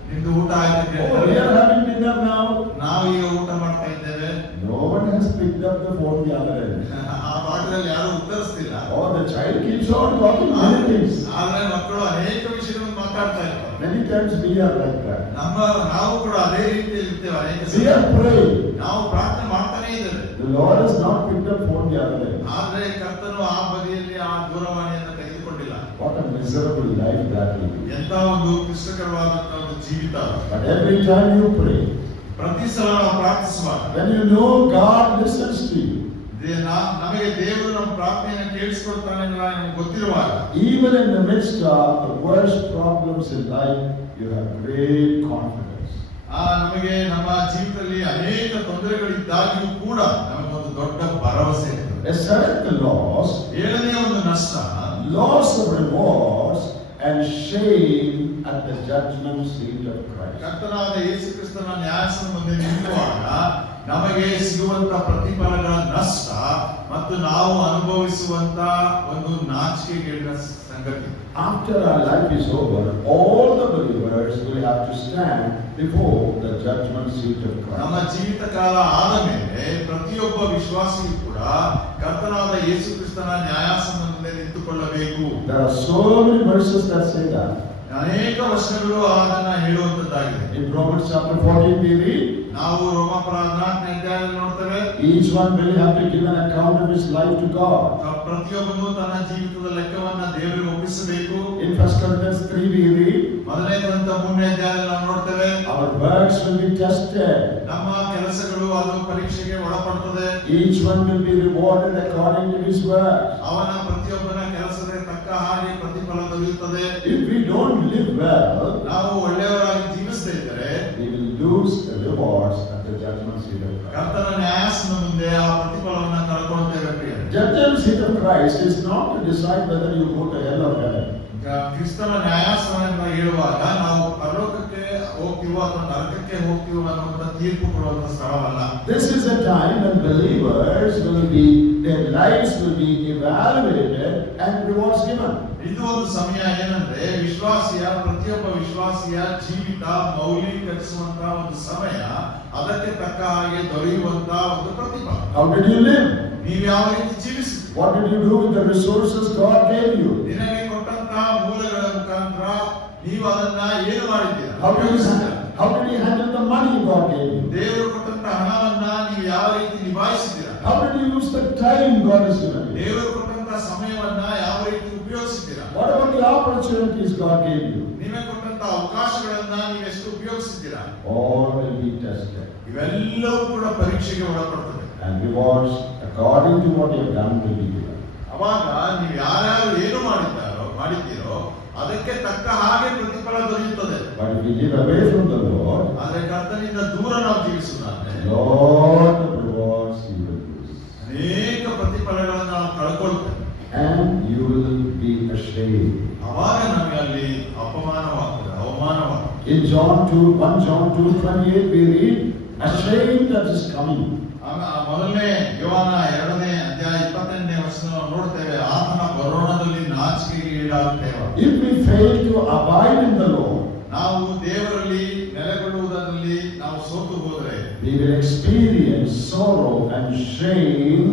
ನಿಮ್ದು ಊಟ ಆಯ್ತು ಅಂತ Oh, we ಹೇಳ್ತಾರೆ. are having dinner now. ನಾವೀಗ ಊಟ ಮಾಡ್ತಾ ಇದ್ದೇವೆ. No one has picked up the phone the other end. ಆ ಭಾಗದಲ್ಲಿ ಯಾರು ಉತ್ತರಿಸ್ತಿಲ್ಲ. Oh, the child keeps on talking many things. ಆದ್ರೆ ಮಕ್ಕಳು ಅನೇಕ ವಿಷಯಗಳನ್ನು ಮಾತಾಡ್ತಾ ಇರ್ತಾರೆ. Many times we are like that. ನಾವು ಕೂಡ ಅದೇ ರೀತಿಯಲ್ಲಿ ಇರ್ತೇವೆ. ಅನೇಕ We are praying. ನಾವು ಪ್ರಾರ್ಥನೆ ಮಾಡ್ತಾನೆ ಇದ್ದೇವೆ. The Lord has not picked up phone the other end. ಆದ್ರೆ ಕರ್ತನು ಆ ಬದಿಯಲ್ಲಿ ಆ ದೂರವಾಣಿಯನ್ನು ತೆಗೆದುಕೊಂಡಿಲ್ಲ. What a miserable life that will be. ಎಂತ ಒಂದು ಕ್ಲಿಷ್ಟಕರವಾದಂತಹ ಒಂದು ಜೀವಿತ. But every time you pray, ಪ್ರತಿ ಸಲ ನಾವು ಪ್ರಾರ್ಥಿಸುವಾಗ when you know God listens to you, ನಮಗೆ ದೇವರು ನಮ್ಮ ಪ್ರಾರ್ಥನೆಯನ್ನು ಕೇಳಿಸಿಕೊಳ್ತಾನೆ ಅಂತ ನಮಗೆ ಗೊತ್ತಿರುವಾಗ, even in the midst of the worst problems in life, you have great confidence. ನಮಗೆ ನಮ್ಮ ಜೀವಿತದಲ್ಲಿ ಅನೇಕ ತೊಂದರೆಗಳಿದ್ದಾಗಿಯೂ ಕೂಡ ನಮಗೊಂದು ದೊಡ್ಡ ಭರವಸೆ ಇರ್ತದೆ. A seventh loss, ಏಳನೇ ಒಂದು ನಷ್ಟ, loss of remorse and shame at the judgment seat of Christ. ಕರ್ತನಾದ ಯೇಸು ಕ್ರಿಸ್ತನ ನ್ಯಾಯಾಸನ ಮುಂದೆ ನಿಲ್ಲುವಾಗ ನಮಗೆ ಸಿಗುವಂತ ಪ್ರತಿಫಲಗಳ ನಷ್ಟ ಮತ್ತು ನಾವು ಅನುಭವಿಸುವಂತ ಒಂದು ನಾಚಿಕೆಗೇಡಿನ ಸಂಗತಿ. After our life is over, all the believers will have to stand before the judgment seat of ನಮ್ಮ Christ. ಜೀವಿತ ಕಾಲ ಆದ ಮೇಲೆ ಪ್ರತಿಯೊಬ್ಬ ವಿಶ್ವಾಸಿಯೂ ಕೂಡ ಕರ್ತನಾದ ಯೇಸು ಕ್ರಿಸ್ತನ ನ್ಯಾಯಾಸನದ ಮುಂದೆ ನಿಂತುಕೊಳ್ಳಬೇಕು. There are so many verses that say that. ಅನೇಕ ವರ್ಷಗಳು ಅದನ್ನ ಹೇಳುವಂತದ್ದಾಗಿದೆ. In Romans chapter 14 we read, ನಾವು ರೋಮಾಪುರ 14ನೇ ಅಧ್ಯಾಯದಲ್ಲಿ ನೋಡ್ತೇವೆ, each one will have to give an account of his life to God. ಪ್ರತಿಯೊಬ್ಬನು ತನ್ನ ಜೀವಿತದ ಲೆಕ್ಕವನ್ನ ದೇವರಿಗೆ ಒಪ್ಪಿಸಬೇಕು. In 1 Corinthians 3 we read, ಮೊದಲನೇ ಗ್ರಂಥ 3ನೇ ಅಧ್ಯಾಯದಲ್ಲಿ ನಾವು ನೋಡ್ತೇವೆ, our works will be tested. ನಮ್ಮ ಕೆಲಸಗಳು ಅದು ಪರೀಕ್ಷೆಗೆ ಒಳಪಡುತ್ತದೆ. Each one will be rewarded according to his work. ಅವನ ಪ್ರತಿಯೊಬ್ಬನ ಕೆಲಸದ ತಕ್ಕ ಹಾಗೆ ಪ್ರತಿಫಲ ದೊರೆಯುತ್ತದೆ. If we don't live well, ನಾವು ಒಳ್ಳೆಯವರಾಗಿ ಜೀವಿಸದೇ ಇದ್ದರೆ we will lose the rewards at the judgment seat of Christ. ಕರ್ತನ ನ್ಯಾಯಾಸನದ ಮುಂದೆ ಆ ಪ್ರತಿಫಲವನ್ನು ಕಳ್ಕೊಳ್ತೇವೆ ಪ್ರಿಯರೇ. Judgment seat of Christ is not to decide whether you go to hell or heaven. ಕ್ರಿಸ್ತನ ನ್ಯಾಯಾಸನ ಹೇಳುವಾಗ ನಾವು ಪರಲೋಕಕ್ಕೆ ಹೋಗ್ತೀವೋ ಅಥವಾ ನರಕಕ್ಕೆ ಹೋಗ್ತೀವೋ ಅನ್ನುವಂಥ ತೀರ್ಪು ಕೊಡುವಂತ ಸ್ಥಳವಲ್ಲ. This is a time when believers will be, their lives will be evaluated and rewards given. ಇದು ಒಂದು ಸಮಯ ಏನಂದ್ರೆ ಪ್ರತಿಯೊಬ್ಬ ವಿಶ್ವಾಸಿಯ ಜೀವಿತ ಮೌಲ್ಯೀಕರಿಸುವಂತ ಒಂದು ಸಮಯ, ಅದಕ್ಕೆ ತಕ್ಕ ಹಾಗೆ ದೊರೆಯುವಂತ ಒಂದು ಪ್ರತಿಫಲ. How did you live? ನೀವು ಯಾವ ರೀತಿ ಜೀವಿಸಿದ್ರಿ? What did you do with the resources God gave you? ನಿನಗೆ ಕೊಟ್ಟಂತಹ ಮೂಲಗಳ ಮುಖಾಂತರ ನೀವು ಅದನ್ನ ಏನು ಮಾಡಿದ್ದೀರಾ? How did you handle the money God gave you? ದೇವರು ಕೊಟ್ಟಂತಹ ಹಣವನ್ನ ನೀವು ಯಾವ ರೀತಿ ನಿಭಾಯಿಸಿದ್ದೀರಾ? How did you use the time God has given you? ದೇವರು ಕೊಟ್ಟಂತಹ ಸಮಯವನ್ನ ಯಾವ ರೀತಿ ಉಪಯೋಗಿಸಿದ್ದೀರಾ? What about the opportunities God gave you? ನಿಮಗೆ ಕೊಟ್ಟಂತಹ ಅವಕಾಶಗಳನ್ನ ನೀವು ಎಷ್ಟು ಉಪಯೋಗಿಸಿದ್ದೀರಾ? All will be tested. ಇವೆಲ್ಲವೂ ಕೂಡ ಪರೀಕ್ಷೆಗೆ ಒಳಪಡ್ತದೆ. And rewards according to what you have done will be given. ಅವಾಗ ನೀವು ಯಾರ್ಯಾರು ಏನು ಮಾಡಿದ್ದೀರೋ ಅದಕ್ಕೆ ತಕ್ಕ ಹಾಗೆ ಪ್ರತಿಫಲ ದೊರೆಯುತ್ತದೆ. But if we live away from the Lord, ಆದರೆ ಕರ್ತನಿಂದ ದೂರ ನಾವು ಜೀವಿಸುವುದಾದ್ರೆ lot of rewards you will lose. ಅನೇಕ ಪ್ರತಿಫಲಗಳನ್ನು ನಾವು ಕಳ್ಕೊಳ್ತೇವೆ. And you will be ashamed. ಅವಾಗ ನಮಗೆ ಅಲ್ಲಿ ಅವಮಾನವಾಗ್ತದೆ. In 1 John 2:28 we read, ashamed that is coming. ಮೊದಲನೇ ಯೋಹಾನ 2ನೇ ಅಧ್ಯಾಯ 28ನೇ ವಚನ ನೋಡ್ತೇವೆ, ಆತನ ಬರೋಣದಲ್ಲಿ ನಾಚಿಕೆಗೆ ಈಡಾಗುತ್ತೇವೆ. If we fail to abide in the Lord, ನಾವು ದೇವರಲ್ಲಿ ನೆಲೆಗೊಳ್ಳುವುದರಲ್ಲಿ ನಾವು ಸೋತು ಹೋದರೆ we will experience sorrow and shame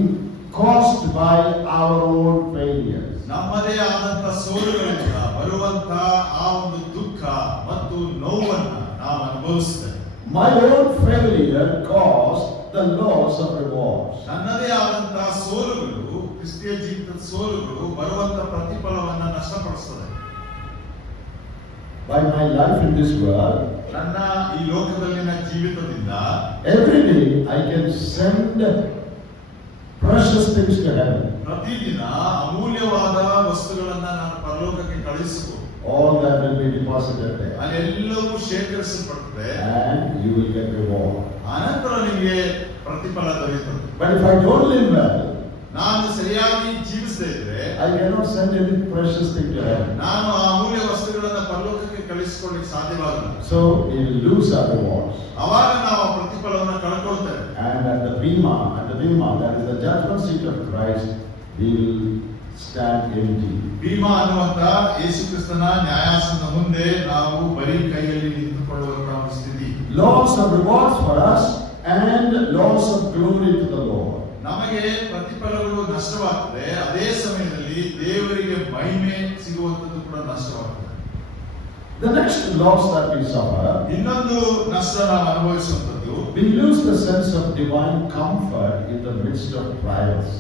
caused by our own failures. ನಮ್ಮದೇ ಆದಂತ ಸೋಲುಗಳಿಂದ ಬರುವಂತ ಆ ಒಂದು ದುಃಖ ಮತ್ತು ನೋವನ್ನು ನಾವು ಅನುಭವಿಸ್ತೇವೆ. My own failure caused the loss of rewards. ನನ್ನದೇ ಆದಂತಹ ಸೋಲುಗಳು, ಕ್ರಿಸ್ತಿಯ ಜೀವಿತದ ಸೋಲುಗಳು ಬರುವಂತ ಪ್ರತಿಫಲವನ್ನ ನಷ್ಟಪಡಿಸ್ತದೆ. By my life in this world, ನನ್ನ ಈ ಲೋಕದಲ್ಲಿನ ಜೀವಿತದಿಂದ every day I can send precious things to heaven. ಪ್ರತಿದಿನ ಅಮೂಲ್ಯವಾದ ವಸ್ತುಗಳನ್ನ ನಾನು ಪರಲೋಕಕ್ಕೆ ಕಳುಹಿಸಬಹುದು. All that will be deposited there. ಅಲ್ಲೆಲ್ಲವೂ ಶೇಖರಿಸಲ್ಪಡುತ್ತದೆ. And you will get reward. ಅನಂತರ ನಿಮಗೆ ಪ್ರತಿಫಲ ದೊರೆಯುತ್ತದೆ. But if I don't live well, ನಾನು ಸರಿಯಾಗಿ ಜೀವಿಸದೇ ಇದ್ರೆ I cannot send any precious thing to heaven. ನಾನು ಆ ಅಮೂಲ್ಯ ವಸ್ತುಗಳನ್ನ ಪರಲೋಕಕ್ಕೆ ಕಳಿಸಿಕೊಳ್ಳಿಕ್ಕೆ ಸಾಧ್ಯವಾಗಲ್ಲ. So we will lose our rewards. ಅವಾಗ ನಾವು ಆ ಪ್ರತಿಫಲವನ್ನು ಕಳ್ಕೊಳ್ತೇವೆ. And at the bima, that is the judgment seat of Christ, we will stand empty. Bima ಅನ್ನುವಂತ ಯೇಸು ಕ್ರಿಸ್ತನ ನ್ಯಾಯಾಸನದ ಮುಂದೆ ನಾವು ಬರೀ ಕೈಯಲ್ಲಿ ನಿಂತುಕೊಳ್ಳುವಂತಹ ಒಂದು ಸ್ಥಿತಿ. Loss of rewards for us and loss of glory to the Lord. ನಮಗೆ ಪ್ರತಿಫಲಗಳು ನಷ್ಟವಾಗ್ತದೆ, ಅದೇ ಸಮಯದಲ್ಲಿ ದೇವರಿಗೆ ಮಹಿಮೆ ಸಿಗುವಂತದ್ದು ಕೂಡ ನಷ್ಟವಾಗ್ತದೆ. The next loss that we suffer, ಇನ್ನೊಂದು ನಷ್ಟ ನಾವು ಅನುಭವಿಸುವಂತದ್ದು, we lose the sense of divine comfort in the midst of trials.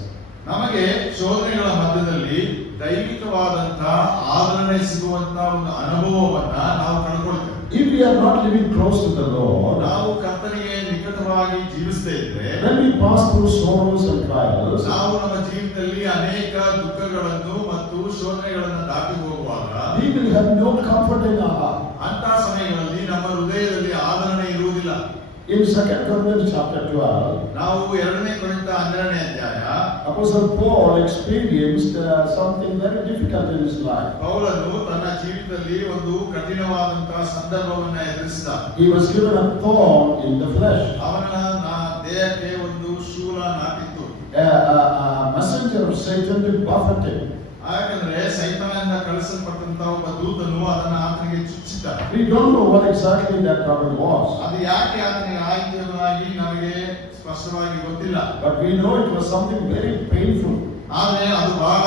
ನಮಗೆ ಶೋಧನೆಗಳ ಮಧ್ಯದಲ್ಲಿ ದೈವಿಕವಾದಂತಹ ಆದರಣೆ ಸಿಗುವಂತಹ ಒಂದು ಅನುಭವವನ್ನ ನಾವು ಕಳ್ಕೊಳ್ತೇವೆ. If we are not living close to the Lord, ನಾವು ಕರ್ತನಿಗೆ ನಿಕಟವಾಗಿ ಜೀವಿಸದೇ ಇದ್ರೆ, when we pass through sorrows and trials, ನಾವು ನಮ್ಮ ಜೀವಿತದಲ್ಲಿ ಅನೇಕ ದುಃಖಗಳನ್ನು ಮತ್ತು ಶೋಧನೆಗಳನ್ನು ದಾಟಿ ಹೋಗುವಾಗ we will have no comfort in our heart. ಅಂತ ಸಮಯಗಳಲ್ಲಿ ನಮ್ಮ ಹೃದಯದಲ್ಲಿ ಆದರಣೆ ಇರುವುದಿಲ್ಲ. In 2 Corinthians chapter 12, ನಾವು 2ನೇ ಕೊರಿಂಥ 12ನೇ ಅಧ್ಯಾಯ, Apostle Paul experienced something very difficult in his life. ಪೌಲನು ತನ್ನ ಜೀವಿತದಲ್ಲಿ ಒಂದು ಕಠಿಣವಾದಂತಹ ಸಂದರ್ಭವನ್ನ ಎದುರಿಸಿದ. He was given a thorn in the flesh. ಅವನ ದೇಹಕ್ಕೆ ಒಂದು ಶೂಲ ನಾಟಿತ್ತು. A messenger of Satan to buffet him. ಯಾಕಂದ್ರೆ ಸೈತಾನದಿಂದ ಕಳಿಸಲ್ಪಟ್ಟಂತ ಒಬ್ಬ ದೂತನು ಅದನ್ನ ಆತನಿಗೆ ಚುಚ್ಚಿದ್ದ. We don't know what exactly that trouble was. ಅದು ಯಾಕೆ ಆತನಿಗೆ ಆಯ್ತು ಎಂಬುದಾಗಿ ನಮಗೆ ಸ್ಪಷ್ಟವಾಗಿ ಗೊತ್ತಿಲ್ಲ. But we know it was something very painful. ಆದರೆ ಅದು ಬಹಳ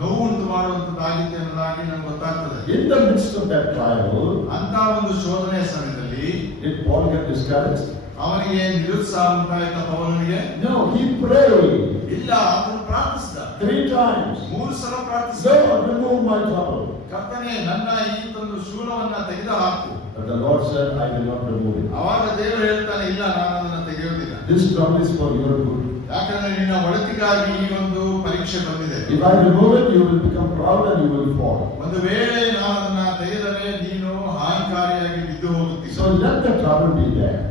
ನೋವು ಉಂಟು ಮಾಡುವಂತದ್ದಾಗಿತ್ತು ಎಂಬುದಾಗಿ ನಮ್ಗೆ ಗೊತ್ತಾಗ್ತದೆ. In the midst of that trial, ಅಂತ ಒಂದು ಶೋಧನೆಯ ಸಮಯದಲ್ಲಿ did Paul get discouraged? ಅವನಿಗೆ ನಿರುತ್ಸಾಹ ಉಂಟಾಯ್ತ ಪೌಲನಿಗೆ? No, he prayed. ಇಲ್ಲ, ಅವನು ಪ್ರಾರ್ಥಿಸಿದ 3 times. 3 ಸಲ ಪ್ರಾರ್ಥಿಸಿದ. Lord, remove my trouble. ಕರ್ತನೇ, ನನ್ನ ಈ ಒಂದು ಶೂಲವನ್ನ ತೆಗೆದು ಹಾಕು. But the Lord said, I will not remove it. ಆವಾಗ ದೇವರು ಹೇಳ್ತಾನೆ, ಇಲ್ಲ, ನಾನು ಅದನ್ನ ತೆಗೆಯುವುದಿಲ್ಲ. This trouble is for your good. ಯಾಕಂದ್ರೆ ನಿನ್ನ ಒಳಿತಿಗಾಗಿ ಈ ಒಂದು ಪರೀಕ್ಷೆ ಬಂದಿದೆ. If I remove it, you will become proud and you will fall. ಒಂದು ವೇಳೆ ನಾನು ಅದನ್ನ ತೆಗೆದರೆ ನೀನು ಅಹಂಕಾರಿಯಾಗಿ ಬಿದ್ದು ಹೋಗುತ್ತೀಯ. So let the trouble be there.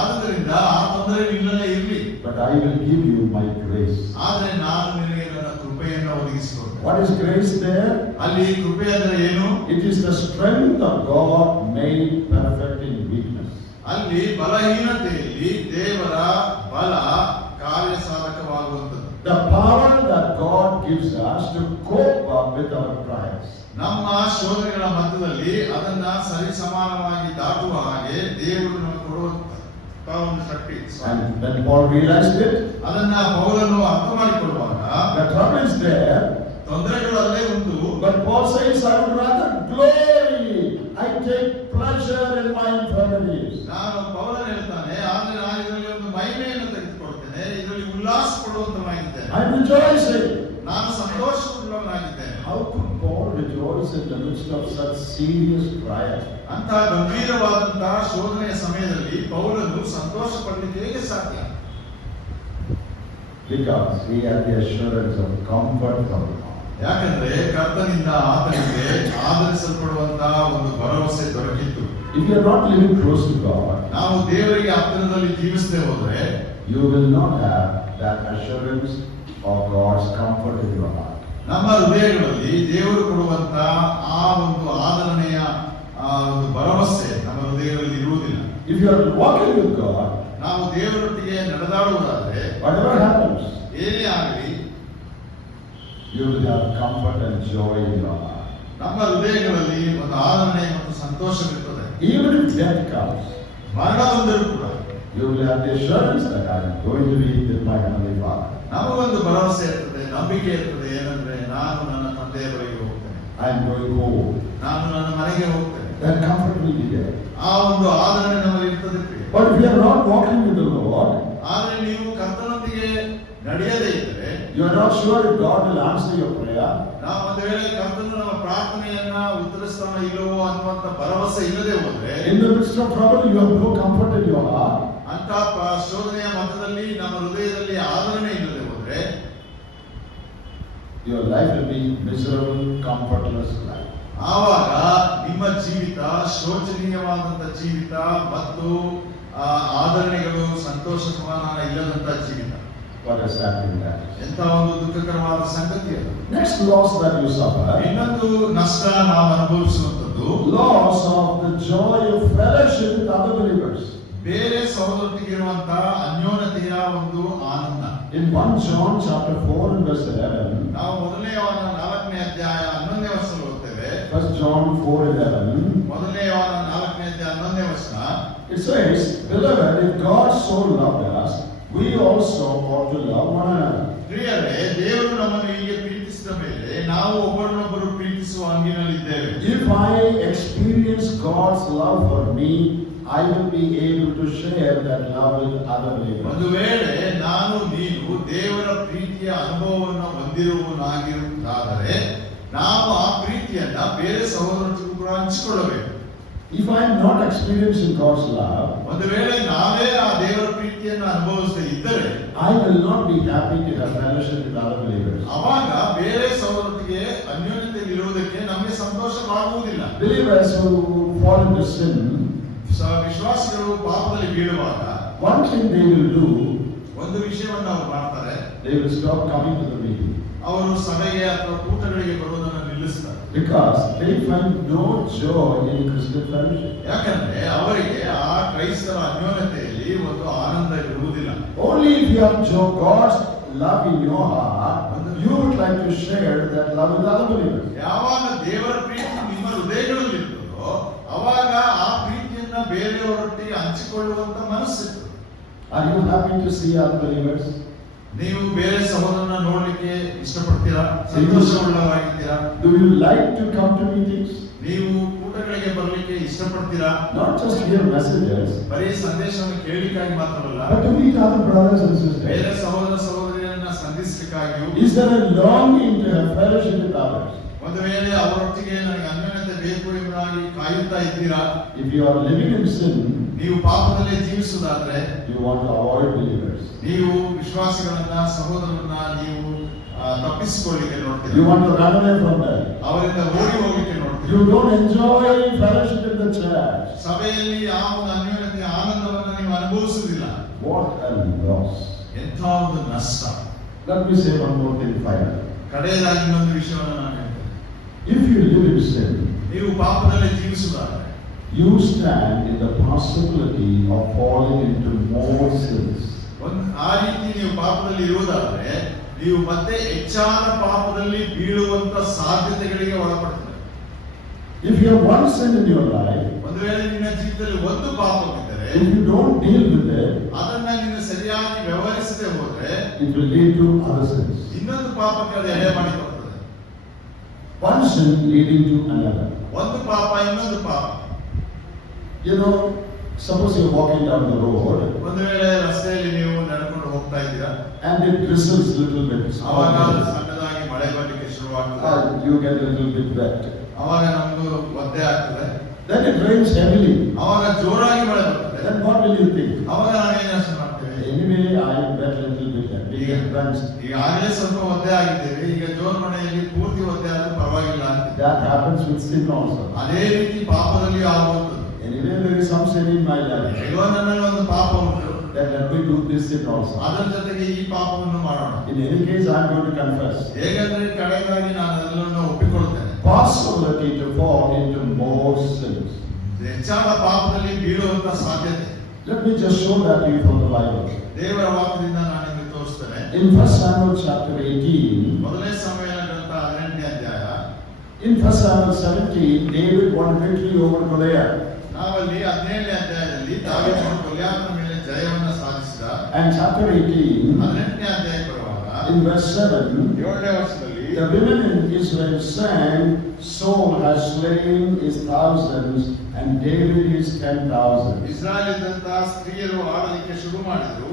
ಆದ್ದರಿಂದ ಆ ತೊಂದರೆ ನಿನ್ನಲ್ಲೇ ಇರಲಿ. But I will give you my grace. ಆದರೆ ನಾನು ನಿನಗೆ ನನ್ನ ಕೃಪೆಯನ್ನು ಒದಗಿಸಿಕೊಡುತ್ತೇನೆ. What is grace there? ಅಲ್ಲಿ ಕೃಪೆ ಅಂದರೆ ಏನು? It is the strength of God made perfect in weakness. ಅಲ್ಲಿ ಬಲಹೀನತೆಯಲ್ಲಿ ದೇವರ ಬಲ ಕಾರ್ಯಸಾಧಕವಾಗುವಂಥದ್ದು. The power that God gives us to cope up with our trials. ನಮ್ಮ ಶೋಧನೆಗಳ ಮಧ್ಯದಲ್ಲಿ ಅದನ್ನ ಸರಿಸಮಾನವಾಗಿ ದಾಟುವ ಹಾಗೆ ದೇವರು ನಮಗೆ ಕೊಡುವಂತ ಒಂದು ಶಕ್ತಿ. And when Paul realized it, ಅದನ್ನ ಪೌಲನು ಅರ್ಥ ಮಾಡಿಕೊಳ್ಳುವಾಗ the trouble is there. ತೊಂದರೆಗಳು ಅಲ್ಲೇ ಉಂಟು. But Paul says, I would rather glory. I take pleasure in my infirmities. ನಾನು ಪೌಲನು ಹೇಳ್ತಾನೆ, ಆದರೆ ನಾನು ಇದರಲ್ಲಿ ಒಂದು ಮಹಿಮೆಯನ್ನು ತೆಗೆದುಕೊಳ್ತೇನೆ, ಇದರಲ್ಲಿ ಉಲ್ಲಾಸ ಪಡುವಂತನಾಗಿದ್ದೇನೆ. I'm rejoicing. ನಾನು ಸಂತೋಷವುಳ್ಳವನಾಗಿದ್ದೇನೆ. How could Paul rejoice in the midst of such serious trials? ಅಂತ ಗಂಭೀರವಾದಂತಹ ಶೋಧನೆಯ ಸಮಯದಲ್ಲಿ ಪೌಲನು ಸಂತೋಷ ಪಡಲಿಕ್ಕೆ ಹೇಗೆ ಸಾಧ್ಯ? Because he had the assurance of comfort from God. ಯಾಕಂದ್ರೆ ಕರ್ತನಿಂದ ಆತನಿಗೆ ಆಧರಿಸಲ್ಪಡುವಂತಹ ಒಂದು ಭರವಸೆ ದೊರಕಿತ್ತು. If you are not living close to God, ನಾವು ದೇವರಿಗೆ ಹತ್ತಿರದಲ್ಲಿ ಜೀವಿಸದೆ ಹೋದ್ರೆ you will not have that assurance of God's comfort in your heart. ನಮ್ಮ ಹೃದಯಗಳಲ್ಲಿ ದೇವರು ಕೊಡುವಂತ ಆ ಒಂದು ಆದರಣೆಯ ಒಂದು ಭರವಸೆ ನಮ್ಮ ಹೃದಯಗಳಲ್ಲಿ ಇರುವುದಿಲ್ಲ. If you are walking with God, ನಾವು ದೇವರೊಟ್ಟಿಗೆ ನಡೆದಾಡುವುದಾದ್ರೆ whatever happens, ಏನೇ ಆಗಲಿ, you will have comfort and joy in your heart. ನಮ್ಮ ಹೃದಯಗಳಲ್ಲಿ ಒಂದು ಆದರಣೆ ಮತ್ತು ಸಂತೋಷವಿರುತ್ತದೆ. Even if death comes, ಮರಣ ಬಂದರೂ ಕೂಡ you will have the assurance that I am going to be with my Heavenly Father. ನಮಗೊಂದು ಭರವಸೆ ಇರ್ತದೆ, ನಂಬಿಕೆ ಇರ್ತದೆ. ಏನಂದ್ರೆ, ನಾನು ನನ್ನ ತಂದೆಯ ಬಳಿಗೆ ಹೋಗ್ತೇನೆ, I am going home. ನಾನು ನನ್ನ ಮನೆಗೆ ಹೋಗ್ತೇನೆ. That comfort will be there. ಆ ಒಂದು ಆದರಣೆ ನಮಗೆ ಇರ್ತದೆ. But if you are not walking with the Lord, ಆದರೆ ನೀವು ಕರ್ತನೊಂದಿಗೆ ನಡೆಯದೇ ಇದ್ದರೆ, you are not sure if God will answer your prayer. ನಾವು ಒಂದು ವೇಳೆ ಕರ್ತನು ನಮ್ಮ ಪ್ರಾರ್ಥನೆಯನ್ನ ಉತ್ತರಿಸ್ತಾನೋ ಇಲ್ಲವೋ ಅನ್ನುವಂತ ಭರವಸೆ ಇಲ್ಲದೆ ಹೋದ್ರೆ, In the midst of trouble, you have no comfort in your heart. ಅಂತ ಶೋಧನೆಯ ಮಧ್ಯದಲ್ಲಿ ನಮ್ಮ ಹೃದಯದಲ್ಲಿ ಆದರಣೆ ಇಲ್ಲದೆ ಹೋದ್ರೆ, Your life will be miserable, comfortless life. ಆವಾಗ ನಿಮ್ಮ ಜೀವಿತ ಶೋಚನೀಯವಾದಂತ ಜೀವಿತ ಮತ್ತು ಆದರಣೆಗಳು ಸಂತೋಷ ಸಮಾಧಾನ ಇಲ್ಲದಂತ ಜೀವಿತ. What a sad thing that is. ಎಂತ ಒಂದು ದುಃಖಕರವಾದ ಸಂಗತಿ ಅದು. Next loss that you suffer, ಇನ್ನೊಂದು ನಷ್ಟ ನಾವು ಅನುಭವಿಸುವಂತದ್ದು loss of the joy of fellowship with other believers. ಬೇರೆ ಸಹೋದರರಿಗೆ ಇರುವಂತಹ ಅನ್ಯೋನ್ಯತೆಯ ಒಂದು ಆನಂದ. In 1 John chapter 4 and verse 11, ನಾವು ಮೊದಲನೇ 4ನೇ ಅಧ್ಯಾಯ 11ನೇ ವಚನ ಓದ್ತೇವೆ. 1 John 4:11, ಮೊದಲನೇ 4ನೇ ಅಧ್ಯಾಯ 11ನೇ ವಚನ. it says, Beloved, if God so loved us, we also ought to love one another. ಪ್ರಿಯರೇ, ದೇವರು ನಮ್ಮನ್ನು ಹೀಗೆ ಪ್ರೀತಿಸಿದ ಮೇಲೆ ನಾವು ಒಬ್ಬರನ್ನೊಬ್ಬರು ಪ್ರೀತಿಸುವ ಹಂಗಿನಲ್ಲಿದ್ದೇವೆ. If I experience God's love for me, I will be able to share that love with other believers. ಒಂದು ವೇಳೆ ನಾನು ನೀನು ದೇವರ ಪ್ರೀತಿಯ ಅನುಭವವನ್ನು ಹೊಂದಿರುವನಾಗಿರುತ್ತಾದರೆ ನಾವು ಆ ಪ್ರೀತಿಯನ್ನ ಬೇರೆ ಸಹೋದರರಿಗೂ ಕೂಡ ಹಂಚಿಕೊಳ್ಳಬೇಕು. If I am not experiencing God's love, ಒಂದು ವೇಳೆ ನಾವೇ ಆ ದೇವರ ಪ್ರೀತಿಯನ್ನು ಅನುಭವಿಸದೇ ಇದ್ದರೆ I will not be happy to have fellowship with other believers. ಅವಾಗ ಬೇರೆ ಸಹೋದರರಿಗೆ ಅನ್ಯೋನ್ಯತೆಯಲ್ಲಿ ಇರುವುದಕ್ಕೆ ನಮಗೆ ಸಂತೋಷವಾಗುವುದಿಲ್ಲ. Believers who fall into sin, ವಿಶ್ವಾಸಿಗಳು ಪಾಪದಲ್ಲಿ ಬೀಳುವಾಗ one thing they will do, ಒಂದು ವಿಷಯವನ್ನು ಅವರು ಮಾಡ್ತಾರೆ. they will stop coming to the meeting. ಅವರು ಸಭೆಗೆ ಅಥವಾ ಕೂಟಗಳಿಗೆ ಬರುವುದನ್ನು ನಿಲ್ಲಿಸ್ತಾರೆ. Because they find no joy in Christian fellowship. ಯಾಕಂದ್ರೆ ಅವರಿಗೆ ಆ ಕ್ರೈಸ್ತರ ಅನ್ಯೋನ್ಯತೆಯಲ್ಲಿ ಒಂದು ಆನಂದ ಇರುವುದಿಲ್ಲ. Only if you have joy, God's love in your heart, you would like to share that love with other believers. ಯಾವಾಗ ದೇವರ ಪ್ರೀತಿ ನಿಮ್ಮ ಹೃದಯಗಳಲ್ಲಿ ಇರ್ತದೋ ಅವಾಗ ಆ ಪ್ರೀತಿಯನ್ನ ಬೇರೆಯವರೊಟ್ಟಿಗೆ ಹಂಚಿಕೊಳ್ಳುವಂತ ಮನಸ್ಸಿತ್ತು. Are you happy to see other believers? ನೀವು ಬೇರೆ ಸಹೋದರನ ನೋಡ್ಲಿಕ್ಕೆ ಇಷ್ಟಪಡ್ತೀರಾ? ಸಂತೋಷವುಳ್ಳವರಾಗಿದ್ದೀರಾ? Do you like to come to meetings? ನೀವು ಕೂಟಗಳಿಗೆ ಬರಲಿಕ್ಕೆ ಇಷ್ಟಪಡ್ತೀರಾ? Not just hear messages, ಬರೀ ಸಂದೇಶವನ್ನು ಕೇಳಲಿಕ್ಕಾಗಿ ಮಾತ್ರವಲ್ಲ, but to meet other brothers and sisters. ಬೇರೆ ಸಹೋದರ ಸಹೋದರಿಯರನ್ನ ಸಂಧಿಸಲಿಕ್ಕಾಗಿಯೂ. Is there a longing to have fellowship with others? ಒಂದು ವೇಳೆ ಅವರೊಟ್ಟಿಗೆ ನನಗೆ ಅನ್ಯೋನ್ಯತೆ ಬೇಕು ಎಂಬುದಾಗಿ ಕಾಯುತ್ತಾ ಇದ್ದೀರಾ? If you are living in sin, ನೀವು ಪಾಪದಲ್ಲಿ ಜೀವಿಸುವುದಾದ್ರೆ you want to avoid believers. ನೀವು ವಿಶ್ವಾಸಿಗಳನ್ನ ಸಹೋದರರನ್ನ ನೀವು ತಪ್ಪಿಸಿಕೊಳ್ಳಿಕ್ಕೆ ನೋಡ್ತೀರಾ. You want to run away from them. ಅವರಿಂದ ಓಡಿ ಹೋಗ್ಲಿಕ್ಕೆ ನೋಡ್ತೀರಾ. You don't enjoy fellowship in the church. ಸಭೆಯಲ್ಲಿ ಆ ಒಂದು ಅನ್ಯೋನ್ಯತೆಯ ಆನಂದವನ್ನು ನೀವು ಅನುಭವಿಸುವುದಿಲ್ಲ. What a loss. ಎಂಥ ಒಂದು ನಷ್ಟ. Let me say one more thing finally. ಕಡೆಯದಾಗಿ ಇನ್ನೊಂದು ವಿಷಯವನ್ನು ನಾನು ಹೇಳ್ತೇನೆ. If you live in sin, ನೀವು ಪಾಪದಲ್ಲಿ ಜೀವಿಸುವುದಾದ್ರೆ you stand in the possibility of falling into more sins. ಆ ರೀತಿ ನೀವು ಪಾಪದಲ್ಲಿ ಇರುವುದಾದ್ರೆ ನೀವು ಮತ್ತೆ ಹೆಚ್ಚಾದ ಪಾಪದಲ್ಲಿ ಬೀಳುವಂತ ಸಾಧ್ಯತೆಗಳಿಗೆ ಒಳಪಡ್ತೀರಿ. If you have one sin in your life, ಒಂದು ವೇಳೆ ನಿನ್ನ ಜೀವಿತದಲ್ಲಿ ಒಂದು ಪಾಪವಿದ್ದರೆ, if you don't deal with it, ಅದನ್ನ ನೀನು ಸರಿಯಾಗಿ ವ್ಯವಹರಿಸದೆ ಹೋದ್ರೆ it will lead to other sins. ಇನ್ನೊಂದು ಪಾಪಕ್ಕೆ ಅದು ಎಡೆ ಮಾಡಿಕೊಡ್ತದೆ. One sin leading to another. ಒಂದು ಪಾಪ ಇನ್ನೊಂದು ಪಾಪ. You know, suppose you're walking down the road, ಒಂದು ವೇಳೆ ರಸ್ತೆಯಲ್ಲಿ ನೀವು ನಡ್ಕೊಂಡು ಹೋಗ್ತಾ ಇದ್ದೀರಾ and it drizzles little bit. ಅವಾಗ ಸಣ್ಣದಾಗಿ ಮಳೆ ಬರ್ಲಿಕ್ಕೆ ಶುರುವಾಗ್ತದೆ. You get a little bit wet. ಅವಾಗ ನಮ್ದು ಒದ್ದೆ ಆಗ್ತದೆ. Then it rains heavily. ಅವಾಗ ಜೋರಾಗಿ ಮಳೆ ಬರ್ತದೆ. Then what will you think? ಅವಾಗ ನಾವೇನು ಯೋಚನೆ ಮಾಡ್ತೇವೆ? Anyway, I wet little bit and we get drenched. ಈಗ ಆಗಲೇ ಸ್ವಲ್ಪ ಒದ್ದೆ ಆಗಿದ್ದೇವೆ, ಈಗ ಜೋರ್ ಮಳೆಯಲ್ಲಿ ಪೂರ್ತಿ ಒದ್ದೆ ಆದ್ರೂ ಪರವಾಗಿಲ್ಲ ಅಂತ. That happens with sin also. ಅದೇ ರೀತಿ ಪಾಪದಲ್ಲಿ ಆಗುವಂಥದ್ದು. Anyway, there is some sin in my life. ಹೇಗೋ ನನ್ನಲ್ಲಿ ಒಂದು ಪಾಪ ಉಂಟು, Then let me do this sin also. ಅದರ ಜೊತೆಗೆ ಈ ಪಾಪವನ್ನು ಮಾಡೋಣ. In any case, I am going to confess. ಹೇಗೆಂದ್ರೆ ಕಡೆಯದಾಗಿ ನಾನು ಅದೆಲ್ಲವನ್ನು ಒಪ್ಪಿಕೊಳ್ತೇನೆ. Possibility to fall into more sins. ಹೆಚ್ಚಾದ ಪಾಪದಲ್ಲಿ ಬೀಳುವಂತ ಸಾಧ್ಯತೆ. Let me just show that to you from the Bible. ದೇವರ ವಾಕ್ಯದಿಂದ ನಾನು ನಿಮಗೆ ತೋರಿಸ್ತೇನೆ. In 1 Samuel chapter 18, ಮೊದಲನೇ ಸಮುವೇಲ ಗ್ರಂಥ 18ನೇ ಅಧ್ಯಾಯ. in 1 Samuel 17, David won victory over Goliath. ನಾವಲ್ಲಿ 17ನೇ ಅಧ್ಯಾಯದಲ್ಲಿ ದಾವೀದನು ಗೊಲ್ಯಾತನ ಮೇಲೆ ಜಯವನ್ನು ಸಾಧಿಸಿದ. And chapter 18, 18ನೇ ಅಧ್ಯಾಯಕ್ಕೆ ಬರುವಾಗ in verse 7, 7ನೇ ವರ್ಷದಲ್ಲಿ the women in Israel sang, Saul has slain his thousands and David his 10,000. ಇಸ್ರಾಯೇಲಿದ್ದಂತ ಸ್ತ್ರೀಯರು ಆಡಲಿಕ್ಕೆ ಶುರು ಮಾಡಿದರು.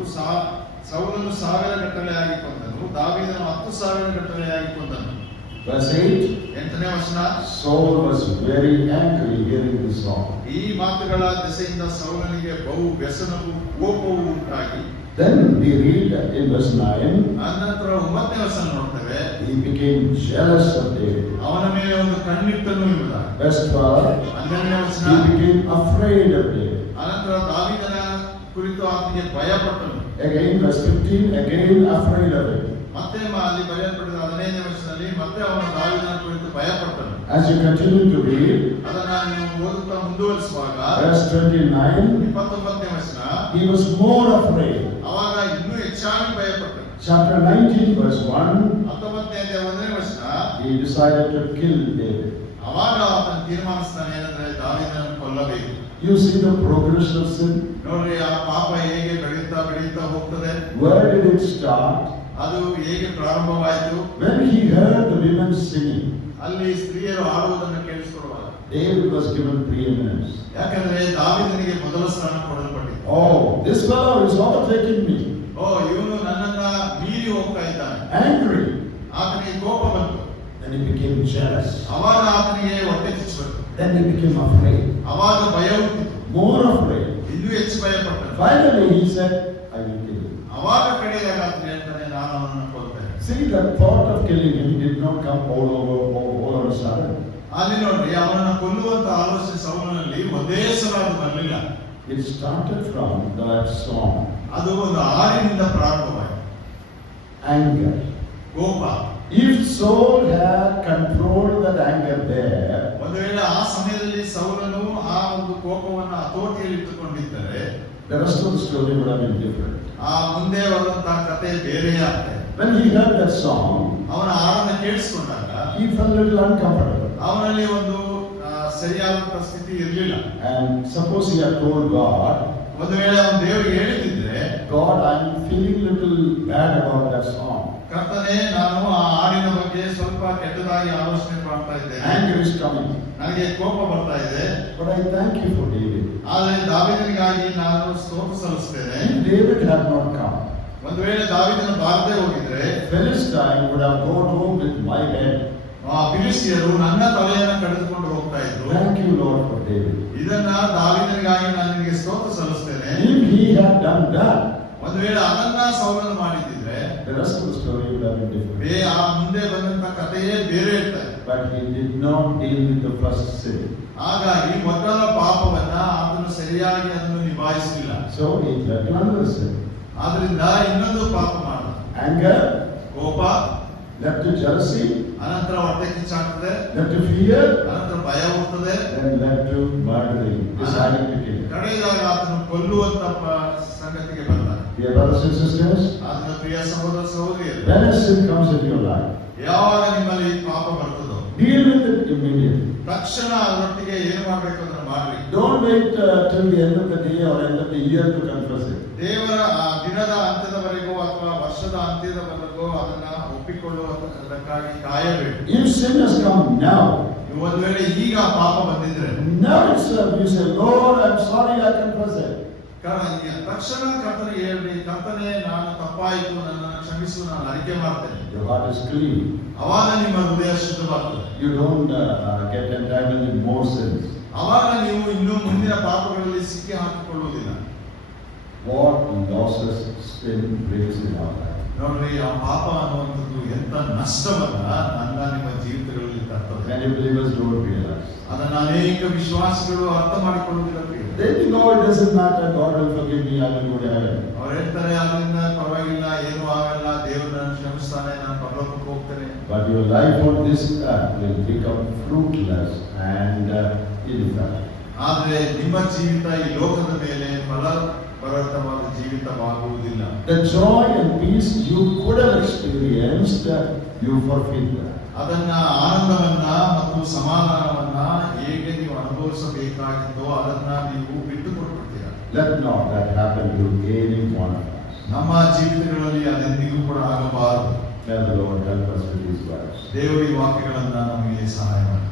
ಸೌಲನು 1000 ಗಟ್ಟಲೆಯಾಗಿ ಕೊಂದನು, ದಾವೀದನು 10,000 ಗಟ್ಟಲೆಯಾಗಿ ಕೊಂದನು. Verse 8, 8ನೇ ವಚನ. Saul was very angry hearing this song. ಈ ಮಾತುಗಳ ದೆಸೆಯಿಂದ ಸೌಲನಿಗೆ ಬಹು ವ್ಯಸನವೂ ಕೋಪವೂ ಉಂಟಾಗಿ. Then we read in verse 9, ಅನಂತರ 9ನೇ ವಚನ ನೋಡ್ತೇವೆ, he became jealous of David. ಅವನ ಮೇಲೆ ಒಂದು ಕಣ್ಣಿಟ್ಟನು ಎಂಬುದಾಗಿ. Verse 12, 12ನೇ ವಚನ. he became afraid of David. ಅನಂತರ ದಾವೀದನ ಕುರಿತು ಆತನಿಗೆ ಭಯಪಟ್ಟನು. Again verse 15, again afraid of him. ಮತ್ತೆ ಅಲ್ಲಿ ಬರೆಯಲ್ಪಟ್ಟಿದ 15ನೇ ವಚನದಲ್ಲಿ ಮತ್ತೆ ಅವನು ದಾವೀದನ ಕುರಿತು ಭಯಪಟ್ಟನು. As you continue to read, ಅದನ್ನ ನೀವು ಓದುತ್ತಾ ಮುಂದುವರಿಸುವಾಗ verse 29, 29ನೇ ವಚನ, he was more afraid. ಅವಾಗ ಇನ್ನೂ ಹೆಚ್ಚಾಗಿ ಭಯಪಟ್ಟನು. Chapter 19 verse 1, 19ನೇ ಅಧ್ಯಾಯ 1ನೇ ವಚನ, he decided to kill David. ಅವಾಗ ಆತನು ತೀರ್ಮಾನಿಸ್ತಾನೆ ಏನಂದ್ರೆ ದಾವೀದನನ್ನು ಕೊಲ್ಲಬೇಕು. You see the progression of sin? ನೋಡ್ರಿ ಆ ಪಾಪ ಹೇಗೆ ಬೆಳೆಯುತ್ತಾ ಹೋಗ್ತದೆ. Where did it start? ಅದು ಹೇಗೆ ಪ್ರಾರಂಭವಾಯಿತು? When he heard the women singing, ಅಲ್ಲಿ ಸ್ತ್ರೀಯರು ಆಡುವುದನ್ನು ಕೇಳಿಸಿಕೊಳ್ಳುವಾಗ David was given preeminence. ಯಾಕಂದ್ರೆ ದಾವೀದನಿಗೆ ಮೊದಲ ಸ್ಥಾನ ಕೊಡಲ್ಪಟ್ಟಿತು. Oh, this fellow is overtaking me. ಓ, ಇವನು ನನ್ನನ್ನ ಮೀರಿ ಹೋಗ್ತಾ ಇದ್ದಾನೆ. Angry. ಆತನಿಗೆ ಕೋಪ ಬಂತು. Then he became jealous. ಅವಾಗ ಆತನಿಗೆ ಹೊಟ್ಟೆ ಕಿಚ್ಚು ಬಂತು. Then he became afraid. ಅವಾಗ ಭಯ ಹುಟ್ಟಿತು. More afraid. ಇನ್ನೂ ಹೆಚ್ಚು ಭಯಪಟ್ಟನು. Finally he said, I will kill him. ಅವಾಗ ಕಡೆಯಾಗ ಆತನು ಹೇಳ್ತಾನೆ, ನಾನು ಅವನನ್ನು ಕೊಲ್ತೇನೆ. See, the thought of killing him did not come all of a sudden. ಅಲ್ಲಿ ನೋಡ್ರಿ, ಅವನನ್ನು ಕೊಲ್ಲುವಂತ ಆಲೋಚನೆ ಸೌಲನಲ್ಲಿ ಒಂದೇ ಸಲ ಅದು ಬರಲಿಲ್ಲ. It started from that song. ಅದು ಒಂದು ಹಾಡಿನಿಂದ ಪ್ರಾರಂಭವಾಯಿತು. Anger. ಕೋಪ. If Saul had controlled that anger there, ಒಂದು ವೇಳೆ ಆ ಸಮಯದಲ್ಲಿ ಸೌಲನು ಆ ಒಂದು ಕೋಪವನ್ನು ಹತೋಟಿಯಲ್ಲಿ ಇಟ್ಟುಕೊಂಡಿದ್ದರೆ the rest of the story would have been different. ಆ ಮುಂದೆ ಬರುವಂತಹ ಕಥೆ ಬೇರೆಯಾಗ್ತದೆ. When he heard that song, ಅವನ ಹಾಡನ್ನು ಕೇಳಿಸಿಕೊಂಡಾಗ he felt a little uncomfortable. ಅವನಲ್ಲಿ ಒಂದು ಸರಿಯಾದಂತಹ ಸ್ಥಿತಿ ಇರಲಿಲ್ಲ. And suppose he had told God, ಒಂದು ವೇಳೆ ಅವನು ದೇವರಿಗೆ ಹೇಳಿದ್ರೆ, God, I am feeling little bad about that song. ಕರ್ತನೇ, ನಾನು ಆ ಹಾಡಿನ ಬಗ್ಗೆ ಸ್ವಲ್ಪ ಕೆಟ್ಟದಾಗಿ ಆಲೋಚನೆ ಮಾಡ್ತಾ ಇದ್ದೇನೆ. Anger is coming. ನನಗೆ ಕೋಪ ಬರ್ತಾ ಇದೆ. But I thank you for David. ಆದರೆ ದಾವೀದನಿಗಾಗಿ ನಾನು ಸ್ತೋತ್ರ ಸಲ್ಲಿಸ್ತೇನೆ. If David had not come, ಒಂದು ವೇಳೆ ದಾವೀದನು ಬಾರದೆ ಹೋಗಿದ್ರೆ Philistine would have gone home with my head. ಆ ಫಿಲಿಸ್ಟಿಯರು ನನ್ನ ತಲೆಯನ್ನು ಕಡಿದುಕೊಂಡು ಹೋಗ್ತಾ ಇದ್ರು. Thank you, Lord, for David. ಇದನ್ನ ದಾವೀದನಿಗಾಗಿ ನಾನು ನಿನಗೆ ಸ್ತೋತ್ರ ಸಲ್ಲಿಸ್ತೇನೆ. If he had done that, ಒಂದು ವೇಳೆ ಅದನ್ನ ಸೌಲನು ಮಾಡಿದ್ರೆ the rest of the story would have been different. ಆ ಮುಂದೆ ಬಂದಂತ ಕಥೆಯೇ ಬೇರೆ ಇರ್ತದೆ. But he did not deal with the first sin. ಹಾಗಾಗಿ ಮೊದಲ ಪಾಪವನ್ನ ಆತನು ಸರಿಯಾಗಿ ಅದನ್ನು ನಿಭಾಯಿಸಲಿಲ್ಲ. So he led to another sin. ಆದ್ರಿಂದ ಇನ್ನೊಂದು ಪಾಪ ಮಾಡ. Anger, ಕೋಪ, led to jealousy, ಅನಂತರ ಹೊಟ್ಟೆ ಕಿಚ್ಚಾಗ್ತದೆ, led to fear, ಅನಂತರ ಭಯ ಹುಟ್ಟುತ್ತದೆ, then led to murdering, deciding to kill. ಕಡೆಯದಾಗ ಆತನು ಕೊಲ್ಲುವಂತ ಸಂಗತಿಗೆ ಬಂದ. Dear brothers and sisters, ಆತನ ಪ್ರಿಯ ಸಹೋದರ ಸಹೋದರಿಯರು, when a sin comes into your life, ಯಾವಾಗ ನಿಮ್ಮಲ್ಲಿ ಪಾಪ ಬರ್ತದೋ deal with it immediately. ತಕ್ಷಣ ಅದರೊಟ್ಟಿಗೆ ಏನು ಮಾಡಬೇಕು ಅದನ್ನು ಮಾಡ್ರಿ. Don't wait till the end of the day or end of the year to confess it. ದೇವರ ಆ ದಿನದ ಅಂತ್ಯದವರೆಗೂ ಅಥವಾ ವರ್ಷದ ಅಂತ್ಯದವರೆಗೂ ಅದನ್ನ ಒಪ್ಪಿಕೊಳ್ಳುವುದಕ್ಕಾಗಿ ಕಾಯಬೇಕು. If sin has come now, ಒಂದು ವೇಳೆ ಈಗ ಪಾಪ ಬಂದಿದ್ರೆ now itself you say, Lord, I'm sorry, I confess it. ತಕ್ಷಣ ಕರ್ತನಿಗೆ ಹೇಳ್ರಿ, ಕರ್ತನೇ, ನಾನು ತಪ್ಪಾಯಿತು, ನನ್ನನ್ನು ಕ್ಷಮಿಸು, ನಾನು ಅರಿಕೆ ಮಾಡ್ತೇನೆ. Your heart is clean. ಅವಾಗ ನಿಮ್ಮ ಹೃದಯ ಶುದ್ಧವಾಗ್ತದೆ. You don't get entangled in more sins. ಅವಾಗ ನೀವು ಇನ್ನೂ ಮುಂದಿನ ಪಾಪಗಳಲ್ಲಿ ಸಿಕ್ಕಿ ಹಾಕಿಕೊಳ್ಳುವುದಿಲ್ಲ. What losses sin brings in our life. ನೋಡ್ರಿ, ಆ ಪಾಪ ಅನ್ನುವಂಥದ್ದು ಎಂತ ನಷ್ಟವನ್ನ ನನ್ನ ನಿಮ್ಮ ಜೀವಿತಗಳಲ್ಲಿ ತರ್ತದೆ. Many believers don't realize. ಅದನ್ನ ಅನೇಕ ವಿಶ್ವಾಸಿಗಳು ಅರ್ಥ ಮಾಡಿಕೊಳ್ಳುವುದಿಲ್ಲ. They think, oh, it doesn't matter, God will forgive me, I will go to heaven. ಅವ್ರು ಹೇಳ್ತಾರೆ, ಅದರಿಂದ ಪರವಾಗಿಲ್ಲ, ಏನೂ ಆಗಲ್ಲ, ದೇವರು ನನ್ನ ಕ್ಷಮಿಸ್ತಾನೆ, ನಾನು ಪರಲೋಕಕ್ಕೆ ಹೋಗ್ತೇನೆ. But your life on this earth will become fruitless and ineffective. ಆದರೆ ನಿಮ್ಮ ಜೀವಿತ ಈ ಲೋಕದ ಮೇಲೆ ಫಲಭರಿತವಾದ ಜೀವಿತವಾಗುವುದಿಲ್ಲ. The joy and peace you could have experienced, you forfeit that. ಅದನ್ನ ಆನಂದವನ್ನ ಮತ್ತು ಸಮಾಧಾನವನ್ನ ಹೇಗೆ ನೀವು ಅನುಭವಿಸಬೇಕಾಗಿತ್ತೋ ಅದನ್ನ ನೀವು ಬಿಟ್ಟು ಕೊಟ್ಬಿಡ್ತೀರ. Let not that happen to any one of us. ನಮ್ಮ ಜೀವಿತಗಳಲ್ಲಿ ಅದೆಂದಿಗೂ ಕೂಡ ಆಗಬಾರದು. May the Lord help us with these words. ದೇವರ ಈ ವಾಕ್ಯಗಳನ್ನ ನಮಗೆ ಸಹಾಯ ಮಾಡಿ.